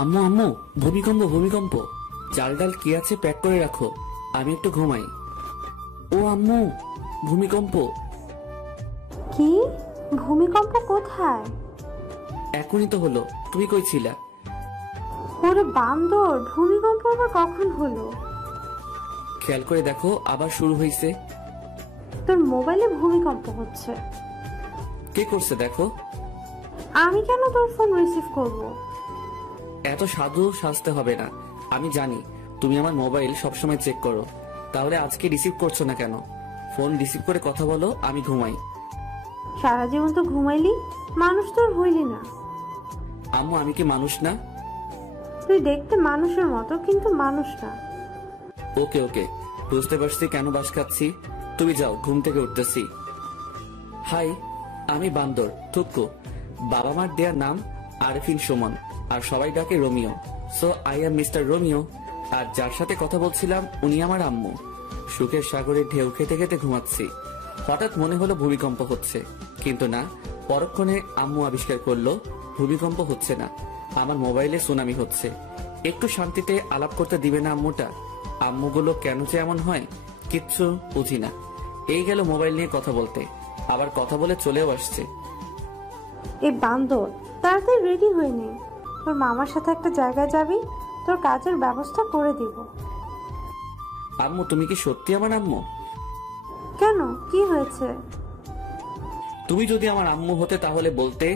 আম্মু আম্মু, ভূমিকম্প ভূমিকম্প। চাল ডাল কি আছে প্যাক করে রাখো, আমি একটু ঘুমাই। ও আম্মু, ভূমিকম্প। কি? ভূমিকম্প কোথায়? এখনই তো হলো, তুমি কই ছিলা? ওরে বান্দর, ভূমিকম্প আবার কখন হলো? খেয়াল করে দেখো, আবার শুরু হয়েছে। তোর মোবাইলে ভূমিকম্প হচ্ছে। কে করছে দেখো। আমি কেন তোর ফোন রিসিভ করব? এত সাধু সাজতে হবে না, আমি জানি তুমি আমার মোবাইল সবসময় চেক করো। তাহলে আজকে রিসিভ করছো না কেন? ফোন রিসিভ করে কথা বলো, আমি ঘুমাই। সারা জীবন তো ঘুমাইলি, মানুষ তোর হইলি না। আম্মু, আমি কি মানুষ না? তুই দেখতে মানুষের মতো, কিন্তু মানুষ না। ওকে ওকে, বুঝতে পারছি কেন বাস খাচ্ছি। তুমি যাও, ঘুম থেকে উঠতেছি। হাই, আমি বান্দর থুক্কু। বাবা মার দেয়ার নাম আরফিন সুমন, আর সবাই ডাকে Romeo. So I am mister Romeo. আর যার সাথে কথা বলছিলাম উনি আমার আম্মু। সুখের সাগরে ঢেউ খেতে খেতে ঘুমাচ্ছি। হঠাৎ মনে হলো ভূমিকম্প হচ্ছে, কিন্তু না, পরক্ষণে আম্মু আবিষ্কার করলো ভূমিকম্প হচ্ছে না, আমার মোবাইলে সুনামি হচ্ছে। একটু শান্তিতে আলাপ করতে দিবে না আম্মুটা? আম্মুগুলো কেন যে এমন হয়, কিচ্ছু বুঝি না। এই গেল মোবাইল নিয়ে কথা বলতে, আবার কথা বলে চলেও আসছে। এই বান্দর, তাড়াতাড়ি রেডি হয়ে নে। তোর মামার সাথে একটা জায়গায় যাবি, তোর কাজের ব্যবস্থা করে দিব। আম্মু, তুমি কি সত্যি আমার আম্মু? কেন, কি হয়েছে? তুমি যদি আমার আম্মু হতে তাহলে বলতে,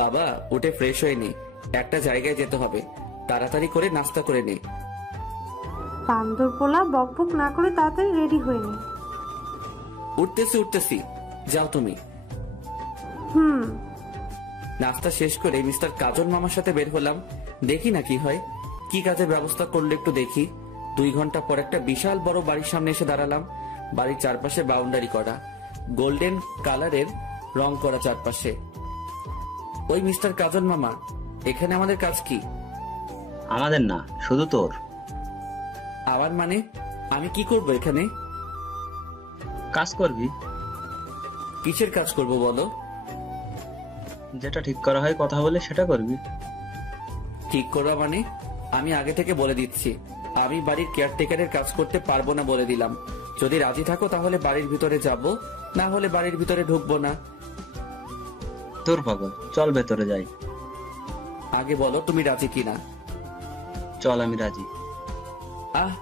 বাবা উঠে ফ্রেশ হয়ে নে, একটা জায়গায় যেতে হবে, তাড়াতাড়ি করে নাস্তা করে নে। বান্দর পোলা, বকবক না করে তাড়াতাড়ি রেডি হয়ে নে। উঠতেছি উঠতেছি, যাও তুমি। হুম। নাস্তা শেষ করে মিস্টার কাজল মামার সাথে বের হলাম, দেখি না কি হয়। কি কাজের ব্যবস্থা করলে একটু দেখি। 2 ঘন্টা পর একটা বিশাল বড় বাড়ির সামনে এসে দাঁড়ালাম। বাড়ির চারপাশে বাউন্ডারি করা, গোল্ডেন কালারের রং করা চারপাশে। ওই মিস্টার কাজল মামা, এখানে আমাদের কাজ কি? আমাদের না, শুধু তোর। আবার মানে? আমি কি করব এখানে? কাজ করবি। কিসের কাজ করব বলো? যেটা ঠিক করা হয় কথা বলে সেটা করবি। ঠিক করবা মানে? আমি আগে থেকে বলে দিচ্ছি, আমি বাড়ির কেয়ারটেকারের কাজ করতে পারবো না বলে দিলাম। যদি রাজি থাকো তাহলে বাড়ির ভিতরে যাব, না হলে বাড়ির ভিতরে ঢুকবো না। তোর পাগল, চল ভেতরে যাই। আগে বলো তুমি রাজি কিনা। চল, আমি রাজি। আহ,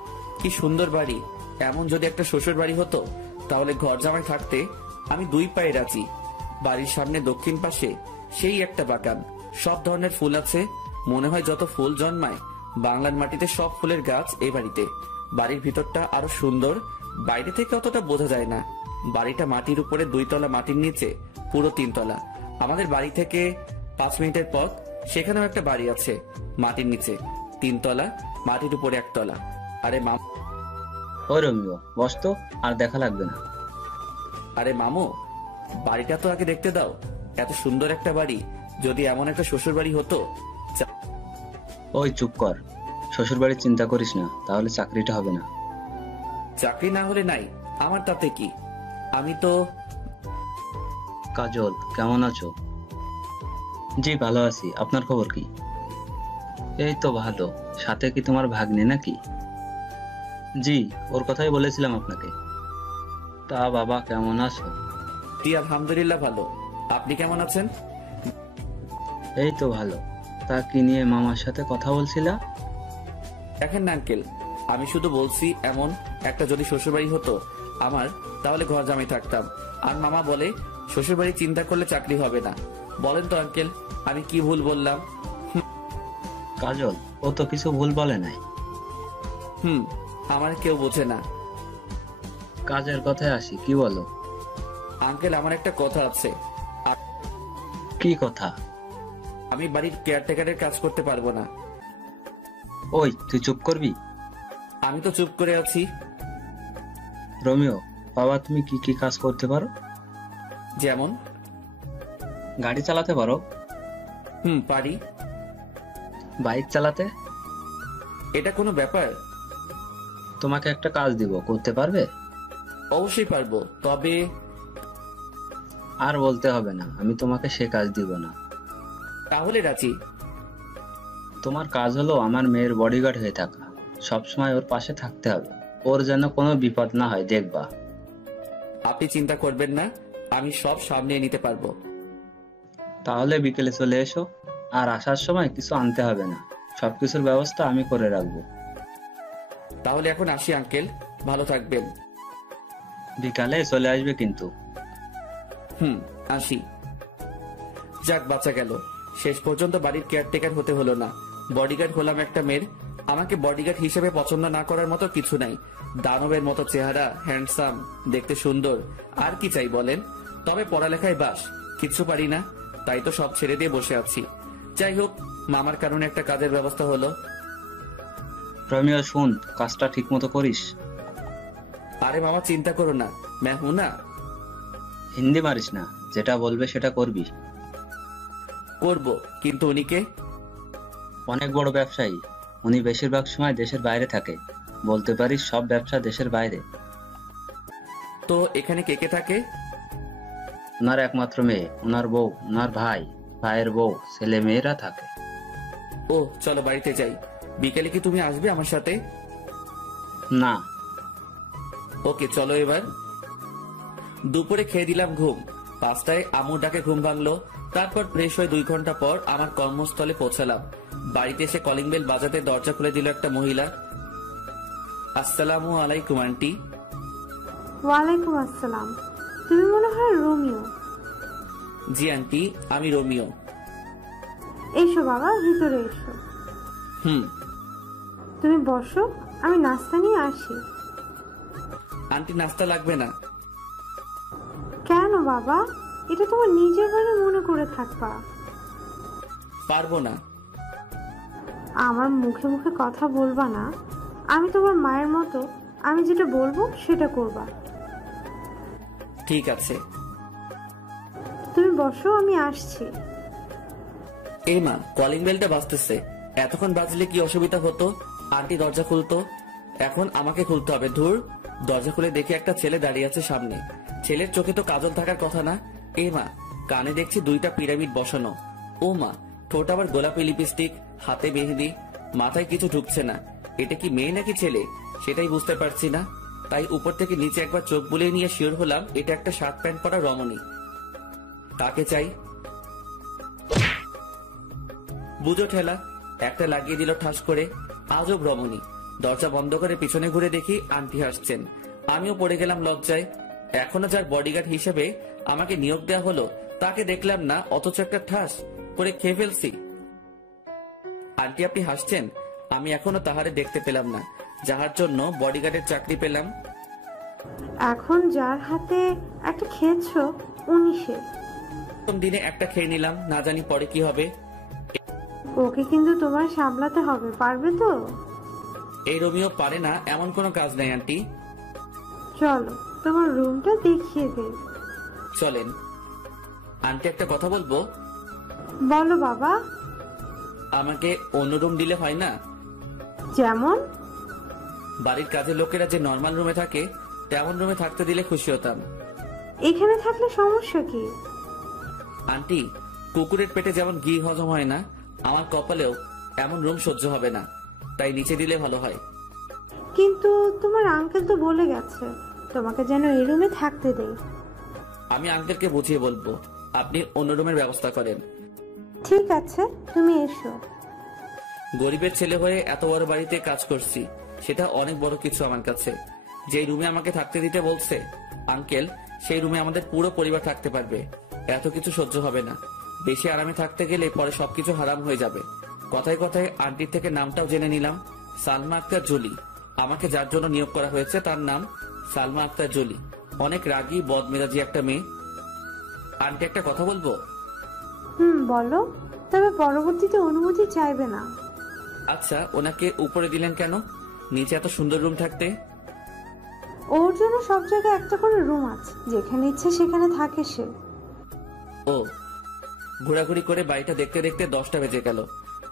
কি সুন্দর বাড়ি। এমন যদি একটা শ্বশুর বাড়ি হতো তাহলে ঘর জামাই থাকতে আমি 2 পায়ে রাজি। বাড়ির সামনে দক্ষিণ পাশে সেই একটা বাগান, সব ধরনের ফুল আছে। মনে হয় যত ফুল জন্মায় বাংলার মাটিতে সব ফুলের গাছ এই বাড়িতে। বাড়ির ভিতরটা আরো সুন্দর, বাইরে থেকে অতটা বোঝা যায় না। বাড়িটা মাটির উপরে 2 তলা, মাটির নিচে পুরো 3 তলা। আমাদের বাড়ি থেকে 5 মিনিটের পথ সেখানেও একটা বাড়ি আছে, মাটির নিচে 3 তলা, মাটির উপরে 1 তলা। আরে ও রোমিও, বস তো, আর দেখা লাগবে না। আরে মামু, বাড়িটা তো আগে দেখতে দাও। এত সুন্দর একটা বাড়ি, যদি এমন একটা শ্বশুর বাড়ি হতো। ওই চুপ কর, শ্বশুর বাড়ির চিন্তা করিস না, তাহলে চাকরিটা হবে না। চাকরি না হলে নাই, আমার তাতে কি? আমি তো। কাজল, কেমন আছো? জি ভালো আছি, আপনার খবর কি? এই তো ভালো। সাথে কি তোমার ভাগ্নে নাকি? জি, ওর কথাই বলেছিলাম আপনাকে। তা বাবা, কেমন আছো? জি আলহামদুলিল্লাহ ভালো। আপনি কেমন আছেন? এই তো ভালো। তা কি নিয়ে মামার সাথে কথা বলছিলা? দেখেন না আঙ্কেল, আমি শুধু বলছি এমন একটা যদি শ্বশুরবাড়ি হতো আমার, তাহলে ঘর জামাই থাকতাম। আর মামা বলে শ্বশুরবাড়ি চিন্তা করলে চাকরি হবে না। বলেন তো আঙ্কেল, আমি কি ভুল বললাম? কাজল, ও তো কিছু ভুল বলে নাই। আমার কেউ বোঝে না। কাজের কথায় আসি, কি বলো? আঙ্কেল, আমার একটা কথা আছে। কি কথা? আমি বাড়ির কেয়ারটেকারের কাজ করতে পারবো না। ওই, তুই চুপ করবি? আমি তো চুপ করে আছি। রোমিও, বাবা তুমি কি কি কাজ করতে পারো? যেমন? গাড়ি চালাতে পারো? পারি। বাইক চালাতে? এটা কোনো ব্যাপার? তোমাকে একটা কাজ দিব, করতে পারবে? অবশ্যই পারবো, তবে। আর বলতে হবে না, আমি তোমাকে সে কাজ দিব না। তাহলে রাজি। তোমার কাজ হলো আমার মেয়ের বডিগার্ড হয়ে থাকা, সবসময় ওর পাশে থাকতে হবে, ওর যেন কোনো বিপদ না হয়, দেখবা। আপনি চিন্তা করবেন না, আমি সব সামলে নিতে পারবো। তাহলে বিকেলে চলে এসো, আর আসার সময় কিছু আনতে হবে না, সবকিছুর ব্যবস্থা আমি করে রাখবো। তাহলে এখন আসি আঙ্কেল, ভালো থাকবেন। বিকালে চলে আসবে কিন্তু। আসি। যাক, বাঁচা গেল। শেষ পর্যন্ত বাড়ির কেয়ারটেকার হতে হলো না, বডিগার্ড হলাম একটা মেয়ের। আমাকে বডিগার্ড হিসেবে পছন্দ না করার মতো কিছু নাই। দানবের মতো চেহারা, হ্যান্ডসাম, দেখতে সুন্দর, আর কি চাই বলেন? তবে পড়ালেখায় বাস, কিচ্ছু পারি না, তাই তো সব ছেড়ে দিয়ে বসে আছি। যাই হোক, মামার কারণে একটা কাজের ব্যবস্থা হলো। রমিও শুন, কাজটা ঠিক মতো করিস। আরে মামা, চিন্তা করো না, मैं हूं না। হিন্দি মারিস না, যেটা বলবে সেটা করবি। করব, কিন্তু উনিকে? অনেক বড় ব্যবসায়ী উনি, বেশিরভাগ সময় দেশের বাইরে থাকে, বলতে পারিস সব ব্যবসা দেশের বাইরে। তো এখানে কে কে থাকে? ওনার একমাত্র মেয়ে, ওনার বউ, ওনার ভাই, ভাইয়ের বউ, ছেলে মেয়েরা থাকে। ও, চলো বাড়িতে যাই। বিকেলে কি তুমি আসবে আমার সাথে? না। ওকে, চলো এবার। দুপুরে খেয়ে দিলাম ঘুম। 5টায় আমুর ডাকে ঘুম ভাঙলো। তারপর ফ্রেশ হয়ে 2 ঘন্টা পর আমার কর্মস্থলে পৌঁছালাম। বাড়িতে এসে কলিং বেল বাজাতে দরজা খুলে দিল একটা মহিলা। আসসালামু আলাইকুম আন্টি। ওয়ালাইকুম আসসালাম। তুমি মনে হয় রোমিও? জি আন্টি, আমি রোমিও। এসো বাবা, ভিতরে এসো। তুমি বসো, আমি নাস্তা নিয়ে আসি। আন্টি, নাস্তা লাগবে না। কেন বাবা? এটা তোমার নিজের বাড়ি মনে করে থাকবা। পারবো না। আমার মুখে মুখে কথা বলবা না। আমি তোমার মায়ের মতো, আমি যেটা বলবো সেটা করবা। ঠিক আছে। তুমি বসো, আমি আসছি। এই মা, কলিং বেলটা বাজতেছে। এতক্ষণ বাজলে কি অসুবিধা হতো? আন্টি দরজা খুলতো, এখন আমাকে খুলতে হবে। ধুর। দরজা খুলে দেখে একটা ছেলে দাঁড়িয়ে আছে সামনে। ছেলের চোখে তো কাজল থাকার কথা না। এই মা, কানে দেখছি 2টা পিরামিড বসানো। ও মা, ঠোঁট আবার গোলাপি লিপস্টিক, হাতে মেহেদি, মাথায় কিছু ঢুকছে না। এটা কি মেয়ে নাকি ছেলে সেটাই বুঝতে পারছি না। তাই উপর থেকে নিচে একবার চোখ বুলিয়ে নিয়ে শিওর হলাম এটা একটা শার্ট প্যান্ট পরা রমণী। কাকে চাই? বুঝো ঠেলা, একটা লাগিয়ে দিল ঠাস করে। আজব রমণী। দরজা বন্ধ করে পিছনে ঘুরে দেখি আন্টি হাসছেন। আমিও পড়ে গেলাম লজ্জায়। এখনো যার বডিগার্ড হিসেবে আমাকে নিয়োগ দেওয়া হলো তাকে দেখলাম না, অথচ একটা ঠাস করে খেয়ে ফেলছি। আন্টি, আপনি হাসছেন? আমি এখনো তাহারে দেখতে পেলাম না, যাহার জন্য বডিগার্ডের চাকরি পেলাম। এখন যার হাতে একটা খেয়েছো উনি সে। প্রথম দিনে একটা খেয়ে নিলাম, না জানি পরে কি হবে। ওকে কিন্তু তোমার সামলাতে হবে, পারবে তো? এই রোমিও পারে না এমন কোনো কাজ নেই আন্টি। চলো তোমার রুমটা দেখিয়ে দেই। চলেন। আন্টি, একটা কথা বলবো? বলো বাবা। আমাকে অন্য রুম দিলে হয় না? যেমন? বাড়ির কাজের লোকেরা যে নর্মাল রুমে থাকে তেমন রুমে থাকতে দিলে খুশি হতাম। এখানে থাকলে সমস্যা কি? আন্টি, কুকুরের পেটে যেমন ঘি হজম হয় না, আমার কপালেও এমন রুম সহ্য হবে না, তাই নিচে দিলে ভালো হয়। কিন্তু তোমার আঙ্কেল তো বলে গেছে তোমাকে যেন এই রুমে থাকতে দেই। আমি আঙ্কেলকে বুঝিয়ে বলবো, আপনি অন্য রুমের ব্যবস্থা করেন। ঠিক আছে, তুমি এসো। গরিবের ছেলে হয়ে এত বড় বাড়িতে কাজ করছি, সেটা অনেক বড় কিছু আমার কাছে। যে রুমে আমাকে থাকতে দিতে বলছে আঙ্কেল, সেই রুমে আমাদের পুরো পরিবার থাকতে পারবে। এত কিছু সহ্য হবে না। বেশি আরামে থাকতে গেলে পরে সবকিছু হারাম হয়ে যাবে। কথায় কথায় আন্টির থেকে নামটাও জেনে নিলাম, সালমা আক্তার জলি। আমাকে যার জন্য নিয়োগ করা হয়েছে তার নাম সালমা আক্তার জলি। অনেক রাগী বদমেজাজি একটা মেয়ে। আন্টি, একটা কথা বলবো? বলো, তবে পরবর্তীতে অনুমতি চাইবে না। আচ্ছা, ওনাকে উপরে দিলেন কেন? নিচে এত সুন্দর রুম থাকতে। ওর জন্য সব জায়গায় একটা করে রুম আছে, যেখানে ইচ্ছে সেখানে থাকে সে। ও, ঘোরাঘুরি করে বাড়িটা দেখতে দেখতে 10টা বেজে গেল।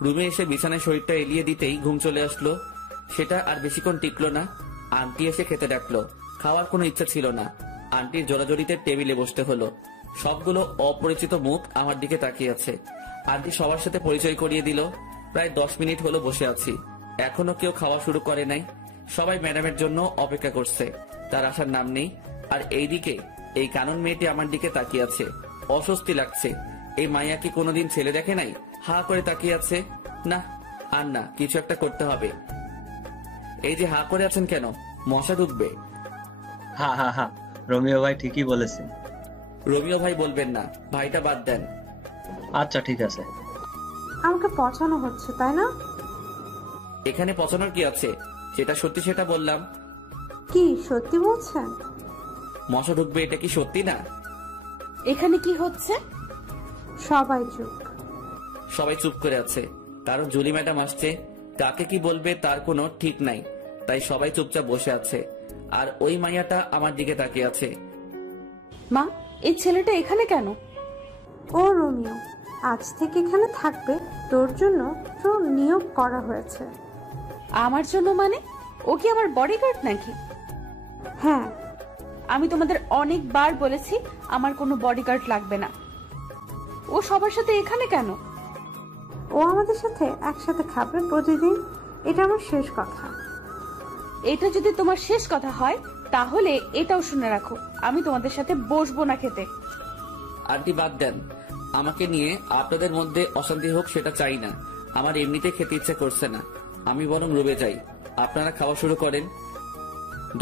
রুমে এসে বিছানায় শরীরটা এলিয়ে দিতেই ঘুম চলে আসলো। সেটা আর বেশিক্ষণ টিকলো না। আন্টি এসে খেতে ডাকলো। খাওয়ার কোনো ইচ্ছা ছিল না। আন্টির জোরাজোরিতে টেবিলে বসতে হলো। সবগুলো অপরিচিত মুখ আমার দিকে তাকিয়ে আছে। আন্টি সবার সাথে পরিচয় করিয়ে দিল। প্রায় 10 মিনিট হলো বসে আছি, এখনো কেউ খাওয়া শুরু করে নাই। সবাই ম্যাডামের জন্য অপেক্ষা করছে, তার আসার নাম নেই। আর এইদিকে এই কানন মেয়েটি আমার দিকে তাকিয়ে আছে, অস্বস্তি লাগছে। এই মাইয়া কি কোনোদিন ছেলে দেখে নাই? হা করে তাকিয়ে আছে। না, আর না, কিছু একটা করতে হবে। এই যে হা করে আছেন কেন? মশা ঢুকবে। হা হা হা, রোমিও ভাই ঠিকই বলেছেন। রোমিও ভাই বলবেন না, ভাইটা বাদ দেন। আচ্ছা ঠিক আছে। আমাকে পচানো হচ্ছে তাই না? এখানে পচানোর কি আছে? যেটা সত্যি সেটা বললাম। কি সত্যি বলছেন? মশা ঢুকবে, এটা কি সত্যি না? এখানে কি হচ্ছে? সবাই চুপ। সবাই চুপ করে আছে, কারণ জুলি ম্যাডাম আসছে। কাকে কি বলবে তার কোনো ঠিক নাই, তাই সবাই চুপচাপ বসে আছে। আর ওই মাইয়াটা আমার দিকে তাকিয়ে আছে। মা, এই ছেলেটা এখানে কেন? ও রোমিও, আজ থেকে এখানে থাকবে। তোর জন্য তোর নিয়োগ করা হয়েছে। আমার জন্য মানে? ও কি আমার বডিগার্ড নাকি? হ্যাঁ। আমি তোমাদের অনেকবার বলেছি আমার কোনো বডিগার্ড লাগবে না। ও সবার সাথে এখানে কেন? ও আমাদের সাথে একসাথে খাবে প্রতিদিন। এটা আমার শেষ কথা। এটা যদি তোমার শেষ কথা হয় তাহলে এটাও শুনে রাখো, আমি তোমাদের সাথে বসবো না খেতে। আন্টি বাদ দেন, আমাকে নিয়ে আপনাদের মধ্যে অশান্তি হোক সেটা চাই না। আমার এমনিতে খেতে ইচ্ছে করছে না, আমি বরং রুমে যাই। আপনারা খাওয়া শুরু করেন।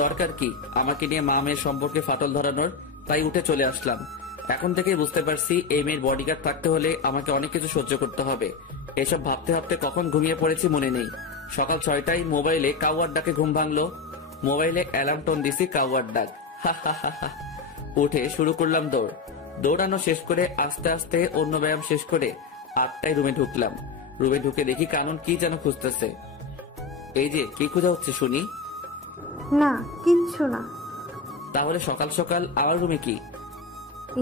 দরকার কি আমাকে নিয়ে মা মেয়ের সম্পর্কে ফাটল ধরানোর? তাই উঠে চলে আসলাম। এখন থেকেই বুঝতে পারছি এই মেয়ের বডিগার্ড থাকতে হলে আমাকে অনেক কিছু সহ্য করতে হবে। এসব ভাবতে ভাবতে কখন ঘুমিয়ে পড়েছি মনে নেই। সকাল 6টায় মোবাইলে কাউয়ার ডাকে ঘুম ভাঙলো। মোবাইলে অ্যালার্ম টোন দিছি, কাউয়ার ডাক। উঠে শুরু করলাম দৌড়। দৌড়ানো শেষ করে আস্তে আস্তে অন্য ব্যায়াম শেষ করে 8টায় রুমে ঢুকলাম। রুমে ঢুকে দেখি কানন কি যেন খুঁজতেছে। এই যে কি খোঁজা হচ্ছে শুনি? না, কিচ্ছু না। তাহলে সকাল সকাল আমার রুমে কি?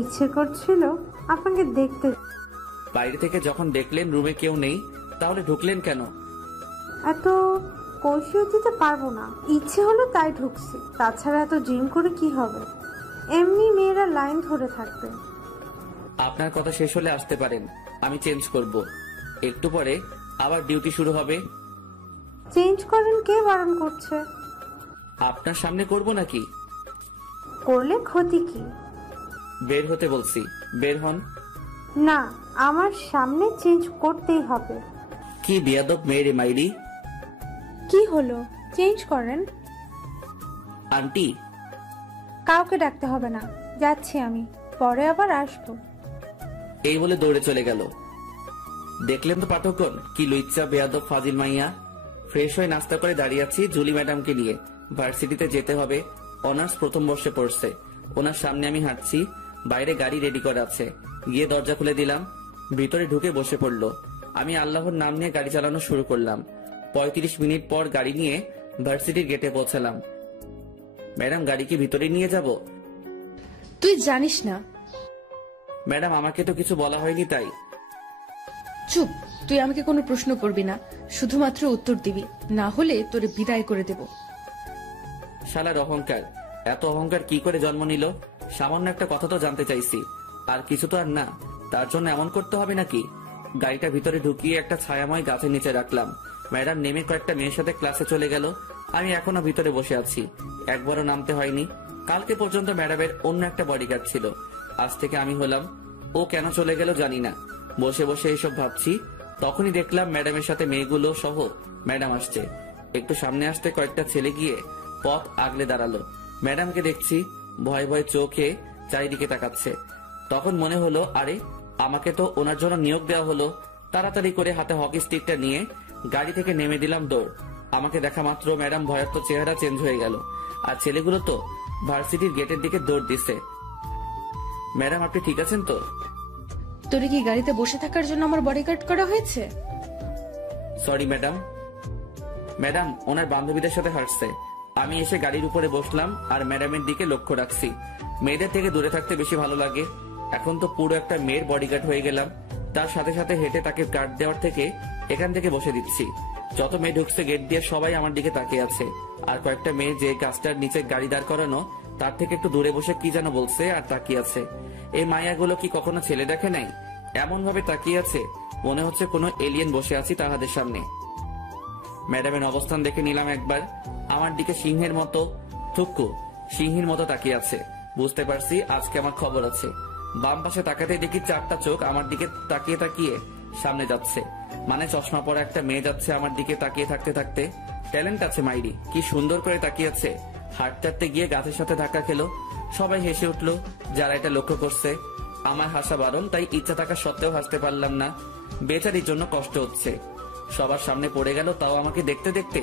ইচ্ছে করছিল আপনাকে দেখতে। বাইরে থেকে যখন দেখলেন রুমে কেউ নেই, তাহলে ঢুকলেন কেন? এত কৈফিয়ত দিতে পারবো না, ইচ্ছে হলো তাই ঢুকছি। তাছাড়া এত জিম করে কি হবে? এমনি মেয়েরা লাইন ধরে থাকবে। আপনার কথা শেষ হলে আসতে পারেন, আমি চেঞ্জ করব। একটু পরে আবার ডিউটি শুরু হবে। চেঞ্জ করেন, কে বারণ করছে? আপনার সামনে করব নাকি? করলে ক্ষতি কি? বের হতে বলছি, বের হন। না, আমার সামনে চেঞ্জ করতেই হবে। কি বিয়াদব মেয়েরে মাইরি! কি হলো? চেঞ্জ করেন। আন্টি, কাউকে ডাকতে হবে না, যাচ্ছি আমি, পরে আবার আসবো। এই বলে দৌড়ে চলে গেল। দেখলেন তো পাঠকগণ, কি লুইচ্চা বেয়াদব ফাজিল মাইয়া। ফ্রেশ হয়ে নাস্তা করে দাঁড়িয়ে আছি জুলি ম্যাডামকে নিয়ে। ভার্সিটিতে যেতে হবে, অনার্স প্রথম বর্ষে পড়ছে। ওনার সামনে আমি হাঁটছি, বাইরে গাড়ি রেডি করা আছে। গিয়ে দরজা খুলে দিলাম, ভিতরে ঢুকে বসে পড়লো। আমি আল্লাহর নাম নিয়ে গাড়ি চালানো শুরু করলাম। 35 মিনিট পর গাড়ি নিয়ে ভার্সিটির গেটে পৌঁছালাম। ম্যাডাম, গাড়ি কি ভিতরে নিয়ে যাব? তুই জানিস না। ম্যাডাম, আমাকে তো কিছু বলা হয়নি তাই। চুপ, তুই আমাকে কোনো প্রশ্ন করবি না, শুধুমাত্র উত্তর দিবি, না হলে তোরে বিদায় করে দেব। শালার অহংকার, এত অহংকার কি করে জন্ম নিল? সামান্য একটা কথা তো জানতে চাইছি, আর কিছু তো আর না, তার জন্য এমন করতে হবে নাকি? গাড়িটা ভিতরে ঢুকিয়ে একটা ছায়াময় গাছের নিচে রাখলাম। ম্যাডাম নেমে কয়েকটা মেয়ের সাথে ক্লাসে চলে গেল। আমি এখনো ভিতরে বসে আছি, একবারও নামতে হয়নি। কালকে পর্যন্ত ম্যাডামের অন্য একটা বডিগার্ড ছিল, আজ থেকে আমি হলাম। ও কেন চলে গেল জানি না। বসে বসে এইসব ভাবছি, তখনই দেখলাম ম্যাডামের সাথে মেয়েগুলো সহ ম্যাডাম আসছে। একটু সামনে আসতে কয়েকটা ছেলে গিয়ে পথ আগলে দাঁড়ালো। ম্যাডামকে দেখছি, ভয় ভয় চোখে চারিদিকে তাকাচ্ছে। তখন মনে হলো, আরে আমাকে তো ওনার জন্য নিয়োগ দেওয়া হলো। তাড়াতাড়ি করে হাতে হকি স্টিকটা নিয়ে গাড়ি থেকে নেমে দিলাম দৌড়। আমাকে দেখা মাত্র ম্যাডাম ভয়ার্ত চেহারা চেঞ্জ হয়ে গেল, আর ছেলেগুলো তো ভার্সিটির গেটের দিকে দৌড় দিচ্ছে। ম্যাডাম, আপনি ঠিক আছেন তো? তোরে কি গাড়িতে বসে থাকার জন্য আমার বডিগার্ড করা হয়েছে? Sorry madam. ম্যাডাম ওনার বান্ধবীদের সাথে হাঁটছে। আমি এসে গাড়ির উপরে বসলাম আর ম্যাডামের দিকে লক্ষ্য রাখছি। মেয়েদের থেকে দূরে থাকতে বেশি ভালো লাগে। এখন তো পুরো একটা মেয়ের বডিগার্ড হয়ে গেলাম। তার সাথে সাথে হেঁটে তাকে গার্ড দেওয়ার থেকে এখান থেকে বসে দিচ্ছি। যত মেয়ে ঢুকছে গেট দিয়ে সবাই আমার দিকে তাকিয়ে আছে। আর কয়েকটা মেয়ে যে গাছটার নিচে গাড়ি দাঁড় করানো তার থেকে একটু দূরে বসে কি যেন বলছে আর তাকিয়ে আছে। এই মায়াগুলো কি কখনো ছেলে দেখে নাই? এমন ভাবে তাকিয়ে আছে মনে হচ্ছে কোনো এলিয়েন বসে আছি তাহাদের সামনে। ম্যাডামের অবস্থান দেখে নিলাম একবার। আমার দিকে সিংহের মতো থুক্কু সিংহীর মতো তাকিয়ে আছে। বুঝতে পারছি আজকে আমার খবর আছে। বাম পাশে তাকাতে দেখি 4টা চোখ আমার দিকে তাকিয়ে তাকিয়ে সামনে যাচ্ছে। মানে চশমা পরা একটা মেয়ে যাচ্ছে আমার দিকে তাকিয়ে থাকতে থাকতে। ট্যালেন্ট আছে মাইরি, কি সুন্দর করে তাকিয়ে আছে। হাঁটতে গিয়ে গাছের সাথে ধাক্কা খেলো। সবাই হেসে উঠলো যারা এটা লক্ষ্য করছে। আমার হাসা বারণ, তাই ইচ্ছা থাকা সত্ত্বেও হাসতে পারলাম না। বেচারির জন্য কষ্ট হচ্ছে। সবার সামনে পড়ে গেল, তাও আমাকে দেখতে দেখতে।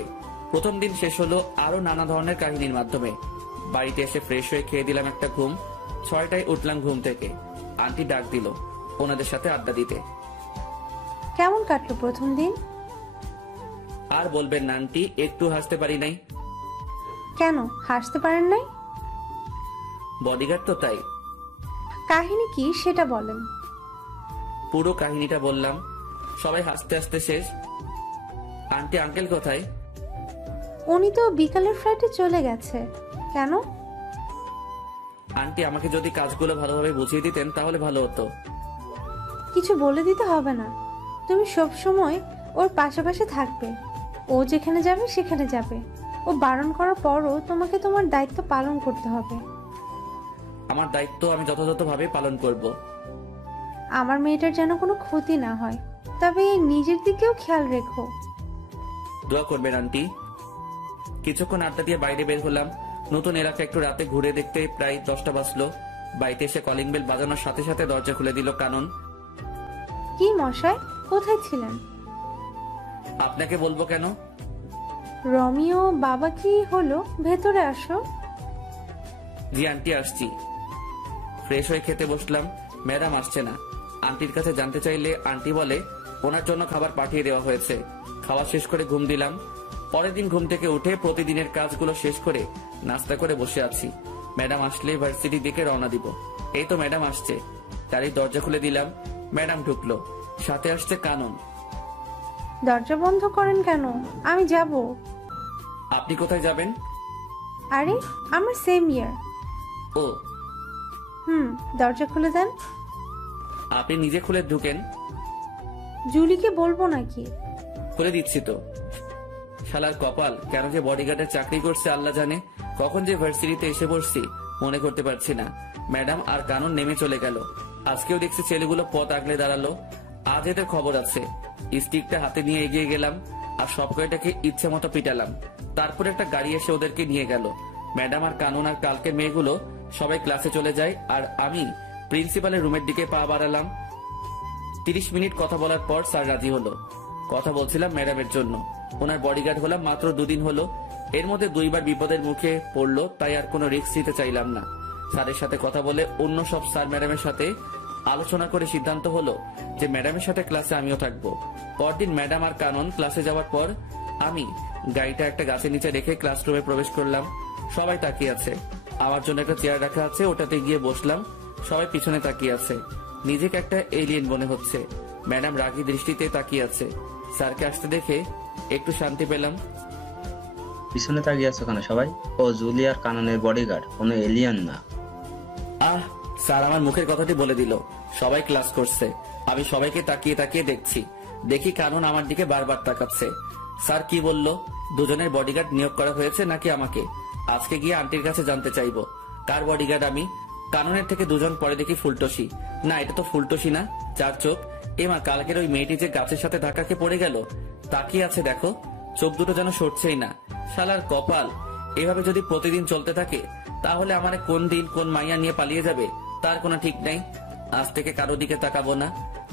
প্রথম দিন শেষ হলো আরো নানা ধরনের কাহিনীর মাধ্যমে। বাড়িতে এসে ফ্রেশ হয়ে খেয়ে দিলাম একটা ঘুম। 6টায় উঠলাম ঘুম থেকে। আন্টি ডাক দিল ওনাদের সাথে আড্ডা দিতে। কেমন কাটলো প্রথম দিন? আর বলবেন না আন্টি, একটু হাসতে পারি নাই। কেন হাসতে পারেন নাই? বডিগার্ড তো তাই। কাহিনী কি সেটা বলেন। পুরো কাহিনীটা বললাম। সবাই হাসতে হাসতে শেষ। আন্টি আঙ্কেল কোথায়? উনি তো বিকালের ফ্লাইটে চলে গেছে। কেন? আন্টি আমাকে যদি কাজগুলো ভালোভাবে বুঝিয়ে দিতেন তাহলে ভালো হতো। কিছু বলে দিতে হবে না, তুমি সব সময় ওর পাশাপাশি থাকবে। ও যেখানে যাবে সেখানে যাবে। ও বারণ করার পরও তোমাকে তোমার দায়িত্ব পালন করতে হবে। আমার দায়িত্ব আমি যথাযথভাবে পালন করব। আমার মেয়েটার যেন কোনো ক্ষতি না হয়, তবে নিজের দিকেও খেয়াল রেখো। দোয়া করবেন আন্টি। কিছুক্ষণ আড্ডা দিয়ে বাইরে বের হলাম। নতুন এলাকা একটু রাতে ঘুরে দেখতে প্রায় 10টা বাজলো। বাড়িতে এসে কলিং বেল বাজানোর সাথে সাথে দরজা খুলে দিল কানন। কি মশাই, কোথায় ছিলেন? আপনাকে বলবো কেন? রমিও বাবা কি হলো, ভেতরে আসো। জি আন্টি আসছি। ফ্রেশ হয়ে খেতে বসলাম। ম্যাডাম আসছে না। আন্টির কাছে জানতে চাইলে আন্টি বলে ওনার জন্য খাবার পাঠিয়ে দেওয়া হয়েছে। খাওয়া শেষ করে ঘুম দিলাম। পরের দিন ঘুম থেকে উঠে প্রতিদিনের কাজগুলো শেষ করে নাস্তা করে বসে আছি। ম্যাডাম আসলে ভার্সিটির দিকে রওনা দিব। এই তো ম্যাডাম আসছে। তারই দরজা খুলে দিলাম। ম্যাডাম ঢুকলো, সাথে আসছে কানন। দরজা বন্ধ করেন কেন? আমি যাব। আপনি কোথায় যাবেন? আরে আমার সেম ইয়ার। ও দরজা খুলে দেন। আপনি নিজে খুলে ঢুকেন। জুলিকে বলবো নাকি? খুলে দিচ্ছি তো। শালার কপাল, কেন যে বডিগার্ডের চাকরি করছে আল্লাহ জানে। কখন যে ভার্সিটিতে এসে পড়ছি মনে করতে পারছি না। ম্যাডাম আর কানন নেমে চলে গেল। আজকেও দেখছি ছেলেগুলো পথ আগলে দাঁড়ালো। আজ এদের খবর আছে। স্টিকটা হাতে নিয়ে এগিয়ে গেলাম আর সব কয়টাকে ইচ্ছে মতো পিটালাম। তারপর একটা গাড়ি এসে ওদেরকে নিয়ে গেল। ম্যাডাম আর কানন আর কালকের মেয়েগুলো সবাই ক্লাসে চলে যায় আর আমি প্রিন্সিপালের রুমের দিকে পা বাড়ালাম। 30 মিনিট কথা বলার পর স্যার রাজি হলো। কথা বলছিলাম ম্যাডামের জন্য। ওনার বডিগার্ড হলাম মাত্র 2 দিন হলো। এর মধ্যে 2বার বিপদের মুখে পড়লো, তাই আর কোনো রিস্ক নিতে চাইলাম না। স্যারের সাথে কথা বলে অন্য সব স্যার ম্যাডামের সাথে আলোচনা করে সিদ্ধান্ত হলো যে ম্যাডামের সাথে ক্লাসে আমিও থাকবো। পরদিন ম্যাডাম আর কানন ক্লাসে যাওয়ার পর আমি গাড়িটা একটা গাছের নিচে রেখে ক্লাসরুমে প্রবেশ করলাম। সবাই তাকিয়ে আছে। আমার জন্য একটা চেয়ার রাখা আছে, ওটাতে গিয়ে বসলাম। সবাই পিছনে তাকিয়ে আছে। নিজেকে একটা এলিয়েন মনে হচ্ছে। ম্যাডাম রাগী দৃষ্টিতে তাকিয়ে আছে। স্যারকে আসতে দেখে একটু শান্তি পেলাম। পিছনে তাকিয়ে আছো কেন সবাই? ও জুলি আর কাননের বডিগার্ড, কোনো এলিয়েন না। আহ, স্যার আমার মুখের কথাটি বলে দিল। সবাই ক্লাস করছে, আমি সবাইকে তাকিয়ে তাকিয়ে দেখছি। দেখি কানন আমার দিকে বারবার তাকাচ্ছে। স্যার কি বলল? দুজনের বডিগার্ড নিয়োগ করা হয়েছে নাকি আমাকে? আজকে গিয়ে আন্টির কাছে জানতে চাইবো কার বডিগার্ড আমি। কাননের থেকে 2 জন পরে দেখি ফুলটসি। না, এটা তো ফুলটসি না, 4 চোখ। এমা, কালকের ওই মেয়েটি যে গাছের সাথে ধাক্কাকে পড়ে গেল তাকিয়ে আছে দেখো। চোখ দুটো যেন সরছেই না। শালার কপাল, এভাবে যদি প্রতিদিন চলতে থাকে তাহলে আমার কোন দিন কোন মাইয়া নিয়ে পালিয়ে যাবে তার কোনো ঠিক নেই। আজ থেকে কারো দিকে তাকাবো না।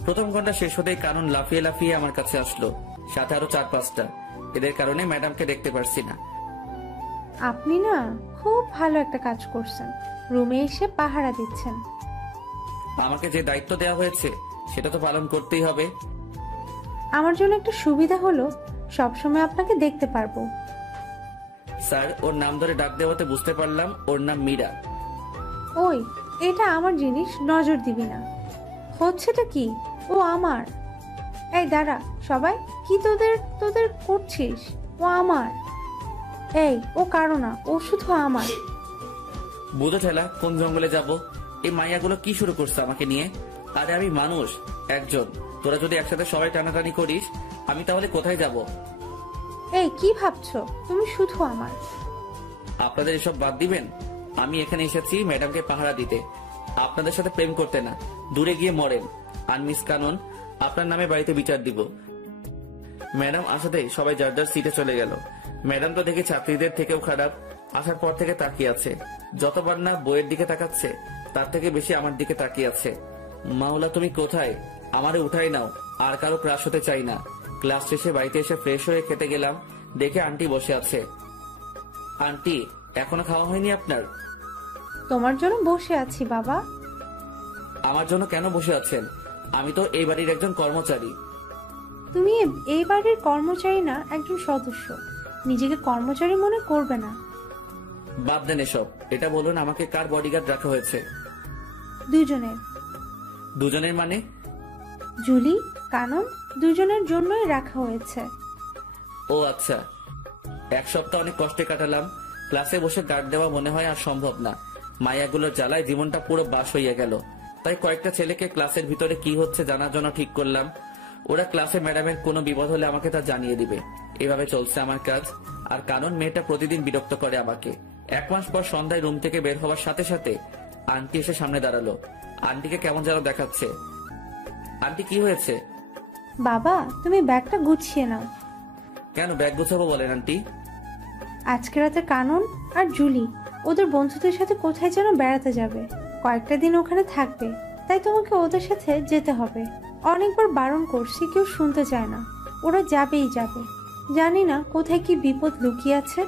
প্রথম ঘন্টা শেষ হতেই কানন লাফিয়ে লাফিয়ে আমার কাছে আসলো, সাথে আরো 4-5টা। এদের কারণে ম্যাডামকে দেখতে পারছি না। আপনি না খুব ভালো একটা কাজ করছেন, রুমে এসে পাহারা দিচ্ছেন। আমাকে যে দায়িত্ব দেওয়া হয়েছে সেটা তো পালন করতেই হবে। আমার জন্য একটা সুবিধা হলো সবসময় আপনাকে দেখতে পারবো। স্যার, ওর নাম ধরে ডাক দেওয়াতে বুঝতে পারলাম ওর নাম মীরা। ওই, এটা আমার জিনিস, নজর দিবি না। হচ্ছেটা কি? ও আমার। এই দাঁড়া সবাই, কি তোদের তোদের করছিস? ও আমার। এই, ও কারো না, ও শুধু আমার। বুঝো ঠেলা, কোন জঙ্গলে যাব? এই মাইয়াগুলো কি শুরু করছে আমাকে নিয়ে? আরে আমি মানুষ, একজন। তোরা যদি একসাথে সবাই টানাটানি করিস, আমি তাহলে কোথায় যাব? এই কি ভাবছো? তুমি শুধু আমার। আপনাদের এসব বাদ দিবেন। আমি এখানে এসেছি ম্যাডামকে পাহারা দিতে, আপনাদের সাথে প্রেম করতে না। দূরে গিয়ে মরেন। আর মিস কানন, আপনার নামে বাড়িতে বিচার দিব। ম্যাডাম আসাতেই সবাই যার যার সিটে চলে গেল। ম্যাডাম তো দেখি ছাত্রীদের থেকেও খারাপ। আসার পর থেকে তাকিয়ে আছে। যতবার না বইয়ের দিকে তাকাচ্ছে, তার থেকে বেশি আমার দিকে তাকিয়ে আছে। মাওলা, তুমি কোথায়? আমারে উঠাই নাও। আর কারো ক্লাস হতে চাই না। ক্লাস শেষে বাড়িতে এসে ফ্রেশ হয়ে খেতে গেলাম, দেখে আন্টি বসে আছে। আন্টি, এখনো খাওয়া হয়নি আপনার? তোমার জন্য বসে আছি বাবা। আমার জন্য কেন বসে আছেন? আমি তো এই বাড়ির একজন কর্মচারী। তুমি এই বাড়ির কর্মচারী না, একজন সদস্য। নিজেকে কর্মচারী মনে করবে না। বাদ দেন এসব। এটা বলুন, আমাকে কার বডিগার্ড রাখা হয়েছে? দুজনের। দুজনের মানে? জুলি, কানন, দুজনের জন্যই রাখা হয়েছে। ও আচ্ছা। এক সপ্তাহ অনেক কষ্টে কাটালাম। ক্লাসে বসে গার্ড দেওয়া মনে হয় আর সম্ভব না। মায়াগুলোর জ্বালায় জীবনটা পুরো বাস হইয়া গেল। তাই কয়েকটা ছেলেকে ক্লাসের ভিতরে কি হচ্ছে জানার জন্য ঠিক করলাম। ওরা ক্লাসে ম্যাডামের কোনো বিপদ হলে আমাকে তা জানিয়ে দিবে। এভাবে চলছে আমার কাজ। আর কানন মেয়েটা প্রতিদিন বিরক্ত করে আমাকে। 1 মাস পর সন্ধ্যায় রুম থেকে বের হওয়ার সাথে সাথে আন্টি এসে সামনে দাঁড়ালো। আন্টিকে কেমন যেন দেখাচ্ছে। আন্টি, কি হয়েছে? বাবা, তুমি ব্যাগটা গুছিয়ে নাও। কেন ব্যাগ গুছাবো বলেন আন্টি? আজকে রাতে কানন আর জুলি ওদের বন্ধুদের সাথে কোথায় যেন বেড়াতে যাবে। কয়েকটা দিন ওখানে থাকবে, তাই তোমাকে ওদের সাথে যেতে হবে। অনেকবার বারণ করছি, কেউ শুনতে চায় না। ওরা যাবেই যাবে। জানি না কোথায় কি বিপদ লুকিয়ে আছে,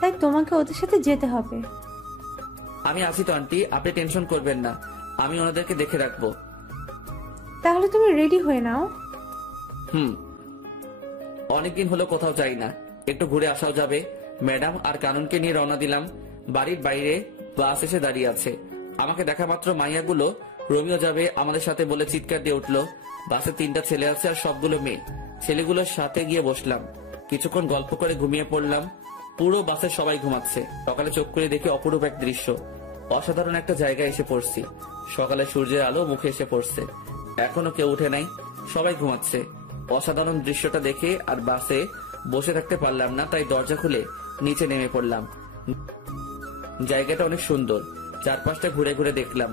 তাই তোমাকে ওদের সাথে যেতে হবে। আমি আছি তো আন্টি, আপনি টেনশন করবেন না। আমি ওনাদেরকে দেখে রাখবো। তাহলে তুমি রেডি হয়ে নাও। অনেকদিন হলো কোথাও যাই না, একটু ঘুরে আসাও যাবে। ম্যাডাম আর কানুনকে নিয়ে রওনা দিলাম। বাড়ির বাইরে বাস এসে দাঁড়িয়ে আছে। আমাকে দেখা মাত্র মাইয়াগুলো রোমিও যাবে আমাদের সাথে বলে চিৎকার দিয়ে উঠলো। বাসে 3টা ছেলে আছে আর সবগুলো মেয়ে। ছেলেগুলোর সাথে গিয়ে বসলাম। কিছুক্ষণ গল্প করে ঘুমিয়ে পড়লাম। পুরো বাসে সবাই ঘুমাচ্ছে। সকালে চোখ করে দেখি অপরূপ এক দৃশ্য। অসাধারণ একটা জায়গায় এসে পড়ছি। সকালে সূর্যের আলো মুখে এসে পড়ছে। এখনো কেউ উঠে নাই, সবাই ঘুমাচ্ছে। অসাধারণ দৃশ্যটা দেখে আর বাসে বসে থাকতে পারলাম না, তাই দরজা খুলে নিচে নেমে পড়লাম। জায়গাটা অনেক সুন্দর। চারপাশটা ঘুরে ঘুরে দেখলাম।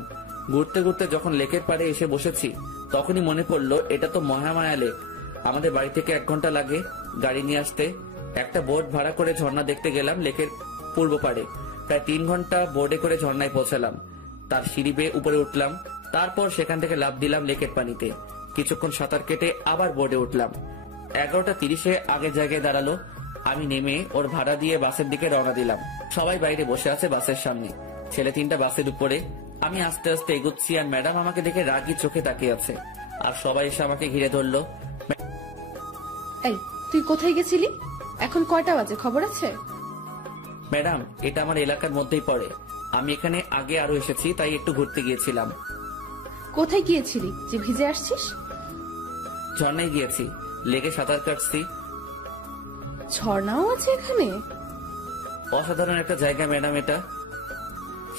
ঘুরতে ঘুরতে যখন লেকের পাড়ে এসে বসেছি, তখনই মনে পড়লো এটা তো মহামায়া লেক। আমাদের বাড়ি থেকে 1 ঘন্টা লাগে গাড়ি নিয়ে আসতে। একটা বোট ভাড়া করে ঝর্ণা দেখতে গেলাম লেকের পূর্ব পাড়ে। প্রায় 3 ঘন্টা বোর্ডে করে ঝর্ণায় পৌঁছালাম। তার সিঁড়ি বেয়ে উপরে উঠলাম। তারপর সেখান থেকে লাফ দিলাম লেকের পানিতে। কিছুক্ষণ সাঁতার কেটে আবার বোর্ডে উঠলাম। 11:30-এ আগের জায়গায় দাঁড়ালো। আমি নেমে ওর ভাড়া দিয়ে বাসের দিকে রওনা দিলাম। সবাই বাইরে বসে আছে বাসের সামনে। ছেলে 3টা বাসের উপরে। আমি আস্তে আস্তে এগুচ্ছি আর ম্যাডাম আমাকে দেখে রাগি চোখে তাকিয়ে আছে। আর সবাই এসে আমাকে ঘিরে ধরলো। এই, তুই কোথায় গেছিলি? এখন কয়টা বাজে খবর আছে? ম্যাডাম, এটা আমার এলাকার মধ্যেই পড়ে। আমি এখানে আগে আরো এসেছি, তাই একটু ঘুরতে গিয়েছিলাম। কোথায় গিয়েছিলি যে ভিজে আসছিস? ঝর্ণায় গিয়েছি, লেকে সাঁতার কাটছি। ঝর্ণাও আছে এখানে? অসাধারণ একটা জায়গা ম্যাডাম এটা।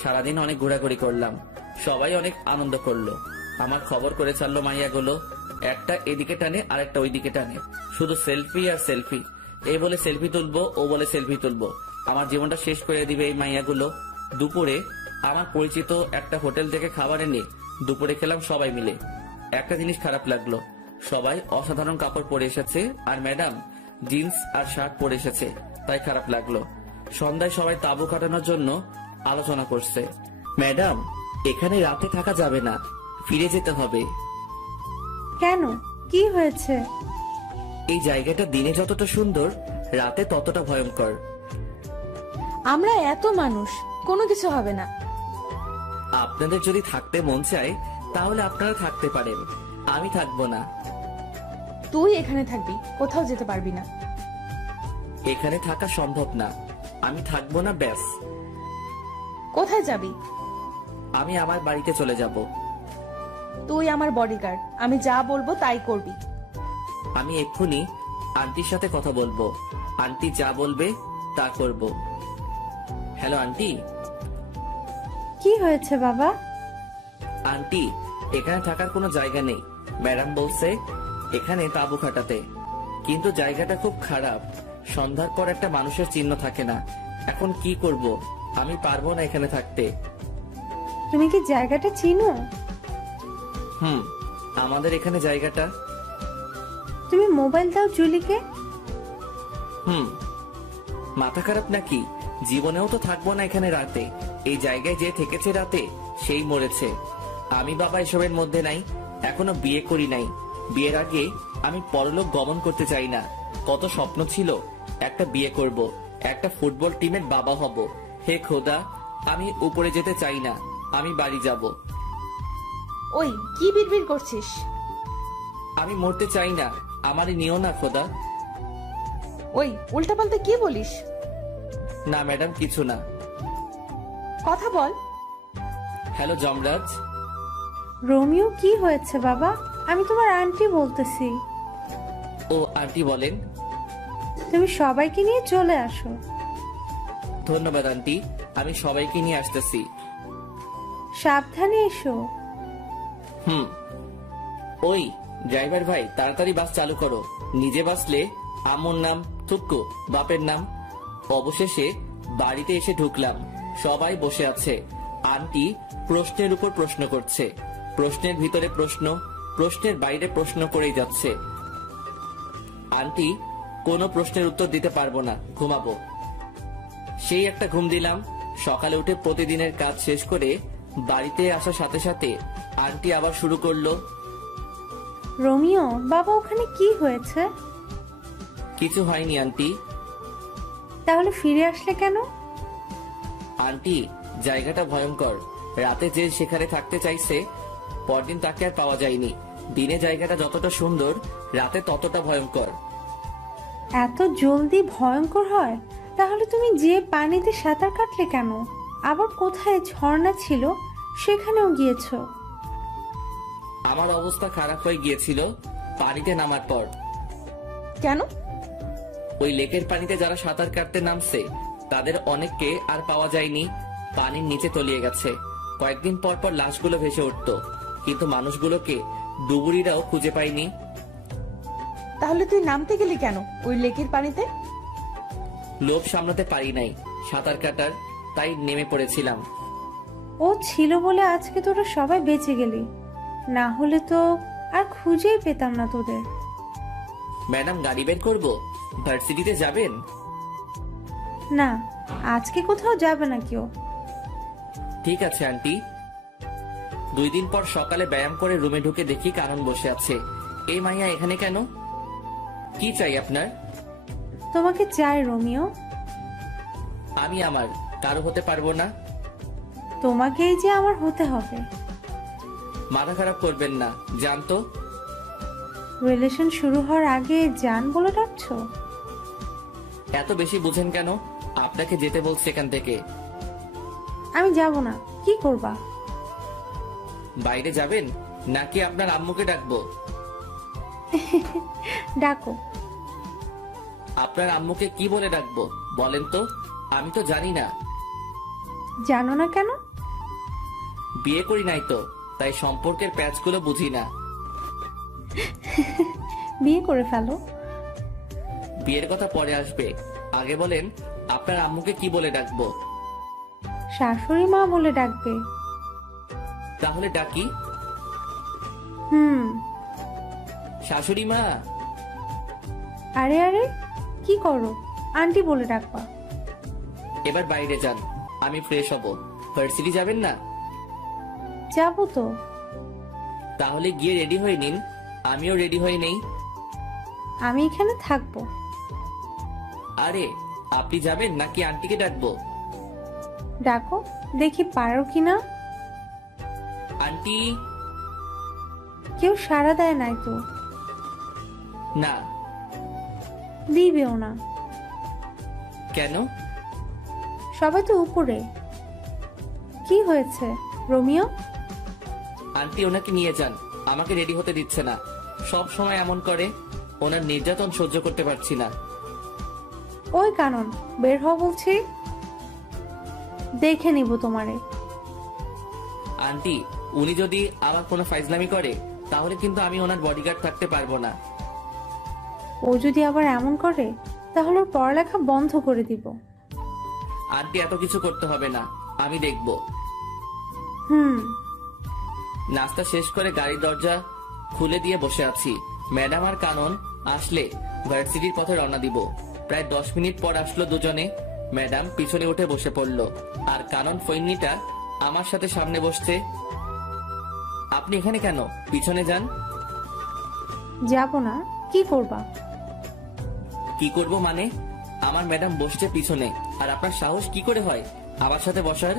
সারাদিন অনেক ঘোরাঘুরি করলাম। সবাই অনেক আনন্দ করলো। আমার খবর করে ছাড়লো মাইয়াগুলো। একটা এদিকে টানে আর একটা ওইদিকে টানে। শুধু সেলফি আর সেলফি। এই বলে সেলফি তুলবো, ও বলে সেলফি তুলবো। আমার জীবনটা শেষ করে দিবে এই মাইয়াগুলো। দুপুরে আমার পরিচিত একটা হোটেল থেকে খাবার এনে দুপুরে খেলাম সবাই মিলে। একটা জিনিস খারাপ লাগলো, সবাই অসাধারণ কাপড় পরে এসেছে আর ম্যাডাম জিন্স আর শার্ট পরে এসেছে, তাই খারাপ লাগলো। সন্ধ্যায় সবাই তাঁবু কাটানোর জন্য আলোচনা করছে। ম্যাডাম, এখানে রাতে থাকা যাবে না, ফিরে যেতে হবে। কেন, কি হয়েছে? এই জায়গাটা দিনে যতটা সুন্দর, রাতে ততটা ভয়ঙ্কর। আমরা এত মানুষ, কোনো কিছু হবে না। আপনাদের যদি থাকতে মন চায় তাহলে আপনারা থাকতে পারেন, আমি থাকবো না। তুই এখানে থাকবি, কোথাও যেতে পারবি না। এখানে থাকা সম্ভব না, আমি থাকবো না, ব্যাস। কোথায় যাবি? আমি আমার বাড়িতে চলে যাব। তুই আমার বডিগার্ড, আমি যা বলবো তাই করবি। আমি এক্ষুনি আন্টির সাথে কথা বলবো। আন্টি যা বলবে তা করব। Hello aunty. কি হয়েছে বাবা? আন্টি, এখানে থাকার কোনো জায়গা নেই। ম্যাডাম বলছে এখানে তাঁবু খাটাতে, কিন্তু জায়গাটা খুব খারাপ। সন্ধ্যার পর একটা মানুষের চিহ্ন থাকে না। এখন কি করব? আমি পারবো না এখানে থাকতে। তুমি কি জায়গাটা চিনো? হুম, আমাদের এখানে জায়গাটা। তুমি মোবাইল দাও জুলিকে। হুম, মাথা খারাপ নাকি? জীবনেও তো থাকবো না এখানে রাতে। এই জায়গায় যে থেকেছে রাতে সেই মরেছে। আমি বাবা এসবের মধ্যে নাই, এখনো বিয়ে করি নাই। বিয়ের আগে আমি পরলোক গমন করতে চাই না। কত স্বপ্ন ছিল, একটা বিয়ে করব, একটা ফুটবল টিমের বাবা হব। হে খোদা, আমি উপরে যেতে চাই না, আমি বাড়ি যাব। ওই কি বিড়বিড় করছিস? আমি মরতে চাই না, আমারই নিও না খোদা। ওই উল্টাপাল্টা কি বলিস? না ম্যাডাম, কিছু না। কথা বল। হ্যালো যমরাজ। রোমিও, কি হয়েছে বাবা? আমি তোমার আন্টি বলতেছি। ও আন্টি বলেন। তুমি সবাইকে নিয়ে চলে আসো। ধন্যবাদ আন্টি, আমি সবাইকে নিয়ে আসতেছি। সাবধানে এসো। হুম। ওই ড্রাইভার ভাই, তাড়াতাড়ি বাস চালু করো। নিজে বাসলে আম্মুর নাম থুক্কু, বাপের নাম। অবশেষে বাড়িতে এসে ঢুকলাম। সবাই বসে আছে। আন্টি প্রশ্নের উপর প্রশ্ন করছে, প্রশ্নের ভিতরে প্রশ্ন, প্রশ্নের বাইরে প্রশ্ন করেই যাচ্ছে। আন্টি কোনো প্রশ্নের উত্তর দিতে পারবো না, ঘুমাবো। সেই একটা ঘুম দিলাম। সকালে উঠে প্রতিদিনের কাজ শেষ করে বাড়িতে আসার সাথে সাথে আন্টি আবার শুরু করলো। রোমিও বাবা, ওখানে কি হয়েছে? কিছু হয়নি আন্টি। তাহলে ফিরে আসলে কেন? আন্টি, জায়গাটা ভয়ঙ্কর। রাতে যে সেখানে থাকতে চাইছে, পরদিন তাকে আর পাওয়া যায়নি। দিনে জায়গাটা যতটা সুন্দর, রাতে ততটা ভয়ঙ্কর। এত জলদি ভয়ঙ্কর হয়? তাহলে তুমি যে পানিতে সাঁতার কাটলে কেন? আবার কোথায় ঝর্ণা ছিল সেখানেও গিয়েছো? আমার অবস্থা খারাপ হয়ে গিয়েছিল পানিতে নামার পর। কেন? ওই লেকের পানিতে যারা সাঁতার কাটতে নামছে তাদের অনেককে আর পাওয়া যায়নি, পানির নিচে তলিয়ে গেছে। কয়েকদিন পর পর লাশগুলো ভেসে উঠতো, কিন্তু মানুষগুলোকে ডুবুরিরাও খুঁজে পায়নি। তাহলে তুই নামতে গেলি কেন ওই লেকের পানিতে? লোভ সামলাতে পারি নাই সাঁতার কাটার, তাই নেমে পড়েছিলাম। ও ছিল বলে আজকে তোরা সবাই বেঁচে গেলি, না হলে তো আর খুঁজেই পেতাম না তোদের। ম্যাডাম, গাড়ি বের করবো? ভার্সিটিতে যাবেন? না, আজকে কোথাও যাবে না কেউ। ঠিক আছে আন্টি। 2 দিন পর সকালে ব্যায়াম করে রুমে ঢুকে দেখি কারণ বসে আছে। এই মাইয়া এখানে কেন? কি চাই আপনার? তোমাকে চাই রোমিও। আমি আমার কারো হতে পারবো না। তোমাকেই যে আমার হতে হবে। মাথা খারাপ করবেন না, জানতো। রিলেশন শুরু হওয়ার আগে জান বলে ডাকছো? এত বেশি বুঝেন কেন? আপনাকে যেতে বলছে এখান থেকে। আমি যাব না। কি করবা? বাইরে যাবেন নাকি আপনার আম্মুকে ডাকবো? ডাকো। আপনার আম্মুকে কি বলে ডাকবো বলেন তো? আমি তো জানি না। জানো না কেন? বিয়ে করি নাই তো, তাই সম্পর্কের প্যাচগুলো বুঝি না। বিয়ে করে ফেলো। বিয়ের কথা পরে আসবে, আগে বলেন আপনার আম্মুকে কি বলে ডাকবো? শাশুড়ি মা বলে ডাকবে। তাহলে ডাকি। হুম। শাশুড়ি মা। আরে আরে, কি করো? আন্টি বলে ডাকবা। এবার বাইরে যান, আমি ফ্রেশ হব। ভার্সিটি যাবেন না? যাবো তো। তাহলে গিয়ে রেডি হয়ে নিন, আমিও রেডি হয়ে নেই। আমি এখানে থাকবো। আরে আপনি যাবেন নাকি আন্টিকে ডাকবো? ডাকো, দেখি পারো কিনা। আন্টি। কেউ সাড়া দেয় নাই তো? না। দিবেও না। কেন? সবাই তো উপরে। কি হয়েছে রোমিও? আন্টি ওনাকে নিয়ে যান, আমাকে রেডি হতে দিচ্ছে না। সব সময় এমন করে, ওনার নির্যাতন সহ্য করতে পারছি না। ওই কানন, বের হও বলছি। দেখে নিব তোমারে। আন্টি, উনি যদি আবার কোনো ফাইজলামি করে তাহলে কিন্তু আমি ওনার বডিগার্ড থাকতে পারবো না। ও যদি আবার এমন করে তাহলে ওর পড়ালেখা বন্ধ করে দিব। আন্টি এত কিছু করতে হবে না, আমি দেখব। হুম। নাস্তা শেষ করে গাড়ির দরজা খুলে দিয়ে বসে আছি। ম্যাডাম আর কানন আসলে ভার্সিটির পথে রওনা দিব। প্রায় 10 মিনিট পর আসলো দুজনে। ম্যাডাম পিছনে উঠে বসে পড়লো, আর কানন ফৈন্নিটা আমার সাথে সামনে বসছে। আপনি এখানে কেন? পিছনে যান। যাব না, কি করবা? কি করব মানে? আমার ম্যাডাম বসছে পিছনে, আর আপনার সাহস কি করে হয় আমার সাথে বসার?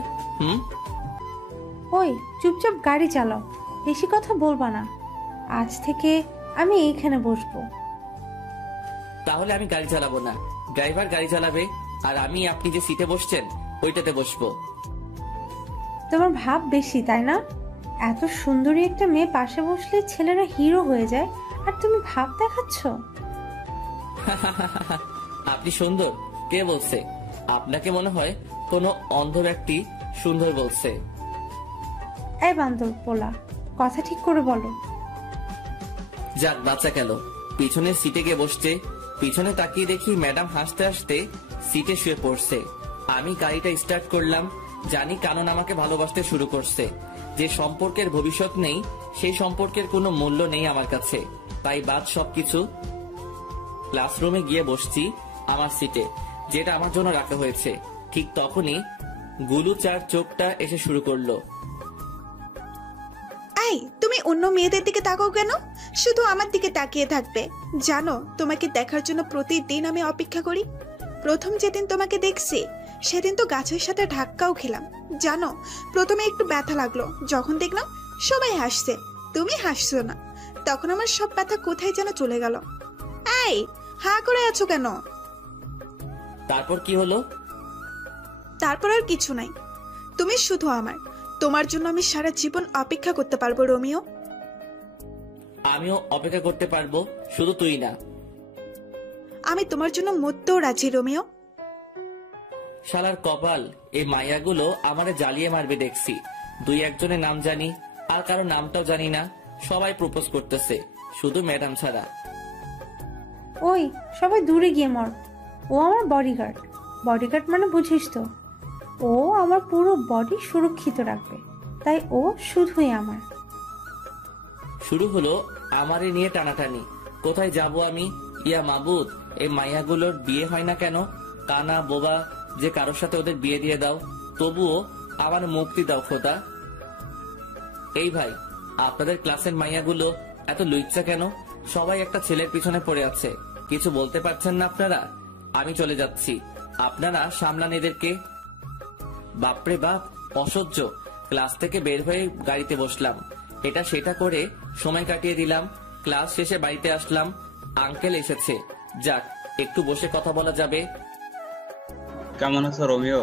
ওই চুপচাপ গাড়ি চালাও, বেশি কথা বলবা না। আজ থেকে আমি এইখানে বসবো। তাহলে আমি গাড়ি চালাবো না, ড্রাইভার গাড়ি চালাবে, আর আমি আপনি যে সিটে বসছেন ওইটাতে বসবো। তোমার ভাব বেশি, তাই না? এত সুন্দরী একটা মেয়ে পাশে বসলে ছেলেরা হিরো হয়ে যায়, আর তুমি ভাব দেখাচ্ছ। আপনি সুন্দর? কে বলছে? আপনাকে মনে হয় কোনো অন্ধ ব্যক্তি সুন্দর বলছে। এই বান্দর পোলা, কথা ঠিক করে বলো। যাক বাচ্চা গেল। পিছনের সিটে গিয়ে বসছে। পিছনে তাকিয়ে দেখি ম্যাডাম হাসতে হাসতে সিটে শুয়ে পড়ছে। আমি গাড়িটা স্টার্ট করলাম। জানি কানন আমাকে ভালোবাসতে শুরু করছে। যে সম্পর্কের ভবিষ্যৎ নেই, সেই সম্পর্কের কোনো মূল্য নেই আমার কাছে। তাই বাদ সবকিছু। ক্লাসরুমে গিয়ে বসছি আমার সিটে, যেটা আমার জন্য রাখা হয়েছে। ঠিক তখনই গুলু চার চোখটা এসে শুরু করলো। এই, তুমি অন্য মেয়েদের দিকে তাকাও কেন? শুধু আমার দিকে তাকিয়ে থাকবে। জানো, তোমাকে দেখার জন্য প্রতিদিন আমি অপেক্ষা করি। প্রথম যেদিন তোমাকে দেখছি সেদিন তো গাছের সাথে ধাক্কাও খেলাম। জানো, প্রথমে একটু ব্যথা লাগলো, যখন দেখলাম সবাই হাসছে, তুমি হাসছো না, তখন আমার সব ব্যথা কোথায় যেন চলে গেল। এই, হা করে আছো কেন? তারপর কি হলো? তারপর আর কিছু নাই। তুমি শুধু আমার। তোমার জন্য আমি সারা জীবন অপেক্ষা করতে পারবো রোমিও। আমিও অপেক্ষা করতে পারবো, শুধু তুই না। আমি তোমার জন্য মরতেও রাজি রোমিও। শালার কপাল, এই মাইয়াগুলো আমারে জ্বালিয়ে মারবে দেখছি। দুই একজনের নাম জানি, আর কারো নামটাও জানি না। সবাই প্রপোজ করতেছে, শুধু ম্যাডাম ছাড়া। ওই সবাই দূরে গিয়ে মর। ও আমার বডিগার্ড। বডিগার্ড মানে বুঝিস তো, ও আমার পুরো বডি সুরক্ষিত রাখবে, তাই ও শুধুই আমার। শুরু হলো আমারে নিয়ে টানাটানি। কোথায় যাব আমি? ইয়া মাবুদ, এই মাইয়াগুলোর বিয়ে হয় না কেন? কানা বোবা যে কারোর সাথে ওদের বিয়ে দিয়ে দাও, তবুও আমার মুক্তি দাও খোদা। এই ভাই, আপনাদের ক্লাসের মাইয়াগুলো এত লুইচ্ছা কেন? সবাই একটা ছেলের পিছনে পড়ে আছে, কিছু বলতে পারছেন না আপনারা? আমি চলে যাচ্ছি, আপনারা সামলান এদেরকে। বাপরে বাপ, অসহ্য। ক্লাস থেকে বের হয়ে গাড়িতে বসলাম। এটা সেটা করে সময় কাটিয়ে দিলাম। ক্লাস শেষে বাড়িতে আসলাম। আঙ্কেল এসেছে, যাক একটু বসে কথা বলা যাবে। কেমন আছো রোমিও?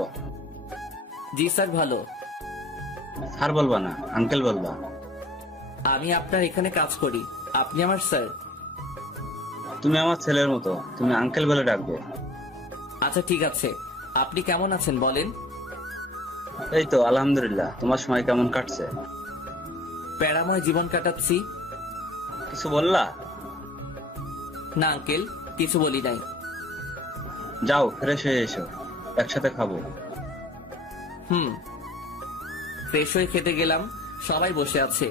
জি স্যার, ভালো। স্যার বলবা না, আঙ্কেল বলবা। আমি আপনার এখানে কাজ করি, আপনি আমার স্যার। তুমি আমার ছেলের মতো, তুমি আঙ্কেল বলে ডাকবে। আচ্ছা ঠিক আছে। আপনি কেমন আছেন বলেন? এই তো আলহামদুলিল্লাহ। তোমার সময় কেমন কাটছে? প্যারাময় জীবন কাটাচ্ছি। কিছু বললা? না আঙ্কেল, কিছু বলি নাই। যাও ফ্রেশ হয়ে এসো, একসাথে খাবো। ফ্রেশ হয়ে খেতে গেলাম। সবাই বসে আছে,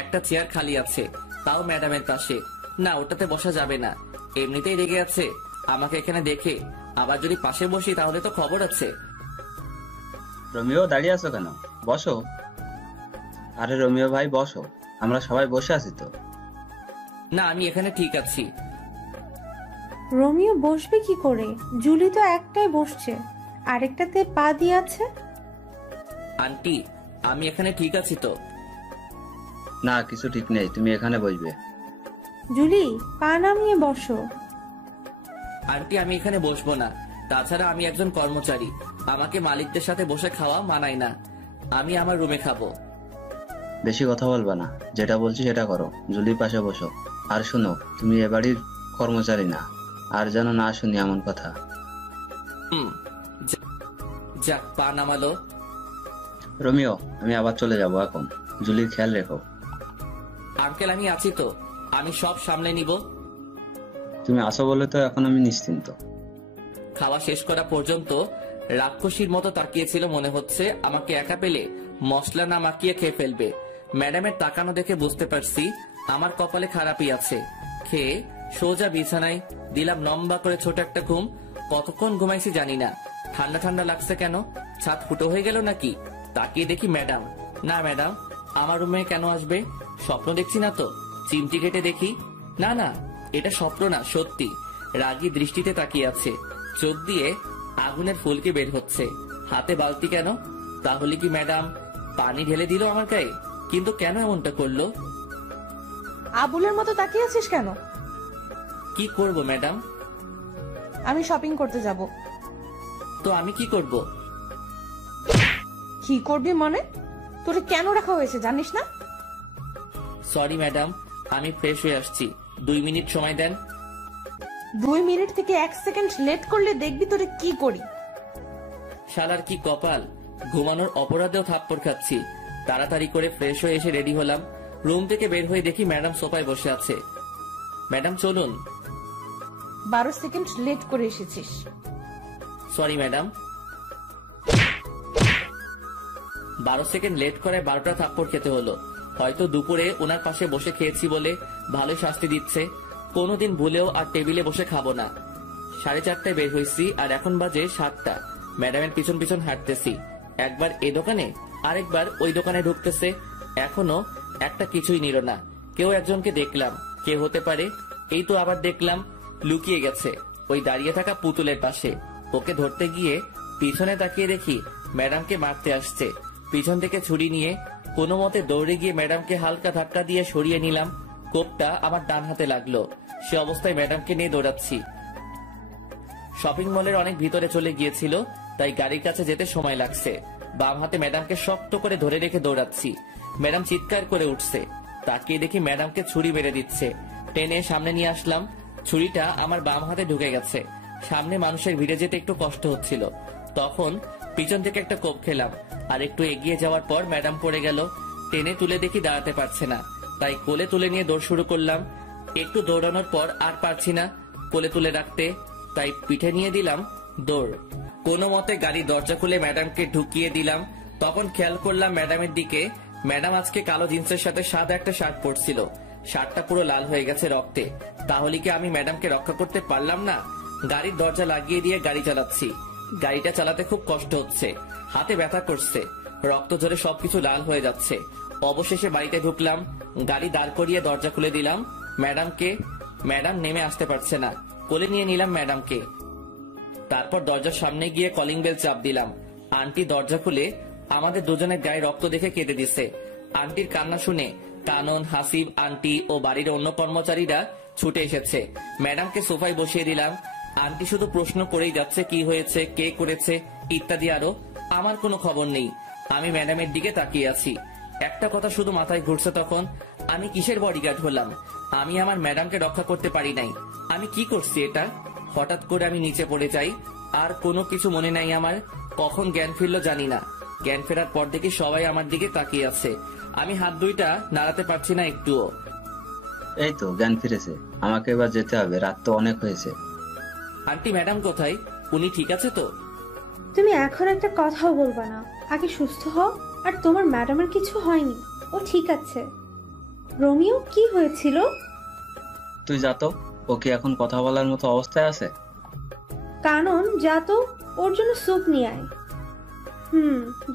একটা চেয়ার খালি আছে, তাও ম্যাডামের পাশে। না, ওটাতে বসা যাবে না, এমনিতেই রেগে আছে আমাকে এখানে দেখে। আবার যদি পাশে বসি তাহলে তো খবর আছে। রোমিও দাঁড়িয়ে আছো কেন? বসো। আরে রোমিও ভাই বসো, আমরা সবাই বসে আছি তো। না, আমি এখানে ঠিক আছি। রোমিও বসবে কি করে? জুলি তো একটাই বসছে, আরেকটাতে পা দিয়ে আছে। আন্টি, আমি এখানে ঠিক আছি তো? না, কিছু ঠিক নেই, তুমি এখানে বসবে। জুলি, পা নামিয়ে বসো। আন্টি, আমি এখানে বসবো না। তাছাড়া আমি একজন কর্মচারী, আমাকে মালিকদের সাথে বসে খাওয়া মানায় না। আমি আমার রুমে খাবো। বেশি কথা বলবা না, যেটা বলছি সেটা করো। জুলির পাশে বসো। আর শোনো, তুমি এ বাড়ির কর্মচারী না, আর যেন না শুনি এমন কথা। যাক, পা নামালো। রোমিও, আমি আবার চলে যাবো এখন, জুলির খেয়াল রেখো। আঙ্কেল আমি আছি তো, আমি সব সামলে নিব। তুমি আসো বলে তো এখন আমি নিশ্চিন্ত। খাওয়া শেষ করা পর্যন্ত রাক্ষসীর মতো তাকিয়েছিল, মনে হচ্ছে আমাকে একা পেলে মশলা না মাখিয়ে খেয়ে ফেলবে। ম্যাডামের তাকানো দেখে বুঝতে পারছি আমার কপালে খারাপই আছে। খেয়ে সোজা বিছানায় দিলাম লম্বা করে ছোট একটা ঘুম। কতক্ষণ ঘুমাইছি জানি না। ঠান্ডা ঠান্ডা লাগছে কেন? ছাদ ফুটো হয়ে গেল নাকি? তাকিয়ে দেখি ম্যাডাম। না ম্যাডাম আমার রুমে কেন আসবে? স্বপ্ন দেখছি না তো? চিমটি কেটে দেখি, না না এটা স্বপ্ন না, সত্যি। রাগী দৃষ্টিতে তাকিয়ে আছে, চোখ দিয়ে আগুনের ফুলকি বের হচ্ছে। হাতে বালতি কেন? তাহলে কি ম্যাডাম পানি ঢেলে দিল আমার গায়ে? কিন্তু কেন এমনটা করলো? আবুলের মতো তাকিয়ে আছিস কেন? কি করব ম্যাডাম? আমি শপিং করতে যাব। তো আমি কি করব? কি করবি মানে? তোরে কেন রাখা হয়েছে জানিস না? সরি ম্যাডাম, আমি ফ্রেশ হয়ে আসছি, 2 মিনিট সময় দেন। 2 মিনিট থেকে 1 সেকেন্ড লেট করলে দেখবি তোরে কি করি। শালার কি কপাল, ঘুমানোর অপরাধেও থাপ্পড় খাচ্ছি। তাড়াতাড়ি করে ফ্রেশ হয়ে এসে রেডি হলাম। রুম থেকে বের হয়ে দেখি ম্যাডাম সোফায় বসে আছে। ম্যাডাম চলুন। 12 সেকেন্ড লেট করে এসেছিস। Sorry madam. 12 সেকেন্ড লেট করে 12টা থাপ্পড় খেতে হলো। হয়তো দুপুরে ওনার পাশে বসে খেয়েছি বলে ভালোই শাস্তি দিচ্ছে। কোনোদিন ভুলেও আর টেবিলে বসে খাবো না। 4:30টায় বের হয়েছি আর এখন বাজে 7টা। ম্যাডামের পিছন পিছন হাঁটতেছি, একবার এ দোকানে আরেকবার ওই দোকানে ঢুকতেছে। এখনো একটা কিছুই নিল না। কেউ একজনকে দেখলাম, কে হতে পারে? এই তো আবার দেখলাম লুকিয়ে গেছে ওই দাঁড়িয়ে থাকা পুতুলের পাশে। ওকে ধরতে গিয়ে পিছনে তাকিয়ে দেখি ম্যাডামকে মারতে আসছে। পিছন থেকে ছুরি নিয়ে কোনো মতে দৌড়ে গিয়ে ম্যাডামকে হালকা ধাক্কা দিয়ে সরিয়ে নিলাম। কোপটা আমার ডান হাতে লাগলো। সে অবস্থায় ম্যাডামকে নিয়ে দৌড়াচ্ছি। শপিং মলের অনেক ভিতরে চলে গিয়েছিল, তাই গাড়ির কাছে যেতে সময় লাগছে। বাম হাতে ম্যাডামকে শক্ত করে ধরে রেখে দৌড়াচ্ছি। ম্যাডাম চিৎকার করে উঠছে। তাকিয়ে দেখি ম্যাডামকে ছুরি মেরে দিচ্ছে। টেনে সামনে নিয়ে আসলাম। ছুরিটা আমার বাম হাতে ঢুকে গেছে। সামনে মানুষের ভিড়ে যেতে একটু কষ্ট হচ্ছিল। তখন পিছন থেকে একটা কোপ খেলাম। আর একটু এগিয়ে যাওয়ার পর ম্যাডাম পড়ে গেল। টেনে তুলে দেখি দাঁড়াতে পারছে না, তাই কোলে তুলে নিয়ে দৌড় শুরু করলাম। একটু দৌড়ানোর পর আর পারছি না কোলে তুলে রাখতে, তাই পিঠে নিয়ে দিলাম দৌড়। কোনো মতে গাড়ির দরজা খুলে ম্যাডামকে ঢুকিয়ে দিলাম। তখন খেয়াল করলাম ম্যাডামের দিকে। ম্যাডাম আজকে কালো জিন্সের সাথে সাদা একটা শার্ট পরছিল। শার্টটা পুরো লাল হয়ে গেছে রক্তে। তাহলে কি আমি ম্যাডামকে রক্ষা করতে পারলাম না? গাড়ির দরজা লাগিয়ে দিয়ে গাড়ি চালাচ্ছি। গাড়িটা চালাতে খুব কষ্ট হচ্ছে, হাতে ব্যথা করছে, রক্ত ঝরে সবকিছু লাল হয়ে যাচ্ছে। অবশেষে বাড়িতে ঢুকলাম, গাড়ি দাঁড় করিয়ে দরজা খুলে দিলাম ম্যাডামকে। ম্যাডাম নেমে আসতে পারছে না, কোলে নিয়ে নিলাম ম্যাডামকে। তারপর দরজার সামনে গিয়ে কলিং বেল চাপ দিলাম। আন্টি দরজা খুলে আমাদের দুজনের গায়ে রক্ত দেখে কেঁদে দিছে। আন্টির কান্না শুনে কানন, হাসিব, আন্টি ও বাড়ির অন্য কর্মচারীরা ছুটে এসেছে। ম্যাডামকে সোফায় বসিয়ে দিলাম। আন্টি শুধু প্রশ্ন করেই যাচ্ছে, কি হয়েছে, কে করেছে, ইত্যাদি আরো। আমার কোনো খবর নেই। আমি ম্যাডামের দিকে তাকিয়ে আছি। একটা কথা শুধু মাথায় ঘুরছে, তখন আমি কিসের বডিগার্ড হলাম? আমি আমার ম্যাডামকে রক্ষা করতে পারি নাই। আমি কি করছি এটা? হঠাৎ করে আমি নিচে পড়ে যাই, আর কোনো কিছু মনে নাই আমার। কখন জ্ঞান ফিরলো জানি না। জ্ঞান ফেরার পর দেখি সবাই আমার দিকে তাকিয়ে আছে। আমি হাত দুইটা নাড়াতে পারছি না একটুও। এই তো জ্ঞান ফিরেছে, আমাকে এবার যেতে হবে, রাত তো অনেক হয়েছে। আন্টি ম্যাডাম কোথায়? উনি ঠিক আছে তো? তুমি এখন একটা কথাও বলবা না, আগে সুস্থ হও। আর তোমার ম্যাডামের কিছু হয়নি, ও ঠিক আছে। রোমিও কি হয়েছিল? তুই যা তো, ও কি এখন কথা বলার মতো অবস্থায় আছে? কানন যা তো, ওর জন্য স্যুপ নিয়ে আয়।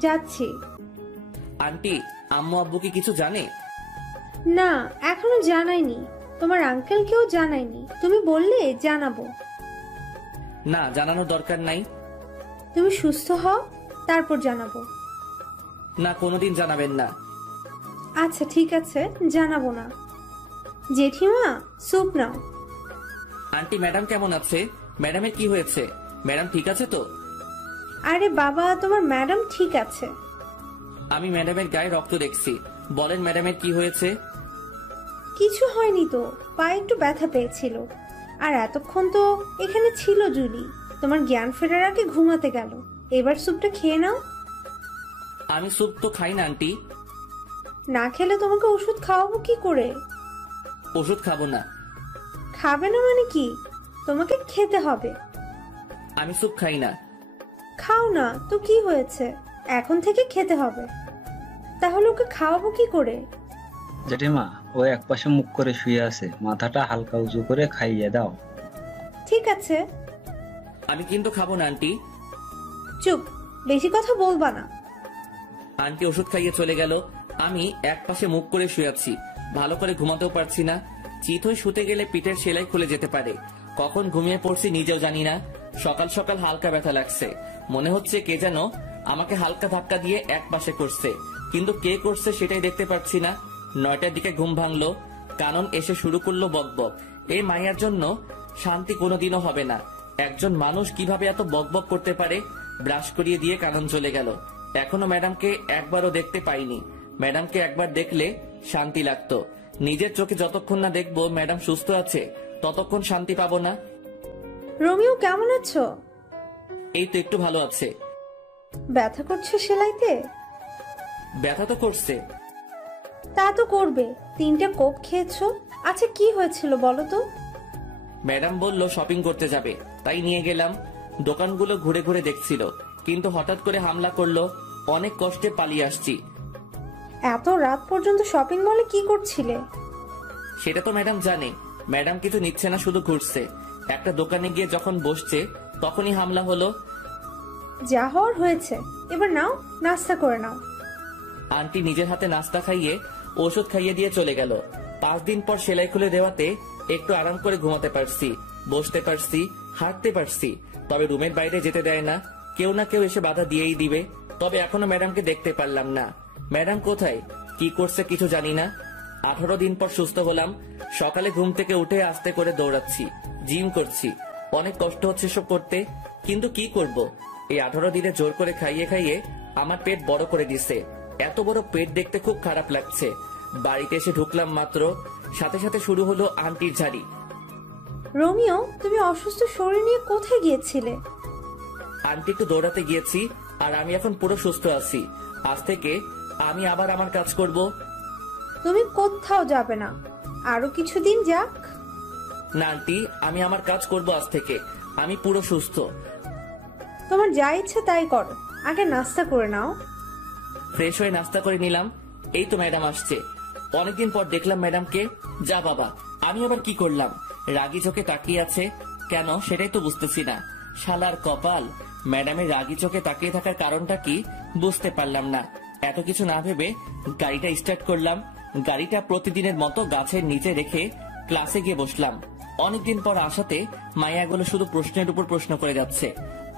যাচ্ছি। আন্টি আম্মু আব্বু কি কিছু জানে? না, এখনো জানাইনি। তোমার আঙ্কেলকেও জানাইনি। তুমি বললে জানাবো। না, জানানোর দরকার নাই। তুমি সুস্থ হও, তারপর জানাবো। না, কোনোদিন জানাবেন না। আচ্ছা ঠিক আছে, জানাবো না। জেঠিমা স্যুপ নাও। আন্টি ম্যাডাম কেমন আছে? ম্যাডামের কি হয়েছে? ম্যাডাম ঠিক আছে তো? আরে বাবা, তোমার ম্যাডাম ঠিক আছে। আমি ম্যাডামের গায়ে রক্ত দেখছি। বলেন ম্যাডামের কি হয়েছে? কিছু হয়নি তো, পায়ে একটু ব্যথা পেয়েছিল। আর এতক্ষণ তো এখানে ছিল জুলি। তোমার জ্ঞান ফেরার আগে ঘুমাতে গেল। এবার স্যুপটা খেয়ে নাও। আমি স্যুপ তো খাই না আন্টি। না খেলে তোমাকে ওষুধ খাওয়াবো কি করে? ওষুধ খাবো না। খাবে না মানে কি? তোমাকে খেতে হবে। আমি স্যুপ খাই না। খাও না তো কি হয়েছে, এখন থেকে খেতে হবে। তাহলে ওকে খাওয়াবো কি করে? জেঠিমা, ও একপাশে মুখ করে শুয়ে আছে, মাথাটা হালকা উঁচু করে খাইয়ে দাও। ঠিক আছে। আমি কিন্তু খাবো না আন্টি। চুপ, বেশি কথা বলবা না। আন্টি ওষুধ খাইয়ে চলে গেল। আমি এক পাশে মুখ করে শুয়ে আছি, ভালো করে ঘুমাতেও পারছি না। চিত হয়ে শুতে গেলে পিঠের সেলাই খুলে যেতে পারে। কখন ঘুমিয়ে পড়ছি নিজেও জানি না। সকাল সকাল হালকা ব্যথা লাগছে, মনে হচ্ছে কে যেন আমাকে হালকা ধাক্কা দিয়ে এক পাশে করছে, কিন্তু কে করছে সেটাই দেখতে পাচ্ছি না। 9টার দিকে ঘুম ভাঙলো, কানন এসে শুরু করলো বকবক। এই মাইয়ার জন্য শান্তি কোনোদিনও হবে না। একজন মানুষ কিভাবে এত বকবক করতে পারে? ব্রাশ করিয়ে দিয়ে কানন চলে গেল। এখনো ম্যাডামকে একবারও দেখতে পাইনি। ম্যাডামকে একবার দেখলে শান্তি লাগতো। নিজের চোখে যতক্ষণ না দেখবো ম্যাডাম সুস্থ আছে, ততক্ষণ শান্তি পাবো না। রোমিও কেমন আছো? এই তো একটু ভালো আছে। ব্যথা করছে সেলাইতে? ব্যথা তো করছে। তা তো করবে, 3টে কোক খেয়েছো। আচ্ছা কি হয়েছিল বলো তো? ম্যাডাম বলল শপিং করতে যাবে, তাই নিয়ে গেলাম। দোকানগুলো ঘুরে ঘুরে দেখছিল, কিন্তু হঠাৎ করে হামলা করলো। অনেক কষ্টে পালিয়ে আসছি। এত রাত পর্যন্ত শপিং মলে কি করছিলে? সেটা তো ম্যাডাম জানে। ম্যাডাম কিছু নিচ্ছে না, শুধু ঘুরছে। একটা দোকানে গিয়ে যখন বসছে তখনই হামলা হলো। যা হওয়ার হয়েছে, এবার নাও, নাস্তা করে নাও। আন্টি নিজের হাতে নাস্তা খাইয়ে ওষুধ খাইয়ে দিয়ে চলে গেল। 5 দিন পর সেলাই খুলে দেওয়াতে একটু আরাম করে ঘুমাতে পারছি, বসতে পারছি, হাঁটতে পারছি। তবে রুমের বাইরে যেতে দেয় না, কেউ না কেউ এসে বাধা দিয়েই দিবে। তবে এখনো ম্যাডামকে দেখতে পারলাম না। ম্যাডাম কোথায়, কি করছে কিছু জানি না। 18 দিন পর সুস্থ হলাম। সকালে ঘুম থেকে উঠে আস্তে করে দৌড়াচ্ছি, জিম করছি। অনেক কষ্ট হচ্ছে সব করতে, কিন্তু কি করব? এই 18 দিনে জোর করে খাইয়ে খাইয়ে আমার পেট বড় করে দিছে। এত বড় পেট দেখতে খুব খারাপ লাগছে। বাড়িতে এসে ঢুকলাম মাত্র, সাথে সাথে শুরু হলো আন্টির ঝাড়ি। রোমিও, তুমি অসুস্থ শরীর নিয়ে কোথায় গিয়েছিলে? আন্টি একটু দৌড়াতে গিয়েছি, আর আমি এখন পুরো সুস্থ আছি। আজ থেকে আমি আবার আমার কাজ করব। তুমি কোথাও যাবে না, আরো কিছুদিন যাক। না আন্টি, আমি আমার কাজ করব আজ থেকে। আমি পুরো সুস্থ। তোমার যা ইচ্ছে তাই করো, আগে নাস্তা করে নাও। ফ্রেশ হয়ে নাস্তা করে নিলাম। এই তো ম্যাডাম আসছে। অনেকদিন পর দেখলাম ম্যাডামকে। যা বাবা, আমি আবার কি করলাম? রাগী চোখে তাকিয়ে আছে কেন সেটাই তো বুঝতেছি না। শালার কপাল, ম্যাডামের রাগী চোখে তাকিয়ে থাকার কারণটা কি বুঝতে পারলাম না। এত কিছু না ভেবে গাড়িটা স্টার্ট করলাম। গাড়িটা প্রতিদিনের মতো গাছের নিচে রেখে ক্লাসে গিয়ে বসলাম। অনেকদিন পর আসাতে মাইয়াগুলো শুধু প্রশ্নের উপর প্রশ্ন করে যাচ্ছে।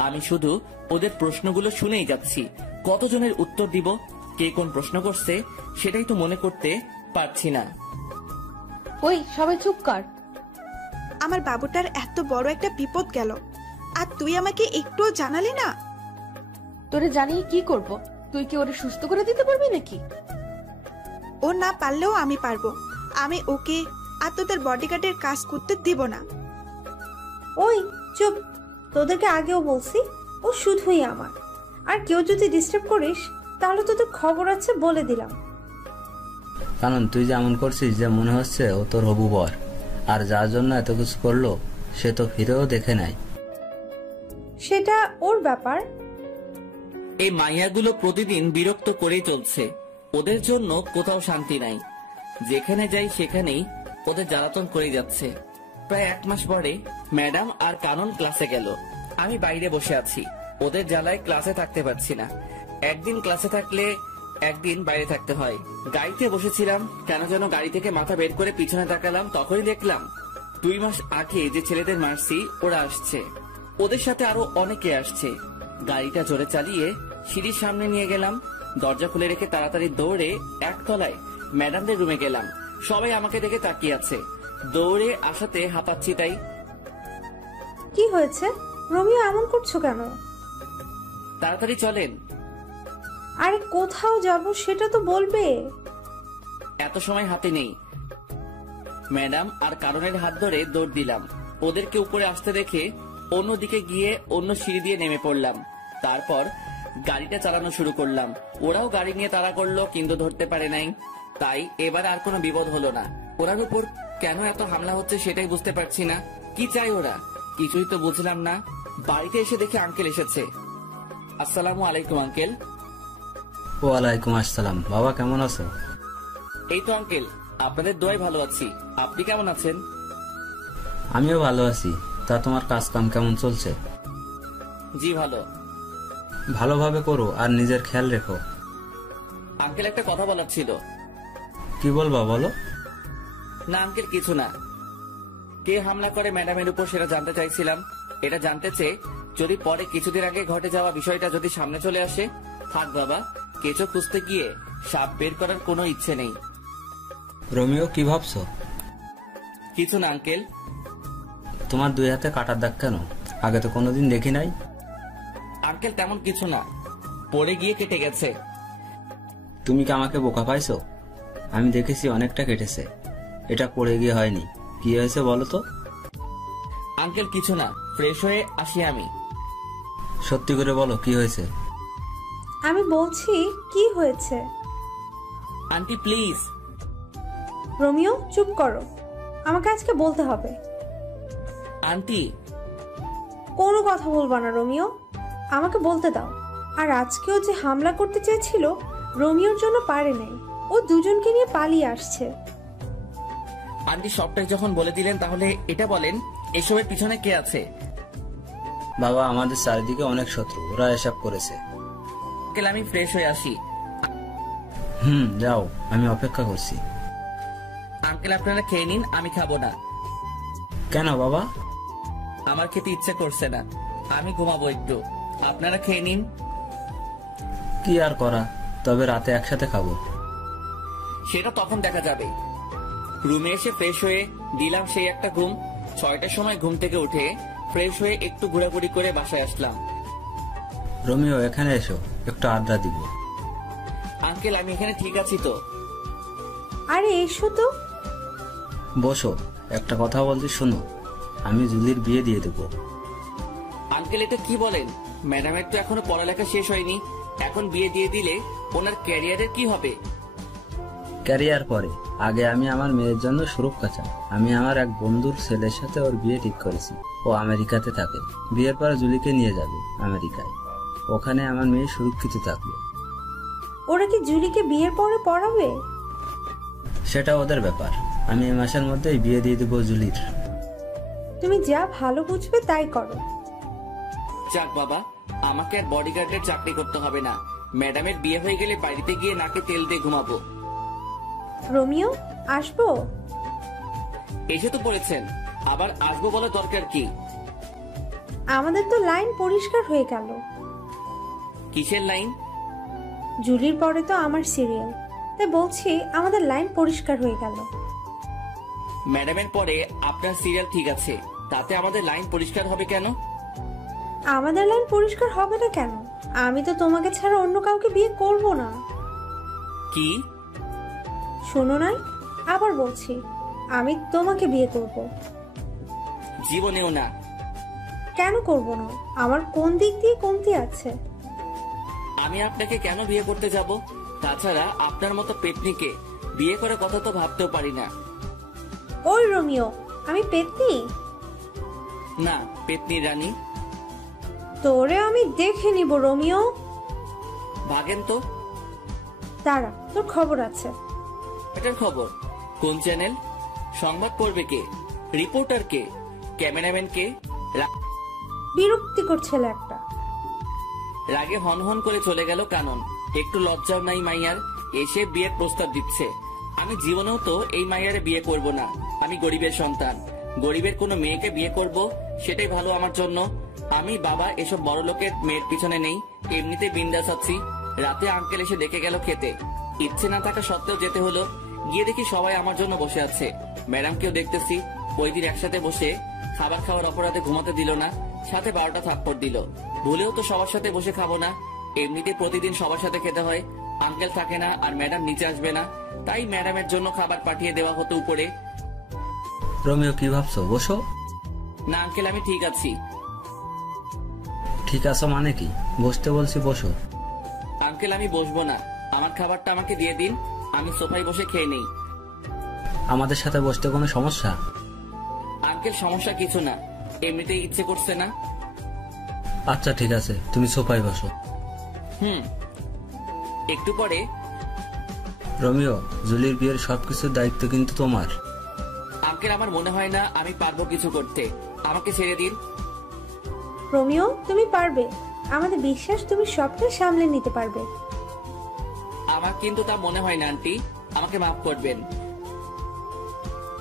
আমি শুধু ওদের প্রশ্নগুলো শুনেই যাচ্ছি। কতজনের উত্তর দিব, কে কোন প্রশ্ন করছে সেটাই তো মনে করতে পারছি না। ওই সবাই চুপ কর। আমার বাবুটার এত বড় একটা বিপদ গেল, আর তুই আমাকে একটুও জানালি না। তোরে জানিয়ে কি করব? তুই কি ওরে সুস্থ করে দিতে পারবি নাকি? ও না পারলেও আমি পারবো। আমি ওকে আর তোদের বডিগার্ডের কাজ করতে দিব না। ওই চুপ, তোদেরকে আগেও বলছি ও শুধুই আমার। আর কেউ যদি ডিস্টার্ব করিস তাহলে তোদের খবর আছে, বলে দিলাম। কারণ তুই যেমন করছিস যে মনে হচ্ছে ও তোর হবু বর, আর যার জন্য এত কিছু করলো সে তো ফিরেও দেখে নাই। সেটা ওর ব্যাপার। এই মাইয়াগুলো প্রতিদিন বিরক্ত করেই চলছে। ওদের জন্য কোথাও শান্তি নাই। যেখানে যাই সেখানেই ওদের জ্বালাতন করে যাচ্ছে। প্রায় 1 মাস পরে ম্যাডাম আর কানন ক্লাসে গেল। আমি বাইরে বসে আছি। ওদের জ্বালায় ক্লাসে থাকতে পারছি না। একদিন ক্লাসে থাকলে একদিন বাইরে থাকতে হয়। গাড়িতে বসেছিলাম, কেন যেন গাড়ি থেকে মাথা বের করে পিছনে তাকালাম। তখনই দেখলাম 2 মাস আগে যে ছেলেদের মারছি ওরা আসছে। ওদের সাথে আরো অনেকে আসছে। গাড়িটা জোরে চালিয়ে সিঁড়ির সামনে নিয়ে গেলাম। দরজা খুলে রেখে তাড়াতাড়ি দৌড়ে একতলায় ম্যাডামদের রুমে গেলাম। সবাই আমাকে দেখে তাকিয়ে আছে। দৌড়ে আসাতে হাঁপাচ্ছি তাই। কি হয়েছে রোমিও, এমন করছো কেন? তাড়াতাড়ি চলেন। আরে কোথাও যাব সেটা তো বলবে। এত সময় হাতে নেই। ম্যাডাম আর কারণের হাত ধরে দৌড় দিলাম। ওদেরকে উপরে আসতে দেখে অন্যদিকে গিয়ে অন্য সিঁড়ি দিয়ে নেমে পড়লাম। তারপর গাড়িটা চালানো শুরু করলাম। ওরাও গাড়ি নিয়ে তাড়া করলো, কিন্তু ধরতে পারে নাই। তাই এবার আর কোনো বিপদ হলো না। ওরার উপর কেন এত হামলা হচ্ছে সেটাই বুঝতে পারছি না। কি চাই ওরা, কিছুই তো বুঝলাম না। বাড়িতে এসে দেখি আঙ্কেল এসেছে। আসসালামু আলাইকুম আঙ্কেল। ওয়ালাইকুম আসসালাম। বাবা কেমন আছো? এই তো আঙ্কেল, আপনাদের দোয়ায় ভালো আছি। আপনি কেমন আছেন? আমিও ভালো আছি। তা তোমার কাজ কাম কেমন চলছে? জি ভালো। ভালোভাবে করো আর নিজের খেয়াল রেখো। আঙ্কেল একটা কথা বলার ছিল। কি বলবা বলো। না আঙ্কেল কিছু না। কে হামলা করে ম্যাডামের উপর সেটা জানতে চাইছিলাম। এটা জানতে চেয়ে যদি পরে কিছুদিন আগে ঘটে যাওয়া বিষয়টা যদি সামনে চলে আসে, থাক বাবা, কেঁচো খুঁজতে গিয়ে সাপ বের করার কোনো ইচ্ছে নেই। রোমিও কি ভাবছো? কিছু না আঙ্কেল। তোমার দুই হাতে কাটার দাগ কেন? আগে তো কোনোদিন দেখি নাই। আঙ্কেল তেমন কিছু না, পড়ে গিয়ে কেটে গেছে। তুমি কি আমাকে বোকা পাইছো? আমি দেখেছি অনেকটা কেটেছে। এটা পড়ে গিয়ে হয়নি। কি হয়েছে বলো তো। আঙ্কেল কিছু না, ফ্রেশ হয়ে আসি আমি। সত্যি করে বলো কি হয়েছে। আমি বলছি কি হয়েছে। Aunty please. রোমিও চুপ করো, আমাকে আজকে বলতে হবে। আন্টি। কোনো কথা বলবা না রোমিও, আমাকে বলতে দাও। আর আজকেও যে হামলা করতে চেয়েছিল, রোমিওর জন্য পারে নাই। ও দুজনকে নিয়ে পালিয়ে আসছে। আন্টি সবটাই যখন বলে দিলেন, তাহলে এটা বলেন এসবের পিছনে কে আছে? বাবা, আমাদের চারিদিকে অনেক শত্রু, ওরা এসব করেছে। আঙ্কেল আমি ফ্রেশ হয়ে আসি। যাও, আমি অপেক্ষা করছি। আঙ্কেল আপনারা খেয়ে নিন, আমি খাবো না। কেন বাবা? আমার খেতে ইচ্ছে করছে না, আমি ঘুমাবো একটু। আপনারা খেয়ে নিন। কি আর করা, তবে রাতে একসাথে খাবো। সেটা তখন দেখা যাবে। রুমে এসে ফ্রেশ হয়ে দিলাম সেই একটা ঘুম। 6টার সময় ঘুম থেকে উঠে ফ্রেশ হয়ে একটু ঘোরাঘুরি করে বাসায় আসলাম। রোমিও এখানে এসো, একটু আড্ডা দিব। আঙ্কেল আমি এখানে ঠিক আছি তো। আরে এসো তো। বসো, একটা কথা বলছি শোনো। আমি জুলির বিয়ে দিয়ে দেবো। আঙ্কেল এটা কি বলেন? ম্যাডামের তো এখনো পড়ালেখা শেষ হয়নি, এখন বিয়ে দিয়ে দিলে ওনার ক্যারিয়ারের কি হবে? ক্যারিয়ার পরে, আগে আমি আমার মেয়ের জন্য সুরক্ষা চাই। আমি আমার এক বন্ধুর ছেলের সাথে ওর বিয়ে ঠিক করেছি। ও আমেরিকাতে থাকে। বিয়ের পরে জুলিকে নিয়ে যাবে আমেরিকায়। ওখানে আমার মেয়ে সুরক্ষিত থাকবে। ওরা কি জুলিকে বিয়ের পরে পড়াবে? সেটা ওদের ব্যাপার। আমি এই মাসের মধ্যেই বিয়ে দিয়ে দেবো জুলির। তুমি যা ভালো বুঝবে তাই করো। যাক বাবা, আমাকে আর বডিগার্ডের চাকরি করতে হবে না। ম্যাডামের বিয়ে হয়ে গেলে বাড়িতে গিয়ে নাকে তেল দিয়ে ঘুমাবো। রোমিও আসবো? এসে তো পড়েছেন, আবার আসবো বলে দরকার কি? আমাদের তো লাইন পরিষ্কার হয়ে গেল। কিসের লাইন? জুলির পরে তো আমার সিরিয়াল, তাই বলছি আমাদের লাইন পরিষ্কার হয়ে গেল। ম্যাডামের পরে আপনার সিরিয়াল ঠিক আছে, তাতে আমাদের লাইন পরিষ্কার হবে কেন? আমাদের লাইন পরিষ্কার হবে না কেন? আমি তো তোমাকে ছাড়া অন্য কাউকে বিয়ে করব না। কি? শোনো নাই, আবার বলছি, আমি তোমাকে বিয়ে করব। জীবনেও না। কেন করব না? আমার কোন দিক দিয়ে কমতি আছে? আমি আপনাকে কেন বিয়ে করতে যাব? তাছাড়া আপনার মতো পেটনিকে বিয়ে করে কথা তো ভাবতেও পারি না। ওই রোমিও, আমি পেতনি না, পেটনি রানী। তোরে আমি দেখে নিব রোমিও। ভাগেন তো। দাঁড়া, তোর খবর আছে। এটার খবর? কোন চ্যানেল? সংবাদ পড়বে কে? রিপোর্টার কে? ক্যামেরাম্যান কে? বিরক্তিকর ছেলে একটা। রাগে হন হন করে চলে গেল কানন। একটু লজ্জাও নাই মাইয়ার, এসে বিয়ের প্রস্তাব দিচ্ছে। আমি জীবনেও তো এই মাইয়ারে বিয়ে করব না। আমি গরিবের সন্তান, গরিবের কোনো মেয়েকে বিয়ে করব সেটাই ভালো আমার জন্য। আমি বাবা এসব বড় লোকের মেয়ের পিছনে নেই, এমনিতে বিন্দাস আছি। রাতে আঙ্কেল এসে ডেকে গেল খেতে, ইচ্ছে না থাকা সত্ত্বেও যেতে হলো। গিয়ে দেখি সবাই আমার জন্য বসে আছে। ম্যাডামকেও দেখতেছি। ওই দিন একসাথে বসে খাবার খাওয়ার অপরাধে ঘুমাতে দিল না, সাথে 12টা থাপ্পড় দিল। ভুলেও তো সবার সাথে বসে খাবো না, এমনিতে প্রতিদিন সবার সাথে খেতে হয়। আঙ্কেল থাকে না আর ম্যাডাম নিচে আসবে না, তাই ম্যাডামের জন্য খাবার পাঠিয়ে দেওয়া হতো উপরে। রোমিও কি ভাবছো? বসো। না আঙ্কেল আমি ঠিক আছি। ঠিক আছে মানে কি? বসতে বলছি বসো। আঙ্কেল আমি বসবো না, আমার খাবারটা আমাকে দিয়ে দিন, আমি সোফায় বসে খেয়ে নেই। আমাদের সাথে বসতে কোনো সমস্যা? আঙ্কেল সমস্যা কিছু না, এমনিতেই ইচ্ছে করছে না। আচ্ছা ঠিক আছে, তুমি সোফায় বসো। একটু পরে রোমিও, জুলির বিয়ের সবকিছুর দায়িত্ব কিন্তু তোমার। আঙ্কেল আমার মনে হয় না আমি পারবো কিছু করতে, আমাকে ছেড়ে দিন। রোমিও, তুমি পারবে। আমাদের বিশ্বাস তুমি সবটা সামলে নিতে পারবে। আমার কিন্তু তা মনে হয় না আন্টি, আমাকে মাফ করবেন।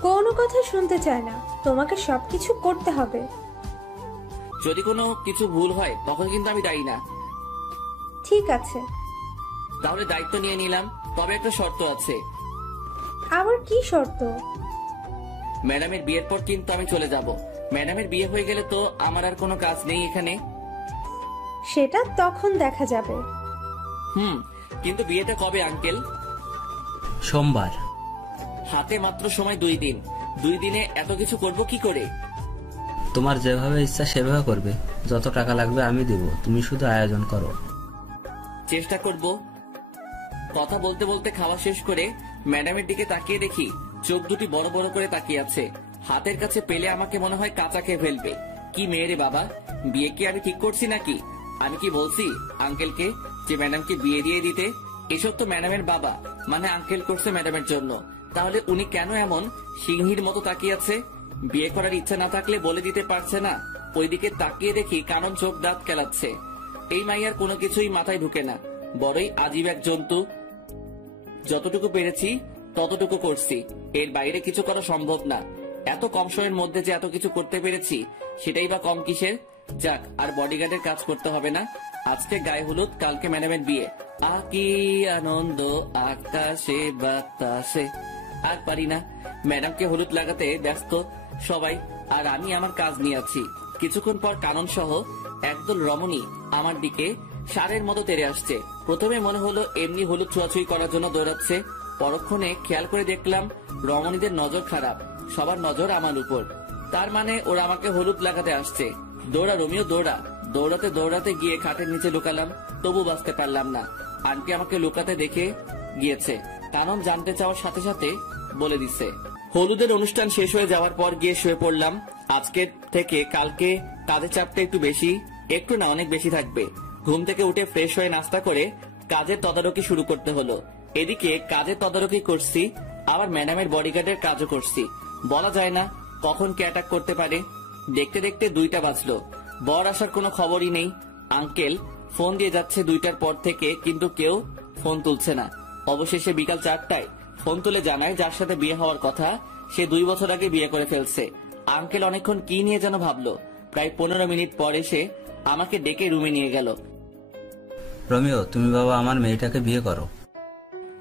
কোনো কথা শুনতে চায় না, তোমাকে সবকিছু করতে হবে। যদি কোনো কিছু ভুল হয় তখন কিন্তু আমি দায়ী না। ঠিক আছে। তাহলে দায়িত্ব নিয়ে নিলাম, তবে একটা শর্ত আছে। আবার কি শর্ত? ম্যাডামের বিয়ের পর কিন্তু আমি চলে যাব। ম্যাডামের বিয়ে হয়ে গেলে তো আমার আর কোনো কাজ নেই এখানে। সেটা তখন দেখা যাবে। কিন্তু বিয়েটা কবে আঙ্কেল? সোমবার। হাতে মাত্র সময় 2 দিন, 2 দিনে এত কিছু করব কি করে? তোমার যেভাবে ইচ্ছা সেভাবে করবে, যত টাকা লাগবে আমি দেব, তুমি শুধু আয়োজন করো। চেষ্টা করব। কথা বলতে বলতে খাওয়া শেষ করে ম্যাডামের দিকে তাকিয়ে দেখি চোখ দুটি বড় বড় করে তাকিয়ে আছে। হাতের কাছে পেলে আমাকে মনে হয় কাঁচা খেয়ে ফেলবে। কি মেয়ে রে বাবা, বিয়ে কি আমি ঠিক করছি নাকি? আমি কি বলছি আঙ্কেলকে যে ম্যাডামকে বিয়ে দিয়ে দিতে? এসব তো ম্যাডামের বাবা মানে আঙ্কেল করছে ম্যাডামের জন্য। তাহলে উনি কেন এমন সিংহীর মতো তাকিয়ে আছে? বিয়ে করার ইচ্ছা না থাকলে বলে দিতে পারছে না? ওইদিকে তাকিয়ে দেখি কারণ চোখ দাঁত কেলাচ্ছে। এই মাইয়ার কোনো কিছুই মাথায় ঢুকে না, বড়ই আজীব এক জন্তু। যতটুকু পেরেছি ততটুকু করছি, এর বাইরে কিছু করা সম্ভব না। এত কম সময়ের মধ্যে যে এত কিছু করতে পেরেছি সেটাই বা কম কিসের? যাক, আর বডিগার্ডের কাজ করতে হবে না। আজকে গায়ে হলুদ, কালকে ম্যাডামের বিয়ে। কি আনন্দ আকাশে বাতাসে। আর পারি না, ম্যাডামকে হলুদ লাগাতে ব্যস্ত সবাই, আর আমি আমার কাজ নিয়ে আছি। কিছুক্ষণ পর কানন সহ একদল রমণী আমার দিকে সারের মতো তেড়ে আসছে। প্রথমে মনে হলো এমনি হলুদ ছোঁয়াছুঁই করার জন্য দৌড়াচ্ছে, পরক্ষণে খেয়াল করে দেখলাম রমণীদের নজর খারাপ, সবার নজর আমার উপর। তার মানে ওরা আমাকে হলুদ লাগাতে আসছে। দৌড়া রোমিও দৌড়া। দৌড়াতে দৌড়াতে গিয়ে খাটের নিচে লুকালাম, তবু বাঁচতে পারলাম না। আন্টি আমাকে লুকাতে দেখে গিয়েছে। কানন জানতে চাওয়ার সাথে সাথে বলে দিচ্ছে। হলুদের অনুষ্ঠান শেষ হয়ে যাওয়ার পর গিয়ে শুয়ে পড়লাম। আজকে থেকে কালকে কাজের চাপটা একটু বেশি, একটু না অনেক বেশি থাকবে। ঘুম থেকে উঠে ফ্রেশ হয়ে নাস্তা করে কাজের তদারকি শুরু করতে হলো। এদিকে কাজের তদারকি করছি, আবার ম্যাডামের বডিগার্ডের কাজও করছি। বলা যায় না কখন কে অ্যাটাক করতে পারে। দেখতে দেখতে 2টা বাজলো। বর আসার কোনো খবরই নেই। আঙ্কেল ফোন দিয়ে যাচ্ছে 2টার পর থেকে, কিন্তু কেউ ফোন তুলছে না। অবশেষে বিকাল 4টায় ফোন তুলে জানায় যার সাথে বিয়ে হওয়ার কথা সে 2 বছর আগে বিয়ে করে ফেলছে। আঙ্কেল অনেকক্ষণ কি নিয়ে যেন ভাবলো। প্রায় 15 মিনিট পর এসে আমাকে ডেকে রুমে নিয়ে গেল। রোমিও, তুমি বাবা আমার মেয়েটাকে বিয়ে করো।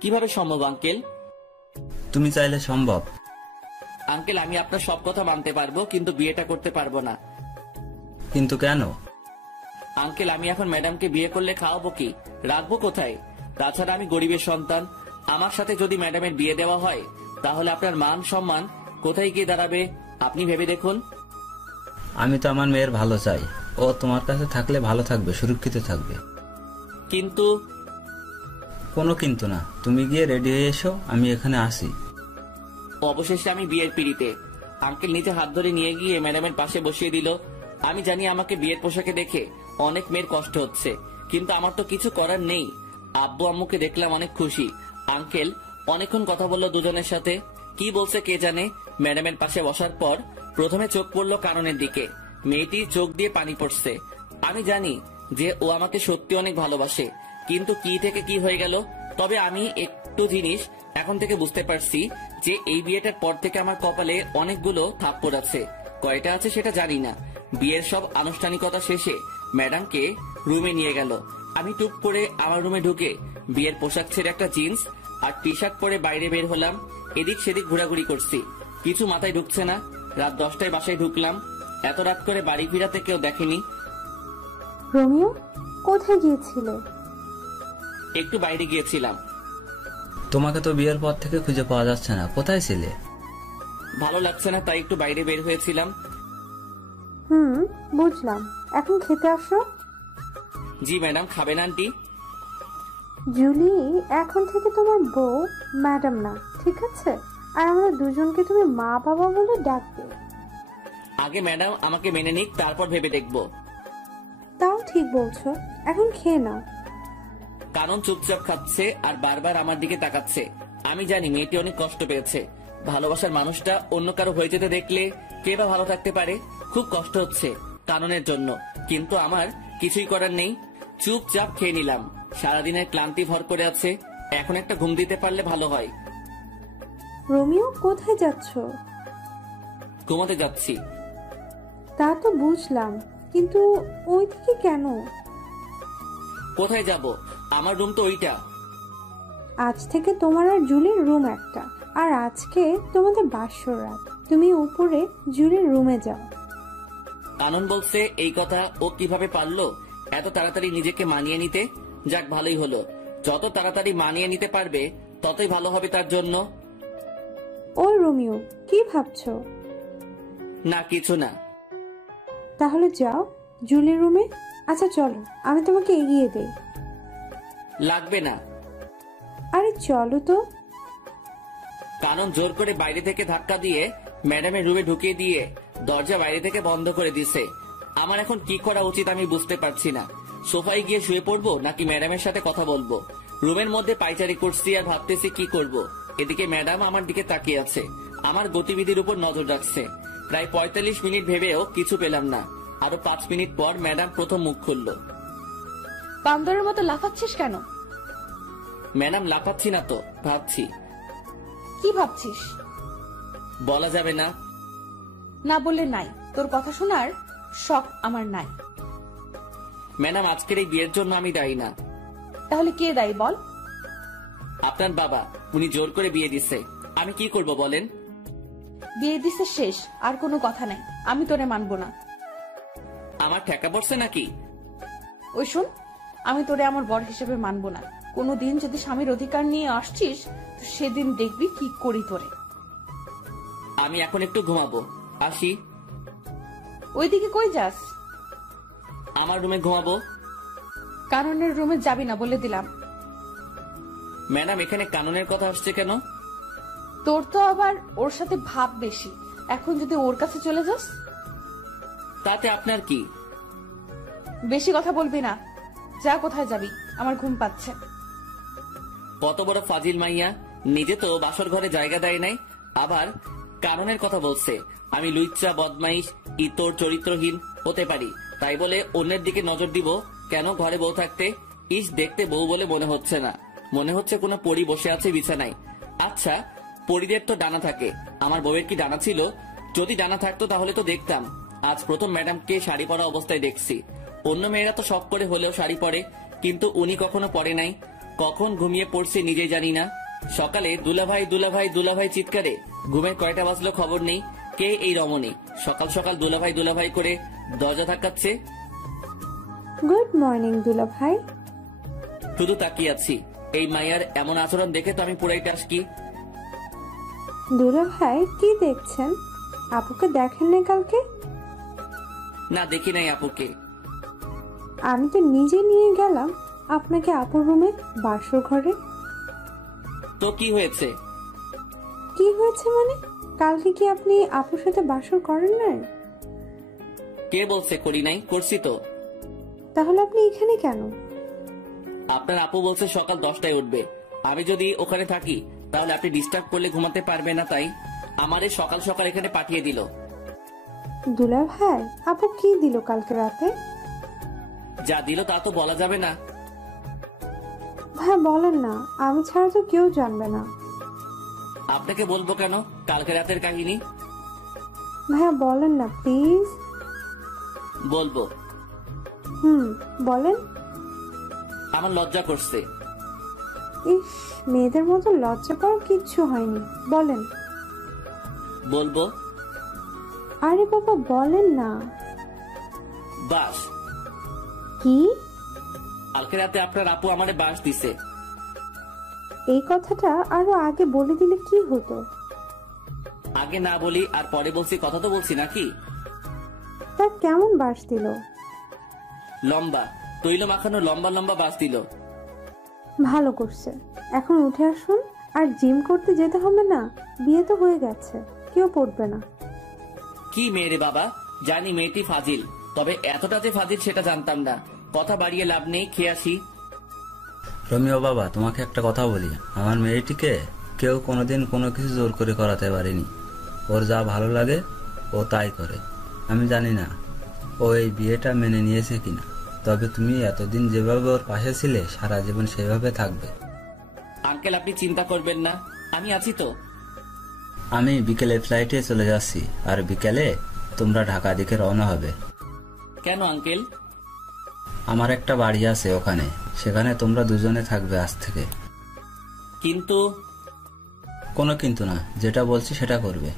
কিভাবে সম্ভব আঙ্কেল? তুমি চাইলে সম্ভব। আঙ্কেল আমি আপনার সব কথা মানতে পারবো, কিন্তু বিয়েটা করতে পারবো না। কিন্তু কেন? আঙ্কেল আমি এখন ম্যাডামকে বিয়ে করলে খাওয়াবো কি, রাখবো কোথায়? তাছাড়া আমি গরিবের সন্তান। আমার সাথে যদি ম্যাডামের বিয়ে দেওয়া হয় তাহলে আপনার মান সম্মান কোথায় গিয়ে দাঁড়াবে আপনি ভেবে দেখুন। আমি তো আমার মেয়ের ভালো চাই, ও তোমার কাছে থাকলে ভালো থাকবে, সুরক্ষিত থাকবে। কিন্তু কোনো কিন্তু না, তুমি গিয়ে রেডি হয়ে এসো, আমি এখানে আসি। অবশেষে আমি বিয়ের পিড়িতে। আঙ্কেল নিজে হাত ধরে নিয়ে গিয়ে ম্যাডামের পাশে বসিয়ে দিল। আমি জানি আমাকে বিয়ের পোশাকে দেখে অনেক মেয়ের কষ্ট হচ্ছে, কিন্তু আমার তো কিছু করার নেই। আব্বু আম্মুকে দেখলাম অনেক খুশি। আঙ্কেল অনেকক্ষণ কথা বললো দুজনের সাথে, কি বলছে কে জানে। ম্যাডামের পাশে বসার পর প্রথমে চোখ পড়লো কাননের দিকে। মেয়েটির চোখ দিয়ে পানি পড়ছে। আমি জানি যে ও আমাকে সত্যি অনেক ভালোবাসে, কিন্তু কি থেকে কি হয়ে গেল। তবে আমি একটু জিনিস এখন থেকে বুঝতে পারছি যে এই বিয়েটার পর থেকে আমার কপালে অনেকগুলো থাপ্পড় আছে। কয়টা আছে সেটা জানি না। বিয়ের সব আনুষ্ঠানিকতা শেষে ম্যাডামকে রুমে নিয়ে গেল। আমি টুপ করে আমার রুমে ঢুকে বিয়ের পোশাক ছেড়ে একটা জিন্স আর টি শার্ট পরে বাইরে বের হলাম। এদিক সেদিক ঘোরাঘুরি করছি, কিছু মাথায় ঢুকছে না। রাত 10টায় বাসায় ঢুকলাম। এত রাত করে বাড়ি ফিরাতে কেউ দেখেনি। রোমিও, কোথায় গিয়েছিলে? একটু বাইরে গিয়েছিলাম। তোমাকে তো বিয়ের পর থেকে খুঁজে পাওয়া যাচ্ছে না, কোথায় ছিলে? ভালো লাগছে না তাই একটু বাইরে বের হয়েছিলাম। বুঝলাম। এখন খেতে আসো। জি ম্যাডাম, খাবেন আন্টি? জুলি, এখন থেকে তোমার বউ ম্যাডাম না, ঠিক আছে? আর আমাদের দুজনকে তুমি মা বাবা বলে ডাকবে। আগে ম্যাডাম আমাকে মেনে নিক, তারপর ভেবে দেখব। তাও ঠিক বলছো, এখন খেয়ে নাও। কারণ চুপচাপ খাচ্ছে আর বারবার আমার দিকে তাকাচ্ছে। আমি জানি মেয়েটি অনেক কষ্ট পেয়েছে। ভালোবাসার মানুষটা অন্য কারো হয়ে যেতে দেখলে কে বা ভালো থাকতে পারে। খুব কষ্ট হচ্ছে কাননের জন্য, কিন্তু আমার কিছুই করার নেই। চুপচাপ খেয়ে নিলাম। সারাদিনের ক্লান্তি ভর করে আছে, এখন একটা ঘুম দিতে পারলে ভালো হয়। রোমিও, কোথায় যাচ্ছো? ঘুমাতে যাচ্ছি। তা তো বুঝলাম, কিন্তু ওইদিকে কেন? কোথায় যাব? আমার রুম তো ওইটা। আজ থেকে তোমার আর জুলির রুম একটা, আর আজকে তোমাদের বাসর রাত। তুমি উপরে জুলির রুমে যাও। কানন বলছে এই কথা। ও কিভাবে পারলো এত তাড়াতাড়ি নিজেকে মানিয়ে নিতে? যাক, ভালোই হলো। যত তাড়াতাড়ি মানিয়ে নিতে পারবে ততই ভালো হবে তার জন্য। ওই রোমিও, কি ভাবছো? না, কিছু না। তাহলে যাও জুলির রুমে। আচ্ছা চলো, আমি তোমাকে এগিয়ে দেই। লাগবে না। আরে চলো তো। কানন জোর করে বাইরে থেকে ধাক্কা দিয়ে ম্যাডামের রুমে ঢুকিয়ে দিয়ে দরজা বাইরে থেকে বন্ধ করে দিছে। আমার এখন কি করা উচিত আমি বুঝতে পারছি না। সোফায় গিয়ে শুয়ে পড়বো নাকি ম্যাডামের সাথে কথা বলবো? রুমের মধ্যে পায়চারি করছি আর ভাবতেছি কি করব। এদিকে ম্যাডাম আমার দিকে তাকিয়ে আছে, আমার গতিবিধির উপর নজর রাখছে। প্রায় 45 মিনিট ভেবেও কিছু পেলাম না। আরো 5 মিনিট পর ম্যাডাম প্রথম মুখ খুলল। বান্দরের মতো লাফাচ্ছিস কেন? ম্যাডাম, লাফাচ্ছি না তো, ভাবছি। কি ভাবছিস? বলা যাবে না। না বললে নাই, তোর কথা শোনার শখ আমার নাই। ম্যাডাম, আজকের এই বিয়ের জন্য আমি দায়ী না। তাহলে কে দায়ী বল? আপনার বাবা, উনি জোর করে বিয়ে দিছে। আমি কি করব বলেন? বিয়ে দিছে শেষ, আর কোনো কথা নাই। আমি তোরে মানবো না। আমার ঠেকা পড়ছে নাকি? ওই শোন, আমি তোরে আমার বর হিসেবে মানবো না। কোনোদিন যদি স্বামীর অধিকার নিয়ে আসছিস তো সেদিন দেখবি কি করি তোরে। আমি এখন একটু ঘুমাবো, আসি। ওইদিকে কই যাস? আমার রুমে ঘুমাবো। কাননের রুমে যাবি না বলে দিলাম। ম্যাডাম, এখানে কাননের কথা আসছে কেন? তোর তো আবার ওর সাথে ভাব বেশি। এখন যদি ওর কাছে চলে যাস? তাতে আপনার কি? বেশি কথা বলবি না। যা, কোথায় যাবি? আমার ঘুম পাচ্ছে। কত বড় ফাজিল মাইয়া, নিজে তো বাসর ঘরে জায়গা দেয় নাই, আবার কাননের কথা বলছে। আমি লুইচ্চা, বদমাইশ, ইতর, চরিত্রহীন হতে পারি, তাই বলে অন্যের দিকে নজর দিব কেন? ঘরে বউ থাকতে ইস, দেখতে বউ বলে মনে হচ্ছে না, মনে হচ্ছে কোনো পরী বসে আছে বিছানায়। আচ্ছা, পরীদের তো ডানা থাকে, আমার বউয়ের কি ডানা ছিল? যদি ডানা থাকতো তাহলে তো দেখতাম। আজ প্রথম ম্যাডামকে শাড়ি পরা অবস্থায় দেখছি। অন্য মেয়েরা তো শখ করে হলেও শাড়ি পরে, কিন্তু উনি কখনো পরে নাই। কখন ঘুমিয়ে পড়ছে নিজেই জানি না। সকালে দুলাভাই দুলাভাই দুলাভাই চিৎকারে ঘুমের কয়টা বাজলো খবর নেই। কে এই রমণী সকাল সকাল দুলাভাই দুলাভাই করে দরজা ধাক্কাচ্ছে? গুড মর্নিং দুলা ভাই। শুধু তাকিয়ে আছি। এই মাইয়ার এমন আচরণ দেখে তো আমি পুরাই টাসকি। দুলা ভাই, কি দেখছেন? আপুকে দেখেন না কালকে? না, দেখি নাই আপুকে। আমি তো নিজে নিয়ে গেলাম আপনাকে আপুর রুমে, বাসর ঘরে। তো কি হয়েছে? কি হয়েছে মানে? কালকে কি আপনি আপুর সাথে বাসর করেন নাই? কে বলছে করি নাই? করছি তো। তাহলে আপনি এখানে কেন? আপনার আপু বলছে সকাল 10টায় উঠবে। আমি যদি ওখানে থাকি তাহলে আপনি ডিস্টার্ব করলে ঘুমাতে পারবে না, তাই আমারে সকাল সকাল এখানে পাঠিয়ে দিল। দুলা ভাই, আপু কি দিল কালকে রাতে? যা দিল তা তো বলা যাবে না। ভাই বলেন না, আমি ছাড়া তো কেউ জানবে না। আপনাকে বলবো কেন কালকে রাতের কাহিনী? ভাইয়া বলেন না প্লিজ। বলবো। বলেন। আমার লজ্জা করছে। ইস, মেয়েদের মতো লজ্জা পাওয়ার কিচ্ছু হয়নি, বলেন। বলবো। আরে বাবা বলেন না। বাস। কি? কালকে রাতে আপনার আপু আমারে বাস দিছে। এই কথাটা আরো আগে বলে দিলে কি হতো? আগে না বলি আর পরে বলছি, কথা তো বলছি নাকি? তা কেমন বাস দিল? লম্বা, তৈল মাখানো লম্বা লম্বা বাস দিল। ভালো করছে। এখন উঠে আসুন। আর জিম করতে যেতে হবে না, বিয়ে তো হয়ে গেছে, কেউ পড়বে না। কি মেয়ে রে বাবা, জানি মেয়েটি ফাজিল, তবে এতটা যে ফাজিল সেটা জানতাম না। কথা বাড়িয়ে লাভ নেই, খেয়ে আসি। রমিও বাবা, তোমাকে একটা কথা বলি, আমার মেয়েটিকে কেউ কোনোদিন কোনো কিছু জোর করে করাতে পারেনি। ওর যা ভালো লাগে ও তাই করে। আমি জানি না ও এই বিয়েটা মেনে নিয়েছে কিনা, তবে তুমি এতদিন যেভাবে ওর পাশে ছিলে সারা জীবন সেভাবে থাকবে। আঙ্কেল আপনি চিন্তা করবেন না, আমি আছি তো। আমি বিকেলে ফ্লাইটে চলে যাচ্ছি, আর বিকেলে তোমরা ঢাকা দিকে রওনা হবে। কেন আঙ্কেল? আমার একটা বাড়ি আছে ওখানে, সেখানে তোমরা দুজনে থাকবে আজ থেকে। কিন্তু কোনো কিন্তু না, যেটা বলছি সেটা করবে।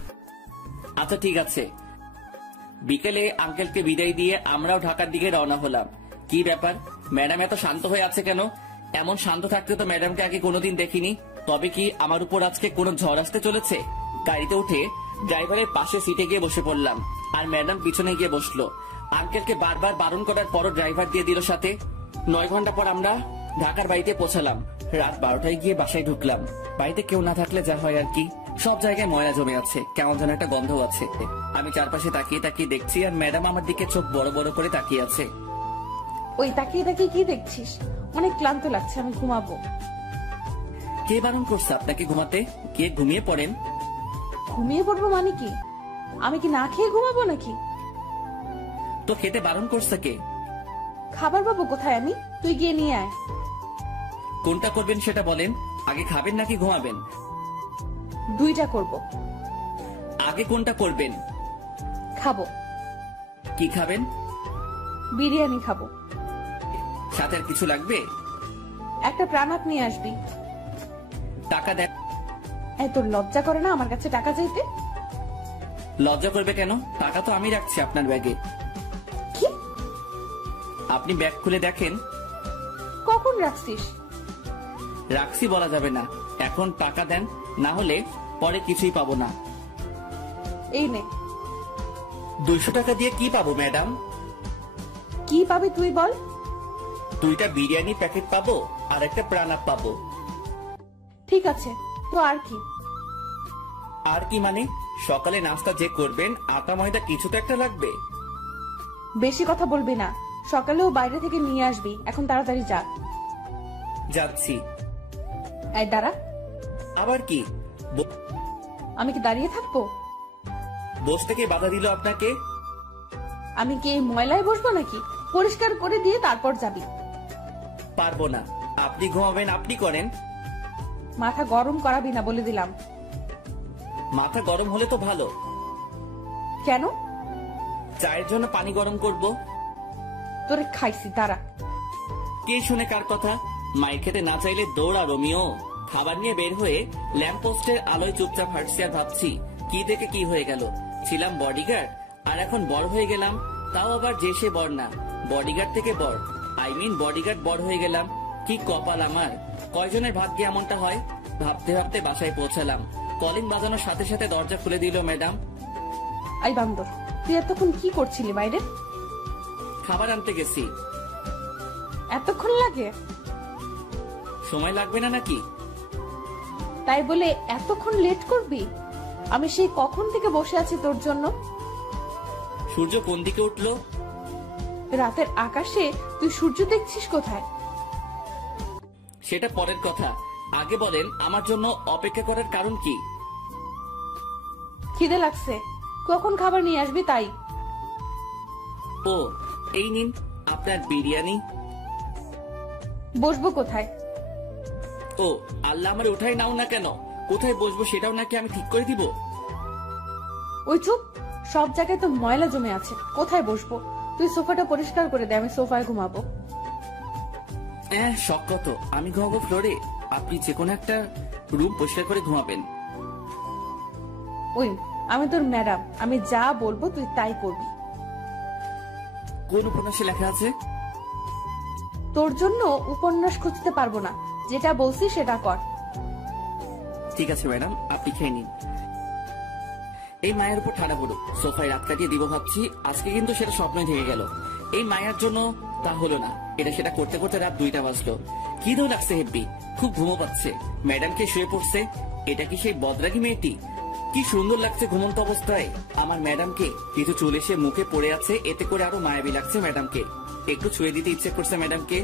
আচ্ছা ঠিক আছে। বিকেলে আঙ্কেলকে বিদায় দিয়ে আমরাও ঢাকার দিকে রওনা হলাম। কি ব্যাপার, ম্যাডাম এত শান্ত হয়ে আছে কেন? এমন শান্ত থাকতে তো ম্যাডামকে আগে কোনোদিন দেখিনি। তবে কি আমার উপর আজকে কোনো ঝড় আসতে চলেছে? গাড়িতে উঠে ড্রাইভারের পাশে সিটে গিয়ে বসে পড়লাম, আর ম্যাডাম পিছনে গিয়ে বসলো। আঙ্কেলকে বারবার বারণ করার পরও ড্রাইভার দিয়ে দিল সাথে। 9 ঘন্টা পর আমরা ঢাকার বাড়িতে পৌঁছালাম। রাত 12টায় গিয়ে বাসায় ঢুকলাম। বাড়িতে কেউ না থাকলে যা হয় আর কি, সব জায়গায় ময়লা জমে আছে, কেমন যেন একটা গন্ধ আছে। আমি চারপাশে তাকিয়ে তাকিয়ে দেখছি, আর ম্যাডাম আমার দিকে চোখ বড় বড় করে তাকিয়ে আছে। ওই তাকিয়ে তাকিয়ে কি দেখছিস? অনেক ক্লান্ত লাগছে, আমি ঘুমাবো। কে বারণ করছে আপনাকে ঘুমাতে? কে ঘুমিয়ে পড়েন। ঘুমিয়ে পড়বো মানে কি? আমি কি না খেয়ে ঘুমাবো নাকি? তো খেতে বারণ করছে কে? খাবার পাবো কোথায় আমি? তুই গিয়ে নিয়ে আয়। কোনটা করবেন সেটা বলেন। আগে খাবেন নাকি ঘুমাবেন? দুইটা করব। আগে কোনটা করবেন? খাবো। কি খাবেন? বিরিয়ানি খাবো। সাথে আর কিছু লাগবে? একটা প্রাণাক নিয়ে আসবি। টাকা দেন। এই তোর লজ্জা করে না আমার কাছে টাকা চাইতে? লজ্জা করবে কেন? টাকা তো আমি রাখছি আপনার ব্যাগে। কি? আপনি ব্যাগ খুলে দেখেন। কখন রাখছিস? রাখছি বলা যাবে না। এখন টাকা দেন, না হলে পরে কিছুই পাবো না। এই নে। 200 টাকা দিয়ে কি পাবো ম্যাডাম? কি পাবি তুই বল? 2টা বিরিয়ানি প্যাকেট পাবো, আর একটা প্রাণাক পাবো। ঠিক আছে, তো আর কি? আর কি মানে? সকালে নাস্তা যে করবেন, আটা ময়দা কিছু তো একটা লাগবে। বেশি কথা বলবি না। সকালেও বাইরে থেকে নিয়ে আসবি। এখন তাড়াতাড়ি যা। যাচ্ছি। এই দাঁড়া। আবার কি? আমি কি দাঁড়িয়ে থাকবো? বসতে কে বাধা দিল আপনাকে? আমি কি এই ময়লায় বসবো নাকি? পরিষ্কার করে দিয়ে তারপর যাবি। পারবো না। আপনি ঘুমাবেন, আপনি করেন। মাথা গরম করাবি না বলে দিলাম। মাথা গরম হলে তো ভালো। কেন? চায়ের জন্য পানি গরম করব। তোরে খাইছি, দাঁড়া। কে শুনে কার কথা? মায়ের খেতে না চাইলে দৌড়া রোমিও। খাবার নিয়ে বের হয়ে ল্যাম্প পোস্টের আলোয় চুপচাপ হাঁটছি আর ভাবছি, কি দেখে কি হয়ে গেল। ছিলাম বডিগার্ড, আর এখন বড় হয়ে গেলাম। তাও আবার যে সে বড় না, বডিগার্ড থেকে বড়। বডিগার্ড বড় হয়ে গেলাম। কি কপাল আমার! কয়জনের ভাগ্যে এমনটা হয়? ভাবতে ভাবতে বাসায় পৌঁছালাম। কলিং বাজানোর সাথে সাথে দরজা খুলে দিল ম্যাডাম। আই বান্দর, তুই এতক্ষণ কি করছিলি বাইরে? খাবার আনতে গেছি। এতক্ষণ লাগে? সময় লাগবে না নাকি? তাই বলে এতক্ষণ লেট করবি? আমি সেই কখন থেকে বসে আছি তোর জন্য। সূর্য কোন দিকে উঠলো? রাতের আকাশে তুই সূর্য দেখছিস কোথায়? সেটা পরের কথা। আগে বলেন আমার জন্য অপেক্ষা করার কারণ কি? খিদে লাগছে। কখন খাবার নিয়ে আসবি তাই। ও, এই নিন আপনার বিরিয়ানি। বসবো কোথায়? ও আল্লাহ, আমার উঠাই নাও না কেন? কোথায় বসবো সেটাও নাকি আমি ঠিক করে দিব? ওই চুপ। সব জায়গায় তো ময়লা জমে আছে, কোথায় বসবো? তুই সোফাটা পরিষ্কার করে দে, আমি সোফায় ঘুমাবো। শখ কত, আমি ঘুমাবো ফ্লোরে। আপনি যে কোনো একটা রুম পরিষ্কার করে ঘুমাবেন। ওই, আমি তোর ম্যাডাম, আমি যা বলবো তুই তাই করবি। কোন উপন্যাসে লেখা আছে? তোর জন্য উপন্যাস খুঁজতে পারবো না, যেটা বলছি সেটা কর। ঠিক আছে ম্যাডাম, আপনি খেয়ে নিন। এই মায়ের উপর ঠাড়া পড়ুক, সোফায় রাত কাটিয়ে দিব ভাবছি, আজকে কিন্তু সেটা স্বপ্নই থেকে গেল। এই মায়ের জন্য তা হলো না। এটা সেটা করতে করতে রাত 2টা বাজলো। কি ধরে লাগছে হেব্বি, খুব ঘুমো পাচ্ছে। ম্যাডামকে শুয়ে পড়ছে। এটা কি সেই বদরাগী মেয়েটি? কি সুন্দর লাগছে ঘুমন্ত অবস্থায় আমার ম্যাডামকে। কিছু চুল এসে মুখে পড়ে আছে, এতে করে আরো মায়াবী লাগছে ম্যাডামকে। একটু ছুঁয়ে দিতে ইচ্ছে করছে ম্যাডামকে।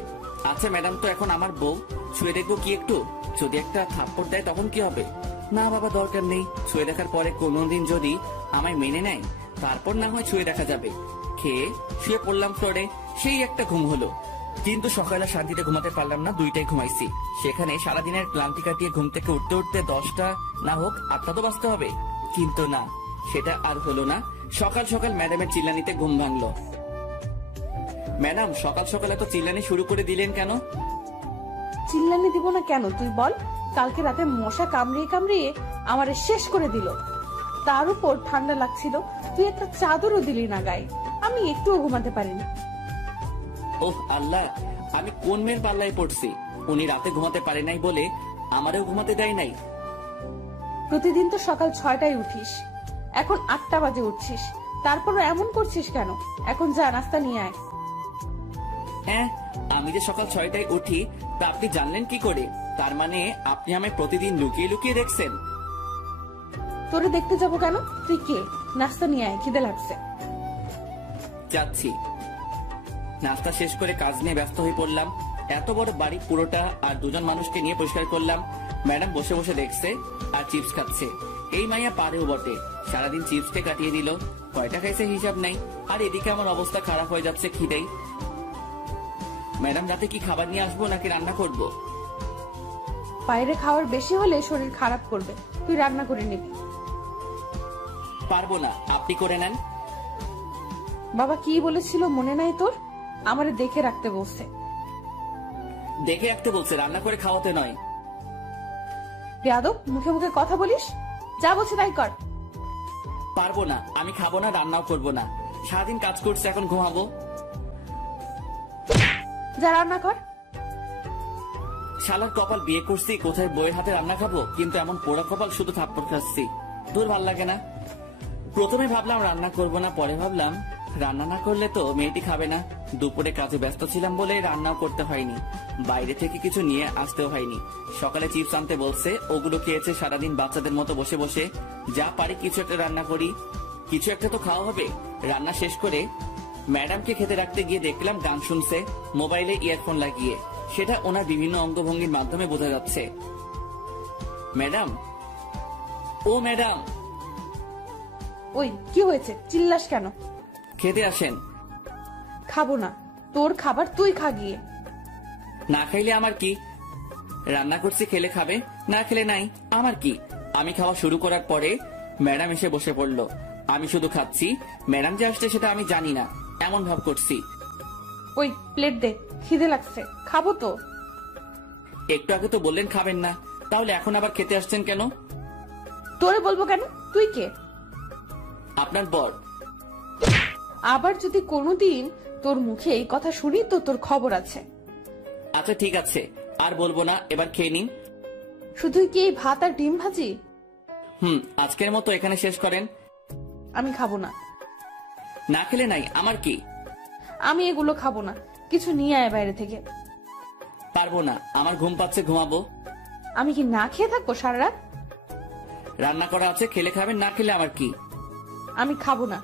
আচ্ছা ম্যাডাম তো এখন আমার বউ, ছুঁয়ে দেখবো কি একটু? যদি একটা থাপ্পড় দেয় তখন কি হবে? না বাবা, দরকার নেই। ছুঁয়ে দেখার পরে কোনোদিন যদি আমায় মেনে নেয় তারপর না হয় ছুঁয়ে দেখা যাবে। খেয়ে শুয়ে পড়লাম ফ্লোরে। সেই একটা ঘুম হলো, কিন্তু সকালে শান্তিতে ঘুমাতে পারলাম না। 2টায় ঘুমাইছি। সেখানে সারাদিনের ক্লান্তি কাটিয়ে ঘুম থেকে উঠতে উঠতে 10টা না হোক 8টা তো বাজতে হবে। কিন্তু না, সেটা আর হলো না। সকাল সকাল ম্যাডামের চিল্লানিতে ঘুম ভাঙলো। ম্যাডাম সকাল সকাল এত চিল্লানি শুরু করে দিলেন কেন? চিল্লানি দিব না কেন তুই বল? কালকে রাতে মশা কামড়িয়ে কামড়িয়ে আমারে শেষ করে দিল। তার উপর ঠান্ডা লাগছিল, তুই একটা চাদরও দিলি না গায়ে। আমি একটুও ঘুমাতে পারিনি। ওহ আল্লাহ, আমি কোন মেয়ের পাল্লায় পড়ছি? উনি রাতে ঘুমাতে পারে নাই বলে আমারও ঘুমাতে দেয় নাই। প্রতিদিন তো সকাল 6টায় উঠিস, এখন 8টা বাজে উঠছিস, তারপরও এমন করছিস কেন? এখন যা, নাস্তা নিয়ে আয়। হ্যাঁ, আমি যে সকাল 6টায় উঠি তা আপনি জানলেন কি করে? তার মানে আপনি আমায় প্রতিদিন লুকিয়ে লুকিয়ে দেখছেন? তোরে দেখতে যাবো কেন? তুই কে? নাস্তা নিয়ে আয়, খিদে লাগছে। যাচ্ছি। নাস্তা শেষ করে কাজ নিয়ে ব্যস্ত হয়ে পড়লাম। এত বড় বাড়ি পুরোটা আর 2জন মানুষকে নিয়ে পরিষ্কার করলাম। ম্যাডাম বসে বসে দেখছে আর চিপস খাচ্ছে। এই মাইয়া পারেও বটে, সারাদিন চিপসে কাটিয়ে দিল। কয়টা খাইছে হিসাব নাই। আর এদিকে আমার অবস্থা খারাপ হয়ে যাচ্ছে খিদেই। ম্যাডাম রাতে কি খাবার নিয়ে আসবো নাকি রান্না করব? বাইরে খাওয়ার বেশি হলে শরীর খারাপ করবে, তুই রান্না করে নিবি। পারবো না, আপনি করে নেন। বাবা কি বলেছিল মনে নাই তোর? আমারে দেখে রাখতে বলছে। দেখে রাখতে বলছে, রান্না করে খাওয়াতে নয়। বেয়াদব, মুখে মুখে কথা বলিস। যা বলছে তাই কর। পারবো না, আমি খাবো না, রান্নাও করবো না। সারাদিন কাজ করছে, এখন ঘুমাবো। যা রান্না কর। শালার কপাল, বিয়ে করছি কোথায় বইয়ের হাতে রান্না খাবো, কিন্তু এমন পোড়া কপাল, শুধু থাপ্পড় খাচ্ছি। দূর, ভাল লাগে না। প্রথমে ভাবলাম রান্না করবো না, পরে ভাবলাম রান্না না করলে তো মেয়েটি খাবে না। দুপুরে কাজে ব্যস্ত ছিলাম বলে রান্নাও করতে হয়নি, বাইরে থেকে কিছু নিয়ে আসতেও হয়নি। সকালে চিপস আনতে বলছে, ওগুলো খেয়েছে সারাদিন বাচ্চাদের মতো বসে বসে। যা পারি কিছু একটা রান্না করি, কিছু একটা তো খাওয়া হবে। রান্না শেষ করে ম্যাডামকে খেতে রাখতে গিয়ে দেখলাম গান শুনছে মোবাইলে ইয়ারফোন লাগিয়ে। সেটা ওনার বিভিন্ন অঙ্গভঙ্গির মাধ্যমে বোঝা যাচ্ছে। ম্যাডাম, ও ম্যাডাম। ওই কি হয়েছে, চিল্লাস কেন? খেতে আসেন। খাবো না, তোর খাবার তুই খা গিয়ে। না খাইলে আমার কি? রান্না করছি, খেলে খাবে, না খেলে নাই, আমার কি? আমি খাওয়া শুরু করার পরে ম্যাডাম এসে বসে পড়লো। আমি শুধু খাচ্ছি, ম্যাডাম যে আসছে সেটা আমি জানি না, এমন ভাব করছি। ওই প্লেট দে, খিদে লাগছে, খাবো তো। একটু আগে তো বললেন খাবেন না, তাহলে এখন আবার খেতে আসছেন কেন? তোরে বলবো কেন? তুই কে? আপনার বর। আবার যদি কোনোদিন তোর মুখে এই কথা শুনি তো তোর খবর আছে। আচ্ছা ঠিক আছে, আর বলবো না, এবার খেয়ে নিন। শুধুই কি এই ভাত আর ডিম ভাজি? আজকের মতো এখানে শেষ করেন। আমি খাবো না। না খেলে নাই, আমার কি? আমি এগুলো খাবো না, কিছু নিয়ে আয় বাইরে থেকে। পারবো না, আমার ঘুম পাচ্ছে, ঘুমাবো। আমি কি না খেয়ে থাকবো সারা রাত? রান্না করা আছে, খেলে খাবেন, না খেলে আমার কি? আমি খাবো না।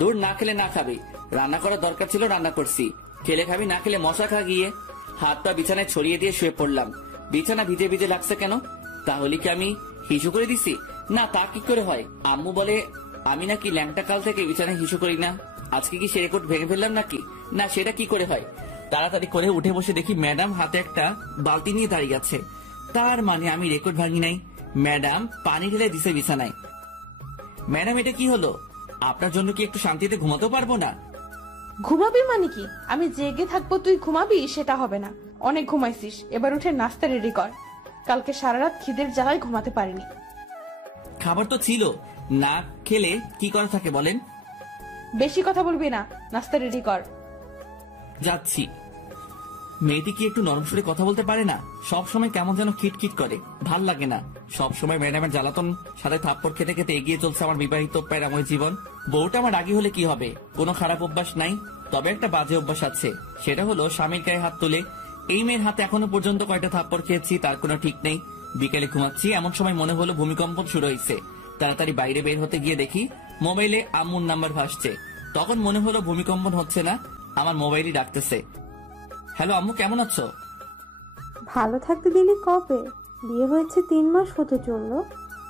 দূর, না খেলে না খাবে। রান্না করার দরকার ছিল, রান্না করছি। খেলে খাবি, না খেলে মশা খা গিয়ে। হাত পা বিছানায় ছড়িয়ে দিয়ে শুয়ে পড়লাম। বিছানা ভিজে ভিজে লাগছে কেন? তাহলে কি আমি হিসু করে দিছি? না, তা কি করে হয়? আম্মু বলে আমি নাকি ল্যাংটা কাল থেকে বিছানায় হিসু করি না। আজকে কি সে রেকর্ড ভেঙে ফেললাম নাকি? না, সেটা কি করে হয়? তাড়াতাড়ি করে উঠে বসে দেখি ম্যাডাম হাতে একটা বালতি নিয়ে দাঁড়িয়ে আছে। তার মানে আমি রেকর্ড ভাঙি নাই। ম্যাডাম পানি ঢেলে দিছে বিছানায়। ম্যাডাম, এটা কি হলো? আপনার জন্য কি একটু শান্তিতে ঘুমাতেও পারবো না? ঘুমাবি মানে কি? আমি জেগে থাকবো, তুই ঘুমাবি? সেটা হবে না, অনেক ঘুমাইছিস। এবার উঠে নাস্তা রেডি কর। কালকে সারা রাত খিদের জ্বালায় ঘুমাতে পারিনি। খাবার তো ছিল, না খেলে কি করা থাকে বলেন? বেশি কথা বলবি না, নাস্তা রেডি কর। যাচ্ছি। মেয়েটি কি একটু নরম সুরে কথা বলতে পারে না? সব সময় কেমন যেন খিটখিট করে, ভাল লাগে না। সব সময় ম্যাডামের জ্বালাতন সাথে থাপ্পড় খেতে খেতে এগিয়ে চলছে আমার বিবাহিত প্যারাময় জীবন। বউটা আমার রাগী হলে কি হবে? কোনো খারাপ অভ্যাস নাই, তবে একটা বাজে অভ্যাস আছে, সেটা হলো স্বামীর গায়ে হাত তুলে। এই মেয়ের হাতে এখনো পর্যন্ত কয়টা থাপ্পড় খেয়েছি তার কোনো ঠিক নেই। বিকেলে ঘুমাচ্ছি, এমন সময় মনে হলো ভূমিকম্প শুরু হয়েছে। তাড়াতাড়ি বাইরে বের হতে গিয়ে দেখি মোবাইলে আম্মুর নাম্বার ভাসছে। তখন মনে হলো ভূমিকম্পন হচ্ছে না, আমার মোবাইলই ডাকতেছে। হ্যালো আম্মু, কেমন আছো? ভালো থাকতে দিলি কবে? বিয়ে হয়েছে 3 মাস হতে চললো,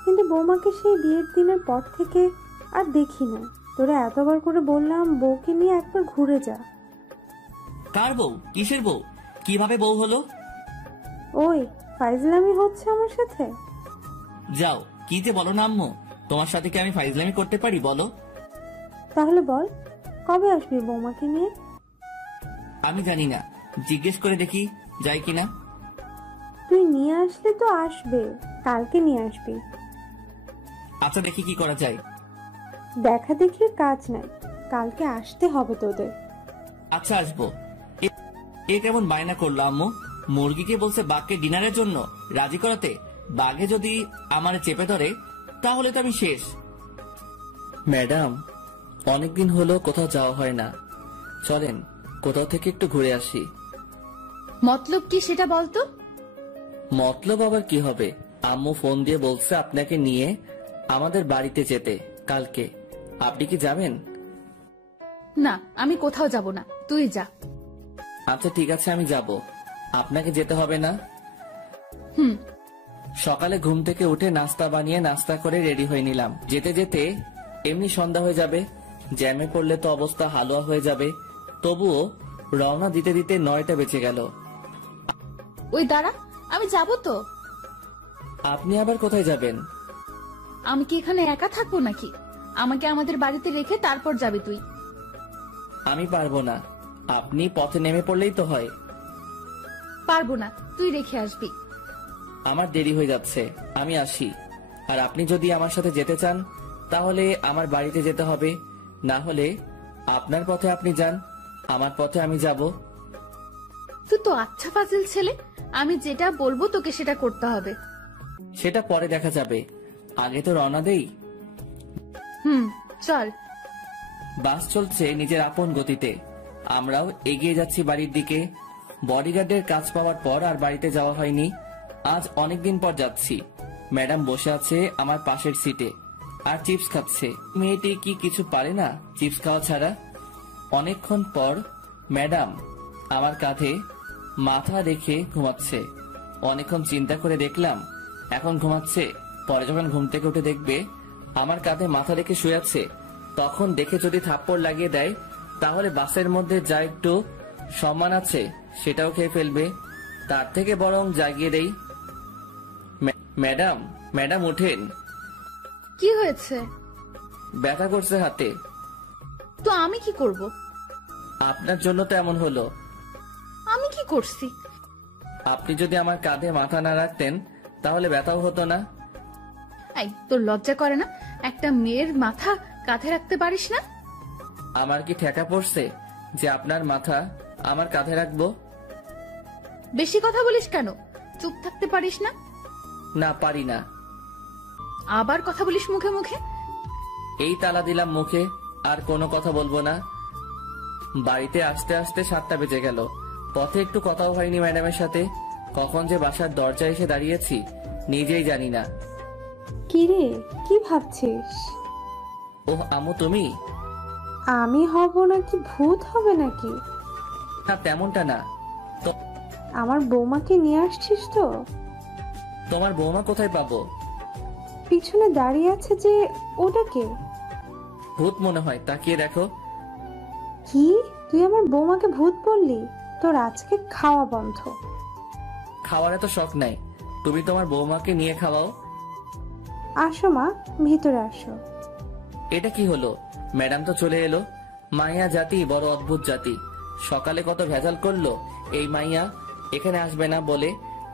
কিন্তু বৌমাকে সেই বিয়ের দিনের পর থেকে আর দেখি না। তোরা এতবার করে বললাম বউকে নিয়ে একবার ঘুরে যা। কার বউ? কিসের বউ? কিভাবে বউ হলো? ওই ফাইজলামি হচ্ছে আমার সাথে? যাও, কি যে বলো না আম্মু, তোমার সাথে কি আমি ফাইজলামি করতে পারি বলো? তাহলে বল, কবে আসবি বৌমাকে নিয়ে? আমি জানি না, জিজ্ঞেস করে দেখি যাই কিনা। তুই নিয়ে আসলে তো আসবে, কালকে নিয়ে আসবি। আচ্ছা, দেখি কি করা যায়। দেখা দেখির কাজ নাই, কালকে আসতে হবে তোদের। আচ্ছা, আসবো। এ কেমন বায়না করলো আম্মু? মুরগিকে বলছে বাঘকে ডিনারের জন্য রাজি করাতে, বাঘে যদি আমারে চেপে ধরে তাহলে তো আমি শেষ। ম্যাডাম, অনেকদিন হলো কোথাও যাওয়া হয় না, চলেন কোথাও থেকে একটু ঘুরে আসি। মতলব কি সেটা বলতো? মতলব আবার কি হবে? আম্মু ফোন দিয়ে বলছে আপনাকে নিয়ে আমাদের বাড়িতে যেতে কালকে। আপনি কি যাবেন? না, আমি কোথাও যাব না, তুই যা। আচ্ছা ঠিক আছে, আমি যাব। আপনাকে যেতে হবে না? হুম। সকালে ঘুম থেকে উঠে নাস্তা বানিয়ে নাস্তা করে রেডি হয়ে নিলাম। যেতে যেতে এমনি সন্ধ্যা হয়ে যাবে, জ্যামে পড়লে তো অবস্থা হালুয়া হয়ে যাবে। তবুও রওনা দিতে দিতে 9টা বেজে গেল। ওই দাঁড়া, আমি যাব তো। আপনি আবার কোথায় যাবেন? আমি কি এখানে একা থাকবো নাকি? আমাকে আমাদের বাড়িতে রেখে তারপর যাবি তুই। আমি পারবো না, আপনি পথে নেমে পড়লেই তো হয়। পারবো না, তুই রেখে আসবি। আমার দেরি হয়ে যাচ্ছে, আমি আসি। আর আপনি যদি আমার সাথে যেতে চান তাহলে আমার বাড়িতে যেতে হবে, না হলে আপনার পথে আপনি যান, আমার পথে আমি যাব। তুই তো আচ্ছা ফাজিল ছেলে, আমি যেটা বলবো তোকে সেটা করতে হবে। সেটা পরে দেখা যাবে, আগে তো রওনা দেই। হুম, চল। বাস চলছে নিজের আপন গতিতে, আমরাও এগিয়ে যাচ্ছি বাড়ির দিকে। বডিগার্ডের কাজ পাওয়ার পর আর বাড়িতে যাওয়া হয়নি। আজ অনেকদিন পর যাচ্ছি। ম্যাডাম বসে আছে আমার পাশের সিটে আর চিপস খাচ্ছে। মেয়েটি কি কিছু পারে না চিপস খাওয়া ছাড়া? অনেকক্ষণ পর ম্যাডাম আমার কাঁধে মাথা রেখে ঘুমাচ্ছে। অনেকক্ষণ চিন্তা করে দেখলাম এখন ঘুমাচ্ছে, পরে যখন ঘুম থেকে উঠে দেখবে আমার কাঁধে মাথা রেখে শুয়ে আছে, তখন দেখে যদি থাপ্পড় লাগিয়ে দেয় তাহলে বাসের মধ্যে যা একটু সম্মান আছে সেটাও খেয়ে ফেলবে। তার থেকে বরং জাগিয়ে দেই। ম্যাডাম, ম্যাডাম ওঠেন। কি হয়েছে? ব্যথা করছে হাতে। তো আমি কি করব? আপনার জন্য তো এমন হলো। আমি কি করছি? আপনি যদি আমার কাঁধে মাথা না রাখতেন তাহলে ব্যথাও হতো না। এই, তোর লজ্জা করে না? একটা মেয়ের মাথা কাঁধে রাখতে পারিস না? আমার কি ঠেকা পড়ছে যে আপনার মাথা আমার কাঁধে রাখবো? বেশি কথা বলিস কেন? চুপ থাকতে পারিস না? না, পারি না। আবার কথা বলিস মুখে মুখে। এই তালা দিলাম মুখে, আর কোনো কথা বলবো না। বাড়িতে আসতে আসতে 7টা বেজে গেল। পথে একটু কথাও হয়নি ম্যাডামের সাথে। কখন যে বাসার দরজায় এসে দাঁড়িয়েছি নিজেই জানি না। কি রে, কি ভাবছিস? ওহ আম্মু, তুমি? আমি হব নাকি ভূত হবে নাকি? না, তেমনটা না। আমার বৌমাকে নিয়ে আসছিস তো? তোমার বৌমা কোথায় পাবো? পিছনে দাঁড়িয়ে আছে যে, ওটা কে? ভূত মনে হয়, তাকিয়ে দেখো। কি, তুই আমার বৌমাকে ভূত বললি? তোর আজকে খাওয়া বন্ধ। খাওয়ার এত শখ নাই, তুমি তোমার বৌমাকে নিয়ে খাওয়াও। আসো মা, ভিতরে আসো। এটা কি হলো? ম্যাডাম তো চলে এলো। মাইয়া জাতি বড় অদ্ভুত জাতি। সকালে কত ভেজাল করলো এই মাইয়া এখানে আসবে না বলে,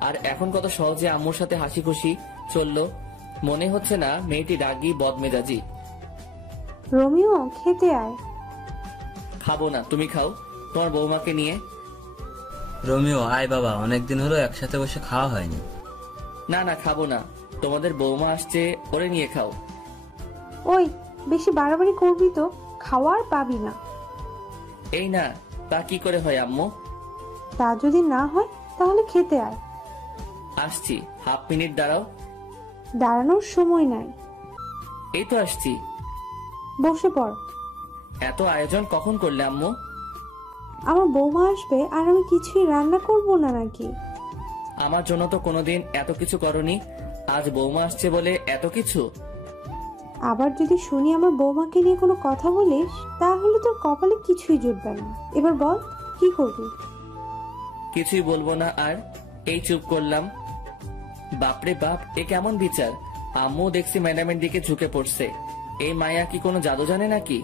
আর এখন কত সহজে আম্মুর সাথে হাসি খুশি চললো। মনে হচ্ছে না মেয়েটি রাগী বদমেজাজি। রোমিও, খেতে আয়। খাবো না, তুমি খাও তোমার বৌমাকে নিয়ে। রোমিও আয় বাবা, অনেকদিন হলো একসাথে বসে খাওয়া হয়নি। না না, খাবো না, তোমাদের বৌমা আসছে, ওরে নিয়ে খাও। ওই, বেশি বাড়াবাড়ি করবি তো খাওয়ার পাবি না। এই না, তা কি করে হয় আম্মু? তা যদি না হয় তাহলে খেতে আয়। আসছি, হাফ মিনিট দাঁড়াও। দাঁড়ানোর সময় নাই, এই তো আসছি। বসে পড়। এত আয়োজন কখন করলে আম্মু? আমার বৌমা আসবে আর আমি কিছুই রান্না করব না নাকি? আমার জন্য তো কোনোদিন এত কিছু করনি, আজ বৌমা আসছে বলে এত কিছু? আবার যদি শুনি আমার বৌমাকে নিয়ে কোনো কথা বলিস তাহলে তোর কপালে কিছুই জুটবে না। এবার বল কি করবি? কিছুই বলবো না আর, এই চুপ করলাম। বাপরে বাপ, এ কেমন বিচার! আম্মু দেখছি ম্যাডামের দিকে ঝুঁকে পড়ছে। এই মায়া কি কোনো জাদু জানে নাকি?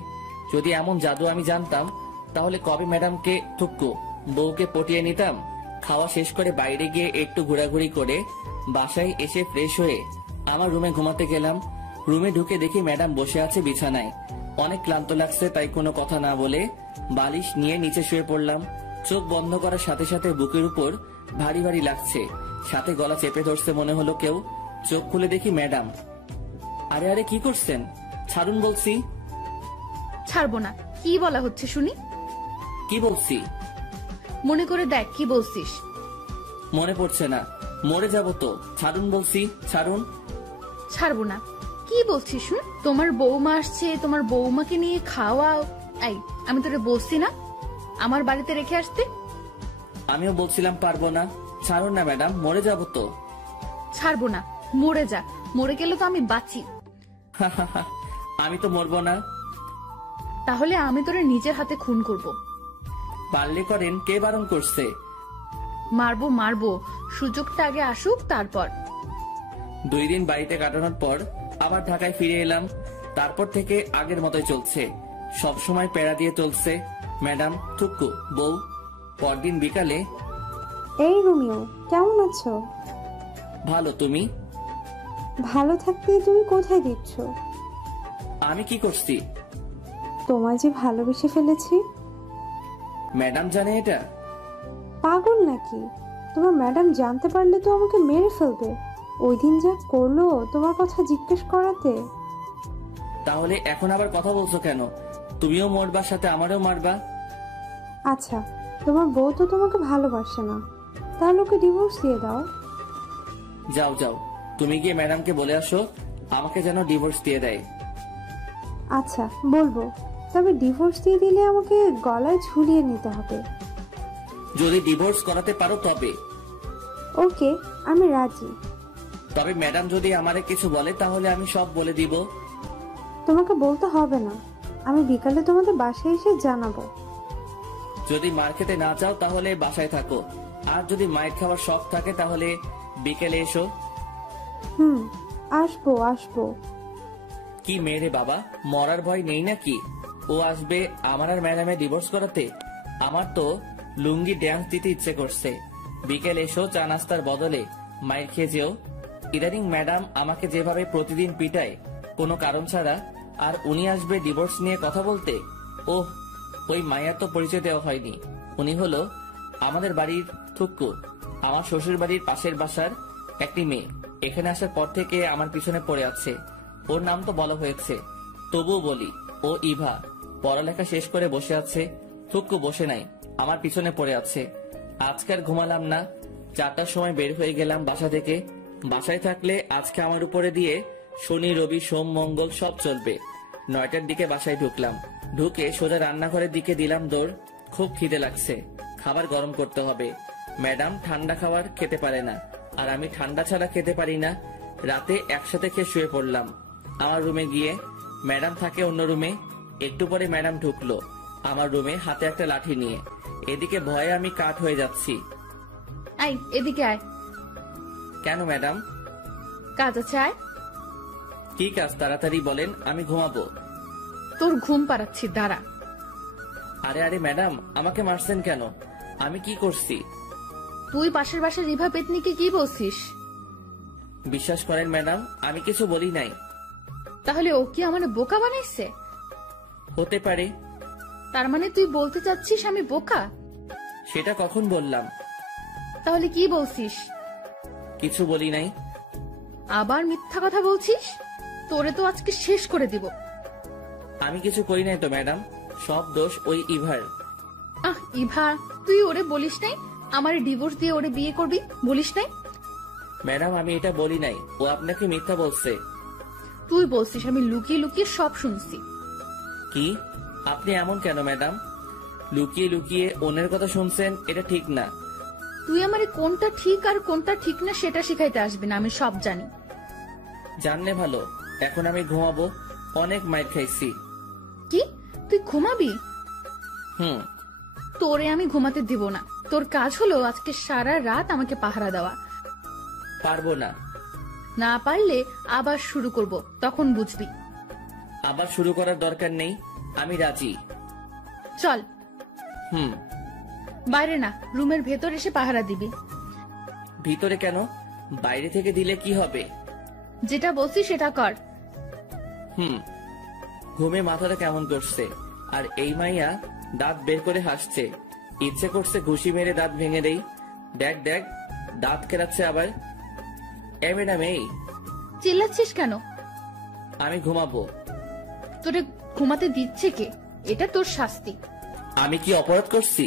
যদি এমন জাদু আমি জানতাম তাহলে কবে ম্যাডামকে থুক্কু বউকে পটিয়ে নিতাম। খাওয়া শেষ করে বাইরে গিয়ে একটু ঘোরাঘুরি করে বাসায় এসে ফ্রেশ হয়ে আমার রুমে ঘুমাতে গেলাম। রুমে ঢুকে দেখি ম্যাডাম বসে আছে বিছানায়। অনেক ক্লান্ত লাগছে, তাই কোনো কথা না বলে বালিশ নিয়ে নিচে শুয়ে পড়লাম। চোখ বন্ধ করার সাথে সাথে বুকের উপর ভারী ভারী লাগছে, সাথে গলা চেপে ধরছে মনে হলো কেউ। চোখ খুলে দেখি ম্যাডাম। আরে আরে, কি করছেন? ছাড়ুন বলছি। ছাড়বো না। কি বলা হচ্ছে শুনি? কি বলছি? মনে করে দেখ কি বলছিস। মনে পড়ছে না, মরে যাব তো। ছাড়ুন বলছি, ছাড়ুন। ছাড়বো না। কি বলছিস শুন? তোমার বৌমা আসছে, তোমার বৌমাকে নিয়ে খাওয়াও। এই, আমি তোরে বলছি না আমার বাড়িতে রেখে আসতে? আমিও বলছিলাম পারবো না। ছাড়ুন না ম্যাডাম, মরে যাব তো। ছাড়বো না। মরে যা, মরে গেলে তো আমি বাঁচি। আমি তো মরবো না। তাহলে আমি তোরে নিজের হাতে খুন করব। পারলে করেন, কে বারণ করছে? মারবো মারবো, সুযোগটা আগে আসুক তারপর। 2 দিন বাড়িতে কাটানোর পর আবার ঢাকায় ফিরে এলাম। তারপর থেকে আগের মতোই চলছে, সব সময় প্যারা দিয়ে চলছে। ম্যাডাম, থুক্কু, বউ। পরদিন বিকালে, এই রোমিও, কেমন আছো? ভালো, তুমি? ভালো থাকতে তুমি কোথায় দিচ্ছ? আমি কি করছি? তোমায় যে ভালোবেসে ফেলেছি। ম্যাডাম জানে এটা? পাগল নাকি? তোমার ম্যাডাম জানতে পারলে তো আমাকে মেরে ফেলবে। ওই দিন যা করলো তোমার কথা জিজ্ঞেস করাতে। তাহলে এখন আবার কথা বলছো কেন? তুমিও মরবা, সাথে আমারও মারবা? আচ্ছা, তোমার বউ তো তোমাকে ভালোবাসে না, তাহলে ওকে ডিভোর্স দিয়ে দাও। যাও যাও, তুমি গিয়ে ম্যাডামকে বলে আসো আমাকে যেন ডিভোর্স দিয়ে দেয়। আচ্ছা বলবো, তবে ডিভোর্স দিয়ে দিলে আমাকে গলায় ঝুলিয়ে নিতে হবে। যদি ডিভোর্স করাতে পারো তবে। ওকে, আমি রাজি। তবে ম্যাডাম যদি আমারে কিছু বলে তাহলে আমি সব বলে দিব। তোমাকে বলতে হবে না, আমি বিকালে তোমাদের বাসায় এসে জানাবো। যদি মার খেতে না চাও তাহলে বাসায় থাকো, আর যদি মায়ের খাওয়ার শখ থাকে তাহলে বিকেলে এসো। আসবো আসবো। কি মেরে বাবা, মরার ভয় নেই নাকি? ও আসবে আমার আর ম্যাডামে ডিভোর্স করাতে? আমার তো লুঙ্গি ড্যান্স দিতে ইচ্ছে করছে। বিকেল এসো, চা নাস্তার বদলে মায়ের খেয়ে যেও। ইদানিং ম্যাডাম আমাকে যেভাবে প্রতিদিন পিটায় কোনো কারণ ছাড়া, আর উনি আসবে ডিভোর্স নিয়ে কথা বলতে। ওহ, ওই মায়ের তো পরিচয় দেওয়া হয়নি। উনি হলো আমাদের বাড়ির থুক্কু, আমার শ্বশুর বাড়ির পাশের বাসার একটি মেয়ে। এখানে আসার পর থেকে আমার পিছনে পড়ে আছে। ওর নাম তো বলা হয়েছে, তবুও বলি, ও ইভা। পড়ালেখা শেষ করে বসে আছে, থুক্কু বসে নাই, আমার পিছনে পড়ে আছে। আজকে আর ঘুমালাম না, 4টার সময় বের হয়ে গেলাম বাসা থেকে। বাসায় থাকলে আজকে আমার উপরে দিয়ে শনি রবি সোম মঙ্গল সব চলবে। 9টার দিকে বাসায় ঢুকলাম, ঢুকে সোজা রান্নাঘরের দিকে দিলাম দৌড়। খুব খিদে লাগছে, খাবার গরম করতে হবে। ম্যাডাম ঠান্ডা খাবার খেতে পারে না, আর আমি ঠান্ডা ছাড়া খেতে পারি না। রাতে একসাথে খেয়ে শুয়ে পড়লাম আমার রুমে গিয়ে। ম্যাডাম থাকে অন্য রুমে। একটু পরে ম্যাডাম ঢুকলো আমার রুমে, হাতে একটা লাঠি নিয়ে। এদিকে ভয়ে আমি কাঠ হয়ে যাচ্ছি। আয় এদিকে আয়। কেন ম্যাডাম? কাজ আছে, আয়। কি কাজ তাড়াতাড়ি বলেন, আমি ঘুমাবো। তোর ঘুম পাড়াচ্ছি, দাঁড়া। আরে আরে ম্যাডাম, আমাকে মারছেন কেন? আমি কি করছি? তুই পাশের বাসার রিভা পেতনিকে কি বলছিস? বিশ্বাস করেন ম্যাডাম, আমি কিছু বলি নাই। তাহলে ও কি আমার বোকা বানাইছে? হতে পারে। তার মানে তুই বলতে চাচ্ছিস আমি বোকা? সেটা কখন বললাম? তাহলে কি বলছিস? কিছু বলি নাই। আবার মিথ্যা কথা বলছিস? তোরে তো আজকে শেষ করে দিব। আমি কিছু করি নাই তো ম্যাডাম, সব দোষ ওই ইভার। ইভা, তুই ওরে বলিস নাই আমার ডিভোর্স দিয়ে ওরে বিয়ে করবি? বলিস নাই? ম্যাডাম আমি এটা বলি নাই, ও আপনাকে মিথ্যা বলছে। তুই বলছিস, আমি লুকিয়ে লুকিয়ে সব শুনছি। কি? আপনি এমন কেন ম্যাডাম? লুকিয়ে লুকিয়ে অন্যের কথা শুনছেন, এটা ঠিক না। তুই আমারে কোনটা ঠিক আর কোনটা ঠিক না সেটা শিখাইতে আসবি না, আমি সব জানি। জানলে ভালো। এখন আমি ঘুমাবো, অনেক মাইর খাইছি। কি? তুই ঘুমাবি? হুম। তোরে আমি ঘুমাতে দিব না। তোর কাজ হলো আজকে সারা রাত আমাকে পাহারা দেওয়া। পারবো না। না পারলে আবার শুরু করব, তখন বুঝবি। আবার শুরু করার দরকার নেই, আমি রাজি। চল। হুম। বাইরে না, রুমের ভেতর এসে পাহারা দিবি। ভিতরে কেন? বাইরে থেকে দিলে কি হবে? যেটা বলছি সেটা কর। হুম। ঘুমে মাথাটা কেমন করছে, আর এই মাইয়া দাঁত বের করে হাসছে। ইচ্ছে করছে ঘুষি মেরে দাঁত ভেঙে দেই। দেখ দেখ, দাঁত কেরাচ্ছে আবার। এ ম্যাডাম, এই চিল্লাচ্ছিস কেন? আমি ঘুমাবো। তোরে ঘুমাতে দিচ্ছে কে? এটা তোর শাস্তি। আমি কি অপরাধ করছি?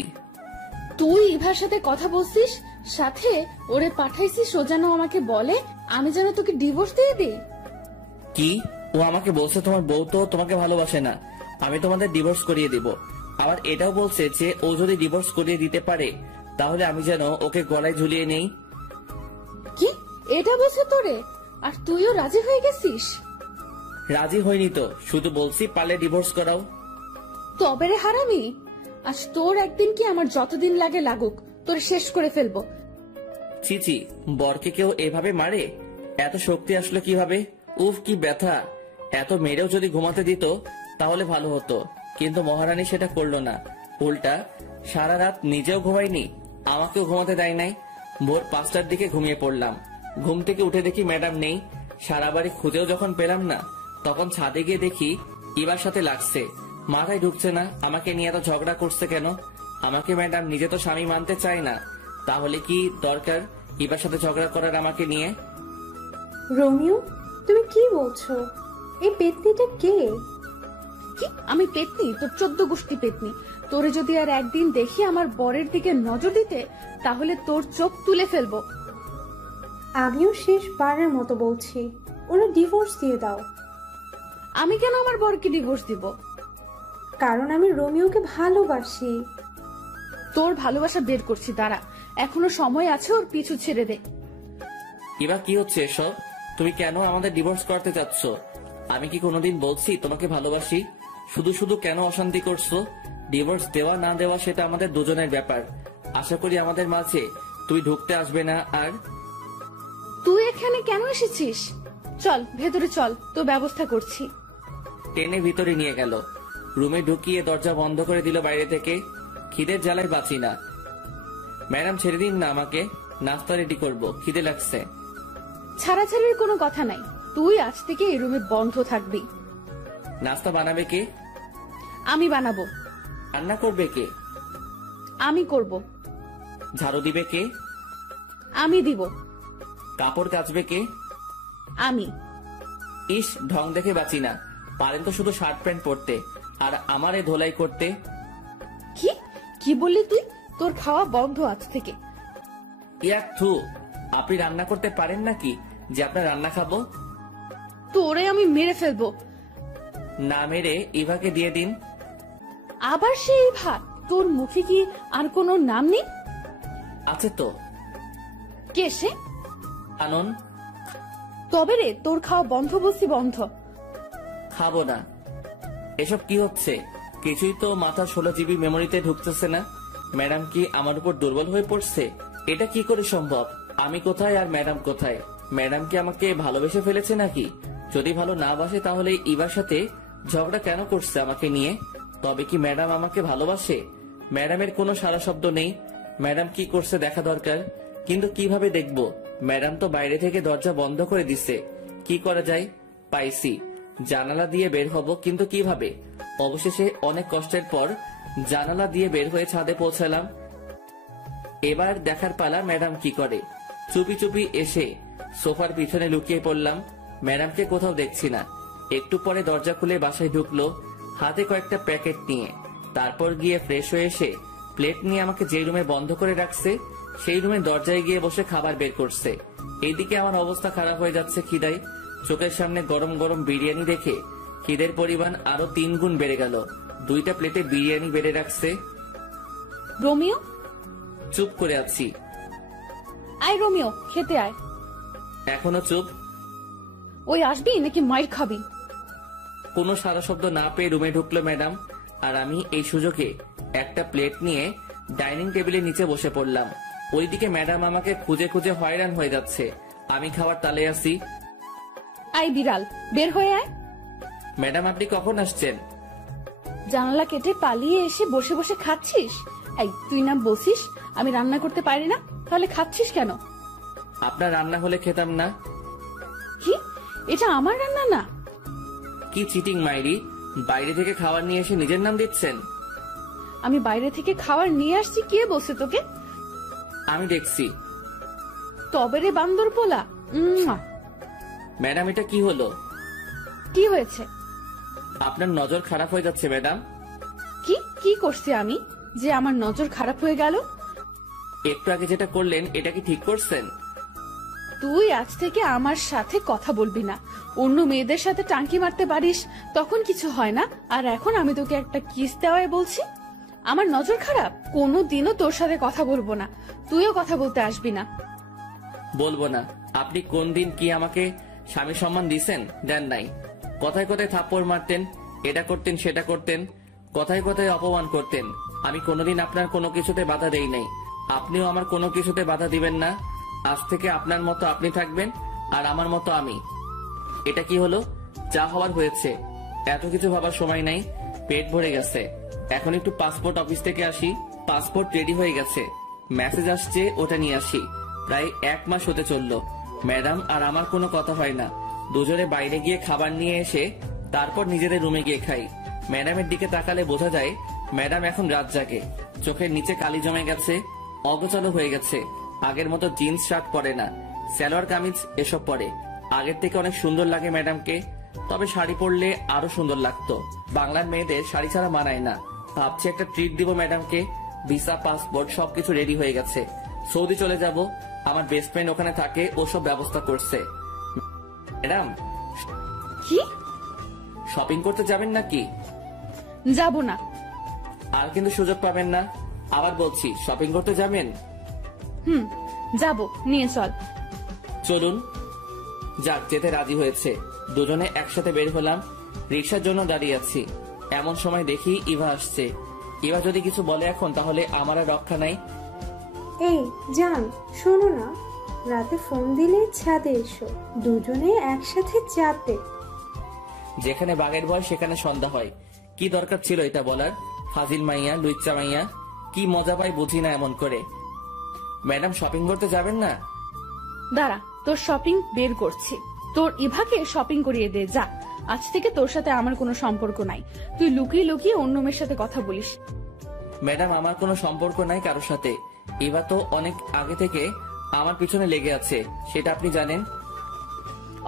তুই ইভার সাথে কথা বলছিস, সাথে ওরে পাঠাইছিস ও যেন আমাকে বলে আমি যেন তোকে ডিভোর্স দিয়ে দিই। কি? ও আমাকে বলছে তোমার বউ তো তোমাকে ভালোবাসে না, আমি তোমাদের ডিভোর্স করিয়ে দিব। আবার এটাও বলছে যে ও যদি ডিভোর্স করিয়ে দিতে পারে তাহলে আমি যেন ওকে গলায় ঝুলিয়ে নেই। কি? এটা বলছে তোরে? আর তুইও রাজি হয়ে গেছিস? রাজি হয়নি তো, শুধু বলছি পারলে ডিভোর্স করাও। তবে রে হারামি, আজ তোর একদিন কি আমার যতদিন লাগে লাগুক, তোর শেষ করে ফেলবো। ছিছি, বরকে কেউ এভাবে মারে? এত শক্তি আসলো কিভাবে? উফ, কি ব্যথা! এত মেরেও যদি ঘুমাতে দিত তাহলে ভালো হতো, কিন্তু মহারানী সেটা করলো না। উল্টা সারা রাত নিজেও ঘুমায়নি, আমাকেও ঘুমাতে দেয় নাই। ভোর 5টার দিকে ঘুমিয়ে পড়লাম। ঘুম থেকে উঠে দেখি ম্যাডাম নেই। সারা বাড়ি খুঁজেও যখন পেলাম না, তখন ছাদে গিয়ে দেখি ইবার সাথে লাগছে। মাথায় ঢুকছে না আমাকে নিয়ে এত ঝগড়া করছে কেন। আমাকে ম্যাডাম নিজে তো স্বামী মানতে চায় না, তাহলে কি দরকার ইবার সাথে ঝগড়া করার আমাকে নিয়ে? রোমিও, তুমি কি বলছো? এই পেতনিটা কে? কি? আমি পেতনি? তোর 14 গোষ্ঠী পেতনি। তোরে যদি আর একদিন দেখি আমার বরের দিকে নজর দিতে, তাহলে তোর চোখ তুলে ফেলবো। আমিও শেষবারের মতো বলছি, ওরা ডিভোর্স দিয়ে দাও। আমি কেন আমার বরকে ডিভোর্স দিব? কারণ আমি রোমিওকে ভালোবাসি। তোর ভালোবাসা বের করছি, দাঁড়া, এখনো সময় আছে, ওর পিছু ছেড়ে দে। এবার কি হচ্ছে এসব? তুমি কেন আমাদের ডিভোর্স করতে চাচ্ছ? আমি কি কোনোদিন বলছি তোমাকে ভালোবাসি? শুধু শুধু কেন অশান্তি করছো? ডিভোর্স দেওয়া না দেওয়া সেটা আমাদের দুজনের ব্যাপার। আশা করি আমাদের মাঝে তুমি ঢুকতে আসবে না। আর তুই এখানে কেন এসেছিস? চল ভেতরে চল, তো ব্যবস্থা করছি। টেনে ভিতরে নিয়ে গেল। রুমে ঢুকিয়ে দরজা বন্ধ করে দিল বাইরে থেকে। খিদের জ্বালায় বাঁচি না। ম্যাডাম ছেড়ে দিন না আমাকে, নাস্তা রেডি করবো, খিদে লাগছে। ছাড়াছাড়ির কোনো কথা নাই, তুই আজ থেকে এই রুমে বন্ধ থাকবি। নাস্তা বানাবে কে? আমি বানাবো। রান্না করবে কে? আমি করব। ঝাড়ু দিবে কে? আমি দিব। কাপড় কাচবে কে? আমি। ইস, ঢং দেখে বাঁচি না। পারেন তো শুধু শার্ট প্যান্ট পরতে, আর আমারে ধোলাই করতে। কি কি বললি তুই? তোর খাওয়া বন্ধ আজ থেকে। ইয়াক থু, আপনি রান্না করতে পারেন নাকি যে আপনার রান্না খাবো? তোরে আমি মেরে ফেলবো। না মেরে ইভাকে দিয়ে দিন। আবার সেই ভাত? তোর মুখে কি আর কোনো নাম নেই? আছে তো। কে সে? আনন। তবে রে, তোর খাওয়া বন্ধ বলছি, বন্ধ। খাবো না। এসব কি হচ্ছে? কিছুই তো মাথার 16 জিবি মেমোরিতে ঢুকতেছে না। ম্যাডাম কি আমার উপর দুর্বল হয়ে পড়ছে? এটা কি করে সম্ভব? আমি কোথায় আর ম্যাডাম কোথায়? ম্যাডাম কি আমাকে ভালোবেসে ফেলেছে নাকি? যদি ভালো না বাসে তাহলে ইবার সাথে ঝগড়া কেন করছে আমাকে নিয়ে? তবে কি ম্যাডাম আমাকে ভালোবাসে? ম্যাডামের কোনো সারা শব্দ নেই। ম্যাডাম কি করছে দেখা দরকার, কিন্তু কিভাবে দেখবো? ম্যাডাম তো বাইরে থেকে দরজা বন্ধ করে দিছে। কি করা যায়? পাইছি, জানালা দিয়ে বের হব, কিন্তু কিভাবে? অবশেষে অনেক কষ্টের পর জানালা দিয়ে বের হয়ে ছাদে পৌঁছালাম। এবার দেখার পালা ম্যাডাম কি করে। চুপি চুপি এসে সোফার পিছনে লুকিয়ে পড়লাম। ম্যাডামকে কোথাও দেখছি না। একটু পরে দরজা খুলে বাসায় ঢুকলো হাতে কয়েকটা প্যাকেট নিয়ে। তারপর গিয়ে ফ্রেশ হয়ে এসে প্লেট নিয়ে আমাকে যে রুমে বন্ধ করে রাখছে সেই রুমে দরজায় গিয়ে বসে খাবার বের করছে। এইদিকে আমার অবস্থা খারাপ হয়ে যাচ্ছে খিদায়। চোখের সামনে গরম গরম বিরিয়ানি দেখে খিদের পরিমাণ আরো 3 গুণ বেড়ে গেল। 2টা প্লেটে বিরিয়ানি বেড়ে রাখছে। রোমিও, চুপ করে আছি। আয় রোমিও, খেতে আয়। এখনো চুপ? ওই আসবি নাকি মাইর খাবি? কোনো সারা শব্দ না পেয়ে রুমে ঢুকলো ম্যাডাম, আর আমি এই সুযোগে একটা প্লেট নিয়ে ডাইনিং টেবিলের নিচে বসে পড়লাম। ওইদিকে ম্যাডাম আমাকে খুঁজে খুঁজে হয়রান হয়ে যাচ্ছে। আমি খাবার তালে আছি। আয় বিড়াল, বের হয়ে আয়। ম্যাডাম, আপনি কখন আসছেন? জানালা কেটে পালিয়ে এসে বসে বসে খাচ্ছিস? এই তুই না বসিস আমি রান্না করতে পারি না, তাহলে খাচ্ছিস কেন? আপনার রান্না হলে খেতাম না। কি, এটা আমার রান্না না? কি চিটিং মাইরি! বাইরে থেকে খাবার নিয়ে এসে নিজের নাম দিচ্ছেন। আমি বাইরে থেকে খাবার নিয়ে আসছি, কে বলছে তোকে? আমি দেখছি। তবে রে বান্দর পোলা। ম্যাডাম, এটা কি হলো? কি হয়েছে? আপনার নজর খারাপ হয়ে যাচ্ছে ম্যাডাম। কি কি করছি আমি যে আমার নজর খারাপ হয়ে গেল? একটু আগে যেটা করলেন এটা কি ঠিক করছেন? তুই আজ থেকে আমার সাথে কথা বলবি না। অন্য মেয়েদের সাথে টাঙ্কি মারতে পারিস, তখন কিছু হয় না, আর এখন আমি তোকে একটা কিস দেওয়ায় বলছি আমার নজর খারাপ? কোনোদিনও তোর সাথে কথা বলবো না, তুইও কথা বলতে আসবি না। বলবো না? আপনি কোন দিন কি আমাকে স্বামী সম্মান দিছেন? দেন নাই। কথায় কথায় থাপ্পড় মারতেন, এটা করতেন সেটা করতেন, কথায় কথায় অপমান করতেন। আমি কোনোদিন আপনার কোনো কিছুতে বাধা দেই নাই, আপনিও আমার কোনো কিছুতে বাধা দিবেন না। আজ থেকে আপনার মতো আপনি থাকবেন আর আমার মতো আমি। এটা কি হলো? যা হওয়ার হয়েছে, এত কিছু ভাবার সময় নাই। পেট ভরে গেছে, এখন একটু পাসপোর্ট অফিস থেকে আসি। পাসপোর্ট রেডি হয়ে গেছে, মেসেজ আসছে, ওটা নিয়ে আসি। প্রায় 1 মাস হতে চললো, ম্যাডাম আর আমার কোনো কথা হয় না। দুজনে বাইরে গিয়ে খাবার নিয়ে এসে তারপর নিজেদের রুমে গিয়ে খাই। ম্যাডামের দিকে তাকালে বোঝা যায় ম্যাডাম এখন রাত জাগে। চোখের নিচে কালি জমে গেছে, অগোছালো হয়ে গেছে। আগের মতো জিন্স শার্ট পরে না, সালোয়ার কামিজ এসব পরে। আগের থেকে অনেক সুন্দর লাগে ম্যাডামকে, তবে শাড়ি পরলে আরো সুন্দর লাগতো। বাংলার মেয়েদের শাড়ি ছাড়া মানায় না। ভাবছি একটা ট্রিট দিব ম্যাডামকে। ভিসা, পাসপোর্ট সবকিছু রেডি হয়ে গেছে। সৌদি চলে যাব, আমার বেস্ট ফ্রেন্ড ওখানে থাকে, ও সব ব্যবস্থা করছে। ম্যাডাম, কি? শপিং করতে যাবেন নাকি? যাব না। আর কিন্তু সুযোগ পাবেন না। আবার বলছি, শপিং করতে যাবেন? যাব, নিয়ে চল। চলুন। যাক, যেতে রাজি হয়েছে। দুজনে একসাথে বের হলাম। রিক্সার জন্য দাঁড়িয়ে আছি, এমন সময় দেখি ইভা আসছে। ইভা যদি কিছু বলে এখন, তাহলে আমার আর রক্ষা নাই। এই জান, শোনো না, রাতে ফোন দিলে ছাদে এসো, দুজনে একসাথে চাতে। যেখানে বাঘের ভয় সেখানে সন্ধ্যা হয়। কি দরকার ছিল এটা বলার? ফাজিল মাইয়া, লুচ্চা মাইয়া, কি মজা পাই বুঝি না এমন করে। ম্যাডাম, শপিং করতে যাবেন না? দাঁড়া, তোর শপিং বের করছি। তোর ইভাকে শপিং করিয়ে দে যা। আজ থেকে তোর সাথে আমার কোনো সম্পর্ক নাই। তুই লুকিয়ে লুকিয়ে অন্য মেয়ের সাথে কথা বলিস। ম্যাডাম, আমার কোনো সম্পর্ক নাই কারোর সাথে। ইভা তো অনেক আগে থেকে আমার পিছনে লেগে আছে, সেটা আপনি জানেন।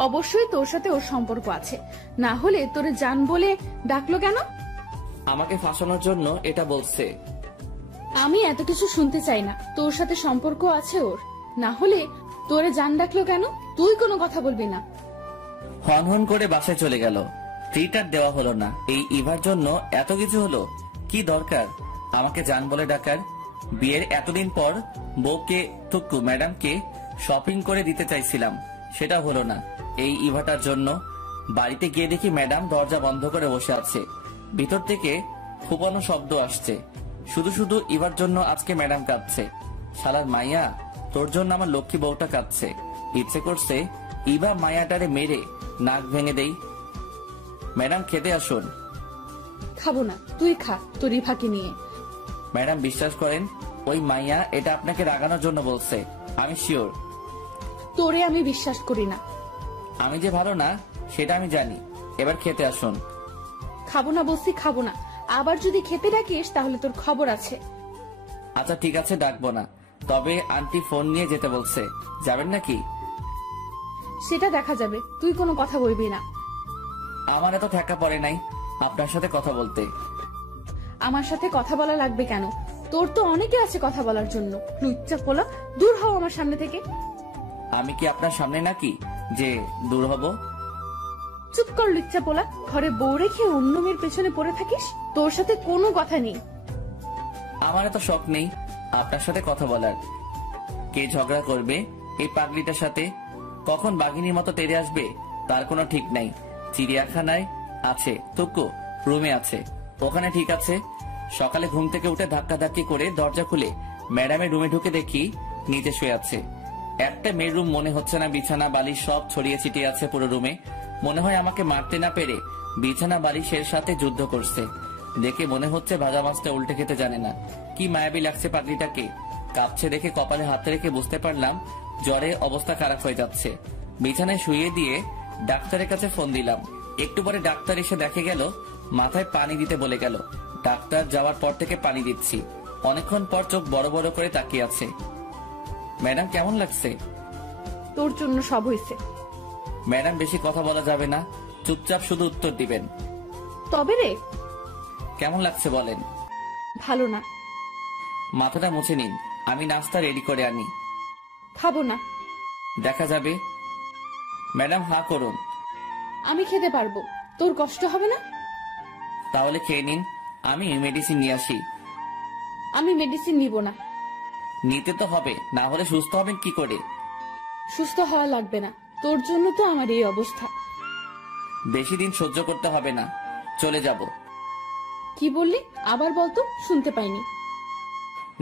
অবশ্যই তোর সাথে ওর সম্পর্ক আছে, না হলে তোরে জান বলে ডাকলো কেন? আমাকে ফাঁসানোর জন্য এটা বলছে। আমি এত কিছু শুনতে চাই না। তোর সাথে সম্পর্ক আছে ওর, না হলে তোরে জান ডাকলো কেন? তুই কোনো কথা বলবি না। হন হন করে বাসায় চলে গেল। ট্রিট আর দেওয়া হলো না। এই ইভার জন্য এত কিছু হলো। কি দরকার আমাকে জান বলে ডাকার? বিয়ের এতদিন পর বউকে থুকু ম্যাডামকে শপিং করে দিতে চাইছিলাম, সেটা হলো না এই ইভাটার জন্য। বাড়িতে গিয়ে দেখি ম্যাডাম দরজা বন্ধ করে বসে আছে। ভিতর থেকে ফুপানো শব্দ আসছে। শুধু শুধু ইভার জন্য আজকে ম্যাডাম কাঁদছে। শালার মাইয়া, তোর জন্য আমার লক্ষ্মী বউটা কাঁদছে। ইচ্ছে করছে ইভা মায়াটারে মেরে নাক ভেঙে দেই। ম্যাডাম, খেতে আসুন। খাবো না, তুই খা তোর ইভাকে নিয়ে। ম্যাডাম, বিশ্বাস করেন ওই মাইয়া এটা আপনাকে রাগানোর জন্য বলছে, আমি শিওর। তোরে আমি বিশ্বাস করি না। আমি যে ভালো না সেটা আমি জানি। এবার খেতে আসুন। খাবো না বলছি, খাবো না। আবার যদি খেতে ডাকিস তাহলে তোর খবর আছে। আচ্ছা ঠিক আছে, ডাকবো না। তবে আন্টি ফোন নিয়ে যেতে বলছে, যাবেন নাকি? সেটা দেখা যাবে, তুই কোনো কথা বলবি না। আমার এত ঠেকা পড়ে নাই আপনার সাথে কথা বলতে। আমার সাথে কথা বলা লাগবে কেন? তোর তো অনেকে আছে কথা বলার জন্য। লুচ্চা পোলা, দূর হও আমার সামনে থেকে। আমি কি আপনার সামনে নাকি যে দূর হব? চুপ কর লুচ্চা পোলা, ঘরে বউ রেখে অন্য মেয়ের পেছনে পড়ে থাকিস। তোর সাথে কোনো কথা নেই। আমার এত শখ নেই আপনার সাথে কথা বলার। কে ঝগড়া করবে এই পাগলিটার সাথে, কখন বাঘিনীর মতো তেড়ে আসবে তার কোনো ঠিক নাই। চিড়িয়াখানায় আছে টুকু, রুমে আছে, ওখানে ঠিক আছে। সকালে ঘুম থেকে উঠে ধাক্কাধাক্কি করে দরজা খুলে ম্যাডামের রুমে ঢুকে দেখি নিচে শুয়ে আছে। একটা মেয়ের রুম মনে হচ্ছে না, বিছানা বালিশ সব ছড়িয়ে ছিটিয়ে আছে পুরো রুমে। মনে হয় আমাকে মারতে না পেরে বিছানা বালিশের সাথে যুদ্ধ করছে। দেখে মনে হচ্ছে ভাজা মাছটা উল্টে খেতে জানে না। কি মায়াবী লাগছে পাগলিটাকে। কাঁপছে দেখে কপালে হাত রেখে বুঝতে পারলাম জ্বরে অবস্থা খারাপ হয়ে যাচ্ছে। বিছানায় শুয়ে দিয়ে ডাক্তারের কাছে ফোন দিলাম। একটু পরে ডাক্তার এসে দেখে গেল মাথায় পানি দিতে বলে গেল। ডাক্তার যাওয়ার পর থেকে পানি দিচ্ছি। অনেকক্ষণ পর চোখ বড় বড় করে তাকিয়ে আছে। ম্যাডাম কেমন লাগছে? তোর জন্য সব হয়েছে। ম্যাডাম বেশি কথা বলা যাবে না, চুপচাপ শুধু উত্তর দিবেন। তবে রে, কেমন লাগছে বলেন। ভালো না। মাথাটা মুছে নিন, আমি নাস্তা রেডি করে আনি। খাবো না। দেখা যাবে। ম্যাডাম হাঁ করুন। আমি খেতে পারবো, তোর কষ্ট হবে না। তাহলে খেয়ে নিন, আমি মেডিসিন নিয়ে আসি। আমি মেডিসিন নিব না। নিতে তো হবে, না হলে সুস্থ হবেন কি করে? সুস্থ হওয়া লাগবে না, তোর জন্য তো আমার এই অবস্থা। বেশি দিন সহ্য করতে হবে না, চলে যাব। কি বললি আবার বলতো, শুনতে পাইনি।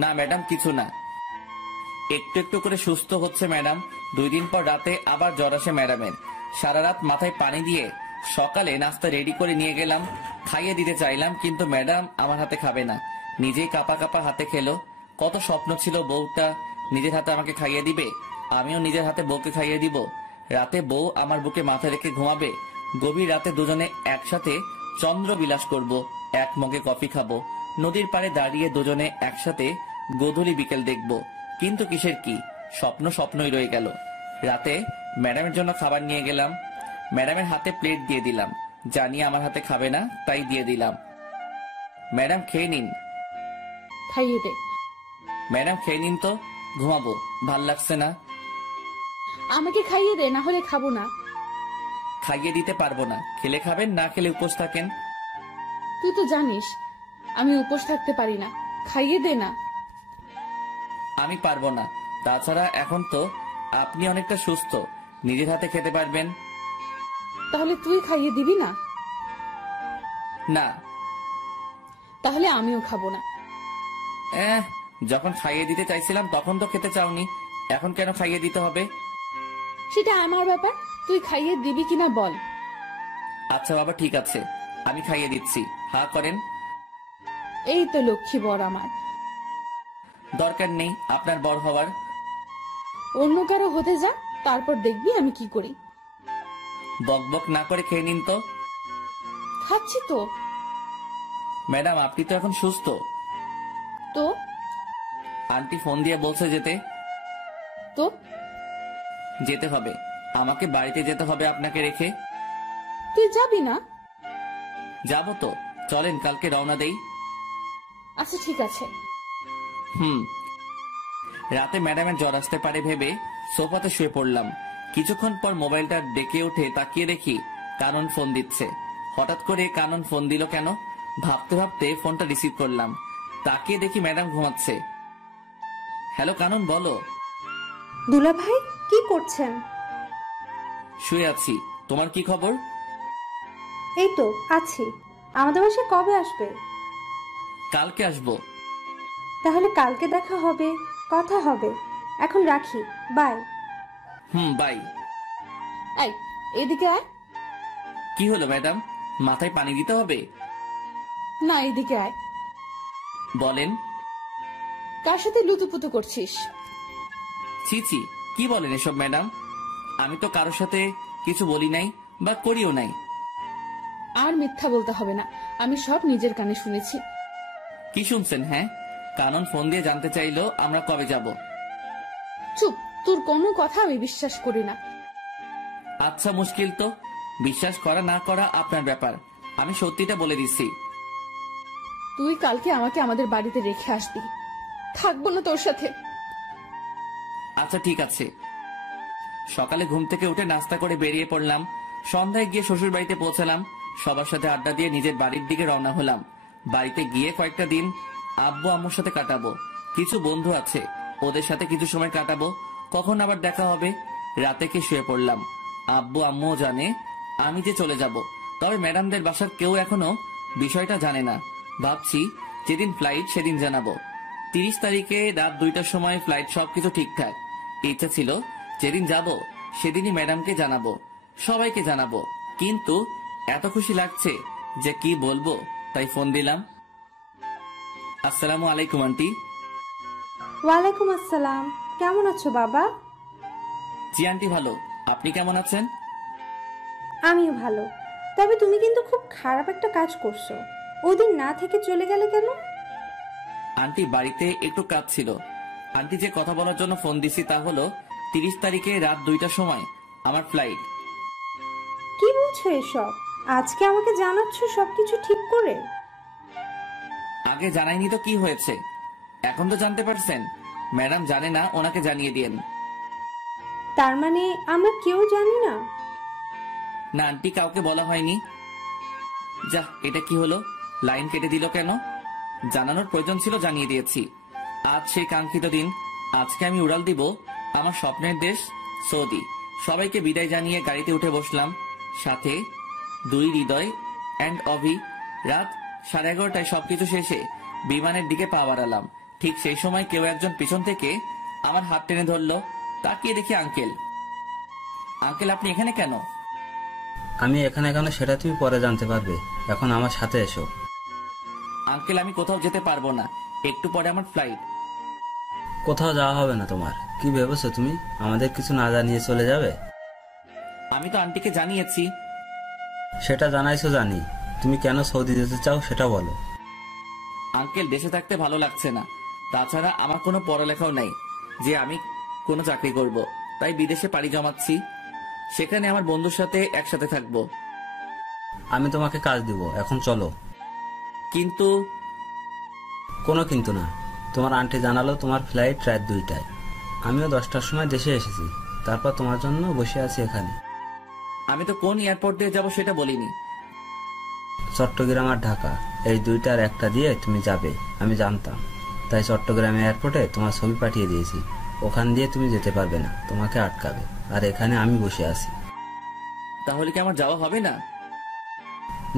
না ম্যাডাম কিছু না, একটু একটু করে সুস্থ হচ্ছে ম্যাডাম। 2 দিন পর রাতে আবার জ্বর আসে ম্যাডামের। সারা রাত মাথায় পানি দিয়ে সকালে নাস্তা রেডি করে নিয়ে গেলাম, খাইয়ে দিতে চাইলাম, কিন্তু ম্যাডাম আমার হাতে খাবে না, নিজেই কাপা কাপা হাতে খেলো। কত স্বপ্ন ছিল বউটা নিজের হাতে আমাকে খাইয়ে দিবে, আমিও নিজের হাতে বউকে খাইয়ে দিব। রাতে বউ আমার বুকে মাথা রেখে ঘুমাবে, গভীর রাতে দুজনে একসাথে চন্দ্র বিলাস করব, এক মগে কফি খাবো, নদীর পাড়ে দাঁড়িয়ে দুজনে একসাথে গোধূলি বিকেল দেখব। কিন্তু কিসের কি, স্বপ্ন স্বপ্নই রয়ে গেল। রাতে ম্যাডামের জন্য খাবার নিয়ে গেলাম, ম্যাডামের হাতে প্লেট দিয়ে দিলাম, জানি আমার হাতে খাবে না তাই দিয়ে দিলাম। ম্যাডাম খেয়ে নিন। খাইয়ে দে। ম্যাডাম খেয়ে নিন তো, ঘুমাবো, ভাল লাগছে না। আমাকে খাইয়ে দে, না হলে খাবো না। খাইয়ে দিতে পারবো না, খেলে খাবেন, না খেলে উপোস থাকেন। তুই তো জানিস আমি উপোস থাকতে পারি না, খাইয়ে দে না। আমি পারবো না, তাছাড়া এখন তো আপনি অনেকটা সুস্থ, নিজের হাতে খেতে পারবেন। তাহলে তুই খাইয়ে দিবি না? না। তাহলে আমিও খাবো না। যখন খাইয়ে দিতে চাইছিলাম তখন তো খেতে চাওনি, এখন কেন খাইয়ে দিতে হবে? সেটা আমার ব্যাপার, তুই খাইয়ে দিবি কিনা বল। আচ্ছা বাবা ঠিক আছে, আমি খাইয়ে দিচ্ছি, হা করেন। এই তো লক্ষ্মী বর আমার। দরকার নেই আপনার বড় হওয়ার। অন্য কারো হতে যা, তারপর দেখবি আমি কি করি। বক বক না করে খেয়ে নিন তো। খাচ্ছি তো। ম্যাডাম আপনি তো এখন সুস্থ। তো আন্টি ফোন দিয়ে বলছে যেতে। তো যেতে হবে, আমাকে বাড়িতে যেতে হবে আপনাকে রেখে। তুই যাবি না? যাবো তো, চলেন কালকে রওনা দেই। আচ্ছা ঠিক আছে। রাতে ম্যাডামের জ্বর আসতে পারে ভেবে সোফাতে শুয়ে পড়লাম। কিছুক্ষণ পর মোবাইলটা ডেকে উঠে তাকিয়ে দেখি কানন ফোন দিচ্ছে। হঠাৎ করে কানন ফোন দিল কেন ভাবতে ভাবতে ফোনটা রিসিভ করলাম। তাকিয়ে দেখি ম্যাডাম ঘুমাচ্ছে। হ্যালো কানন, বলো। দুলা ভাই কি করছেন? শুয়ে আছি, তোমার কি খবর? এই তো আছি। আমাদের বাসায় কবে আসবে? কালকে আসবো। তাহলে কালকে দেখা হবে, কথা হবে। এখন রাখি, বাই। বাই। এই এদিকে আয়। কি হলো ম্যাডাম, মাথায় পানি দিতে হবে? না এদিকে আয়। বলেন। কার সাথে লুতুপুতু করছিস? ছি ছি, কি বলেন এসব ম্যাডাম? আমি তো কারোর সাথে কিছু বলি নাই বা করিও নাই। আর মিথ্যা বলতে হবে না, আমি সব নিজের কানে শুনেছি। কি শুনছেন? হ্যাঁ, কানন ফোন দিয়ে জানতে চাইলো আমরা কবে যাব। চুপ, তোর কোনো কথা আমি বিশ্বাস করি না। আচ্ছা মুশকিল তো, বিশ্বাস করা না করা আপনার ব্যাপার, আমি সত্যিটা বলে দিচ্ছি। তুই কালকে আমাকে আমাদের বাড়িতে রেখে আসবি। থাকবো না তোর সাথে। আচ্ছা ঠিক আছে। সকালে ঘুম থেকে উঠে নাস্তা করে বেরিয়ে পড়লাম। সন্ধ্যায় গিয়ে শ্বশুর বাড়িতে পৌঁছালাম। সবার সাথে আড্ডা দিয়ে নিজের বাড়ির দিকে রওনা হলাম। বাড়িতে গিয়ে কয়েকটা দিন আব্বু আম্মুর সাথে কাটাবো। কিছু বন্ধু আছে, ওদের সাথে কিছু সময় কাটাবো। কখন আবার দেখা হবে। রাতে কে শুয়ে পড়লাম। আব্বু আম্মুও জানে আমি যে চলে যাব, তবে ম্যাডামদের বাসার কেউ এখনো বিষয়টা জানে না। ভাবছি যেদিন ফ্লাইট সেদিন জানাবো। 30 তারিখে রাত 2টার সময় ফ্লাইট, সবকিছু ঠিকঠাক। ইচ্ছা ছিল যেদিন যাব সেদিনই ম্যাডামকে জানাবো, সবাইকে জানাবো। কিন্তু এত খুশি লাগছে যে কি বলবো, তাই ফোন দিলাম। আসসালামু আলাইকুম আন্টি। ওয়ালাইকুম আসসালাম। কেমন আছো বাবা? জি আন্টি ভালো, আপনি কেমন আছেন? আমিও ভালো। তবে তুমি কিন্তু খুব খারাপ একটা কাজ করছো। ওদিন না থেকে চলে গেলে কেন? আন্টি বাড়িতে একটু কাজ ছিল। আন্টি যে কথা বলার জন্য ফোন দিছি তা হলো 30 তারিখে রাত 2টার সময় আমার ফ্লাইট। কি বলছো এসব? আজকে আমাকে জানাচ্ছ সবকিছু ঠিক করে? আগে জানাইনি তো কি হয়েছে, এখন তো জানতে পারছেন। ম্যাডাম জানে না, ওনাকে জানিয়ে দিয়েন। তার মানে আমরা কেউ জানি না? না আন্টি, কাউকে বলা হয়নি। যা, এটা কি হলো? লাইন কেটে দিল কেন? জানানোর প্রয়োজন ছিল, জানিয়ে দিয়েছি। আজ সেই কাঙ্ক্ষিত দিন। আজকে আমি উড়াল দিব আমার স্বপ্নের দেশ সৌদি। সবাইকে বিদায় জানিয়ে গাড়িতে উঠে বসলাম। সাথে 2 হৃদয় অ্যান্ড অভি। রাত 11:30টায় সবকিছু শেষে বিমানের দিকে পা বাড়ালাম। ঠিক সেই সময় কেউ একজন পিছন থেকে আমার হাত টেনে ধরলো। তাকিয়ে দেখি আঙ্কেল। আঙ্কেল, আপনি এখানে কেন? আমি এখানে কেন সেটা তুমি পরে জানতে পারবে, এখন আমার সাথে এসো। আঙ্কেল, আমি কোথাও যেতে পারবো না, একটু পরে আমার ফ্লাইট। কোথাও যাওয়া হবে না তোমার। কি ভেবেছো তুমি আমাদের কিছু না জানিয়ে চলে যাবে? আমি তো আন্টিকে জানিয়েছি। সেটা জানাইছো জানি, তুমি কেন সৌদি যেতে চাও সেটা বলো। আঙ্কেল, দেশে থাকতে ভালো লাগছে না। তাছাড়া আমার কোনো পড়ালেখাও নাই যে আমি কোনো চাকরি করব, তাই বিদেশে পাড়ি জমাচ্ছি। সেখানে আমার বন্ধুর সাথে একসাথে থাকবো। আমি তোমাকে কাজ দিব, এখন চলো। কিন্তু কোনো কিন্তু না। তোমার আন্টি জানালো তোমার ফ্লাইট রাত 2টায়। আমিও 10টার সময় দেশে এসেছি, তারপর তোমার জন্য বসে আছি এখানে। আমি তো কোন এয়ারপোর্ট দিয়ে যাবো সেটা বলিনি। চট্টগ্রাম আর ঢাকা, এই 2টার একটা দিয়ে তুমি যাবে আমি জানতাম, তাই চট্টগ্রাম এয়ারপোর্টে তোমার ছবি পাঠিয়ে দিয়েছি। ওখান দিয়ে তুমি যেতে পারবে না, তোমাকে আটকাবে। আর এখানে আমি বসে আছি। তাহলে কি আমার যাওয়া হবে না?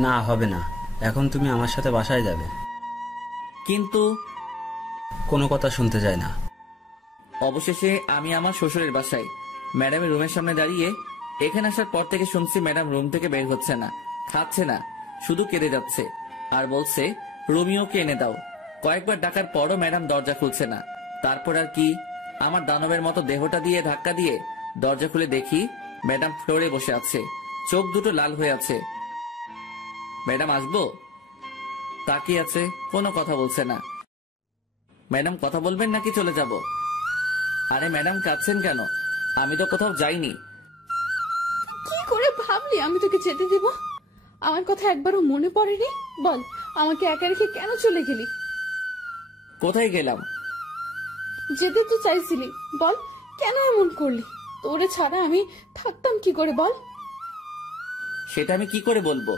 না, হবে না। এখন তুমি আমার সাথে বাসায় যাবে। কিন্তু কোনো কথা শুনতে চাই না। অবশেষে আমি আমার শ্বশুরের বাসায় ম্যাডামের রুমের সামনে দাঁড়িয়ে। এখানে আসার পর থেকে শুনছি ম্যাডাম রুম থেকে বের হচ্ছে না, খাচ্ছে না, শুধু কেঁদে যাচ্ছে আর বলছে রোমিওকে এনে দাও। কয়েকবার ডাকার পরও ম্যাডাম দরজা খুলছে না। তারপর আর কি, আমার দানবের মতো দেহটা দিয়ে ধাক্কা দিয়ে দরজা খুলে দেখি ম্যাডাম ফ্লোরে বসে আছে, চোখ দুটো লাল হয়ে আছে। ম্যাডাম আসবো তাকিয়ে আছে, কোনো কথা বলছে না। ম্যাডাম কথা বলবেন নাকি চলে যাব? আরে ম্যাডাম, কাঁদছেন কেন? আমি তো কোথাও যাইনি। কি করে ভাবলি আমি তোকে যেতে দিব? আমার কথা একবারও মনে পড়েনি? বল, আমাকে একা রেখে কেন চলে গেলি? কোথায় গেলাম? যেতে তো চাইছিলি, বল কেন এমন করলি? তোরে ছাড়া আমি থাকতাম কি করে বল? সেটা আমি কি করে বলবো?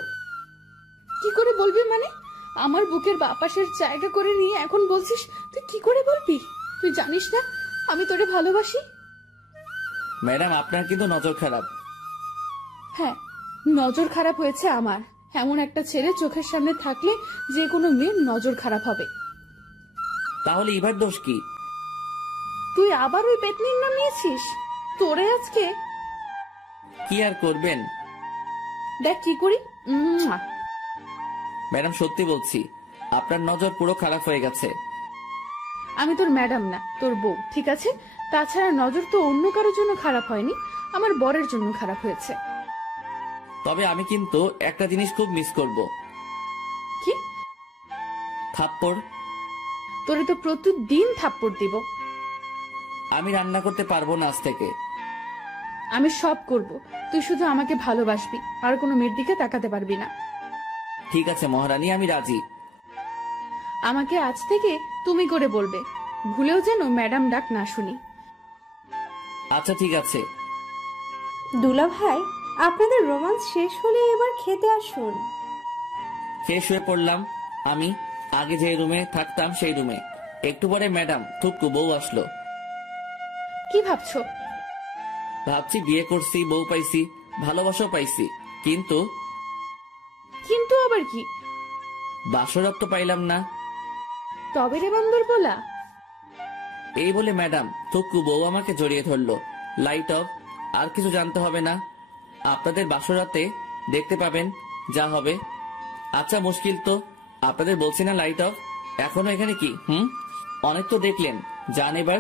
কি করে বলবি মানে? আমার বুকের বাপাসের জায়গা করে নিয়ে এখন বলছিস তুই কি করে বলবি? তুই জানিস না আমি তোরে ভালোবাসি? ম্যাডাম, আপনার কিন্তু নজর খারাপ। হ্যাঁ, নজর খারাপ হয়েছে আমার। এমন একটা ছেলে চোখের সামনে থাকলে যে কোনো মেয়ের নজর খারাপ হবে। তাহলে এবার দোষ কি? তুই আবার ওই পেতনির নাম নিয়েছিস? তোরে আজকে কি আর করবেন? দেখ কি করি। ম্যাডাম, সত্যি বলছি, আপনার নজর পুরো খারাপ হয়ে গেছে। আমি তোর ম্যাডাম না, তোর বউ, ঠিক আছে? তাছাড়া নজর তো অন্য কারোর জন্য খারাপ হয়নি, আমার বরের জন্য খারাপ হয়েছে। তবে আমি কিন্তু একটা জিনিস খুব মিস করব। কি? থাপ্পড়। তোরে তো প্রতিদিন থাপ্পড় দিব। আমি রান্না করতে পারবো না আজ থেকে। আমি সব করব, তুই শুধু আমাকে ভালোবাসবি, আর কোনো মেয়ের দিকে তাকাতে পারবি না। ঠিক আছে মহারানী, আমি রাজি। আমাকে আজ থেকে তুমি করে বলবে, ভুলেও যেন ম্যাডাম ডাক না শুনি। আচ্ছা ঠিক আছে। দুলা ভাই, আপনাদের রোমান্স শেষ হলে এবার খেতে আসুন। ফ্রেশ হয়ে পড়লাম আমি। আগে যে রুমে থাকতাম সেই রুমে। একটু পরে ম্যাডাম থুকু বউ আসলো। কি ভাবছো? ভাবছি বিয়ে করছি, বউ পাইছি, ভালোবাসাও পাইছি, কিন্তু কিন্তু আবার কি? বাসরাত তো পাইলাম না। তবে রে বান্দর বলা। এই বলে ম্যাডাম থুকু বউ আমাকে জড়িয়ে ধরলো। Light off. আর কিছু জানতে হবে না, আপনাদের বাসরাতে দেখতে পাবেন যা হবে। আচ্ছা মুশকিল তো, আপনাদের বলছি না লাইট অফ। এখনো এখানে কি? অনেক তো দেখলেন, যান এবার।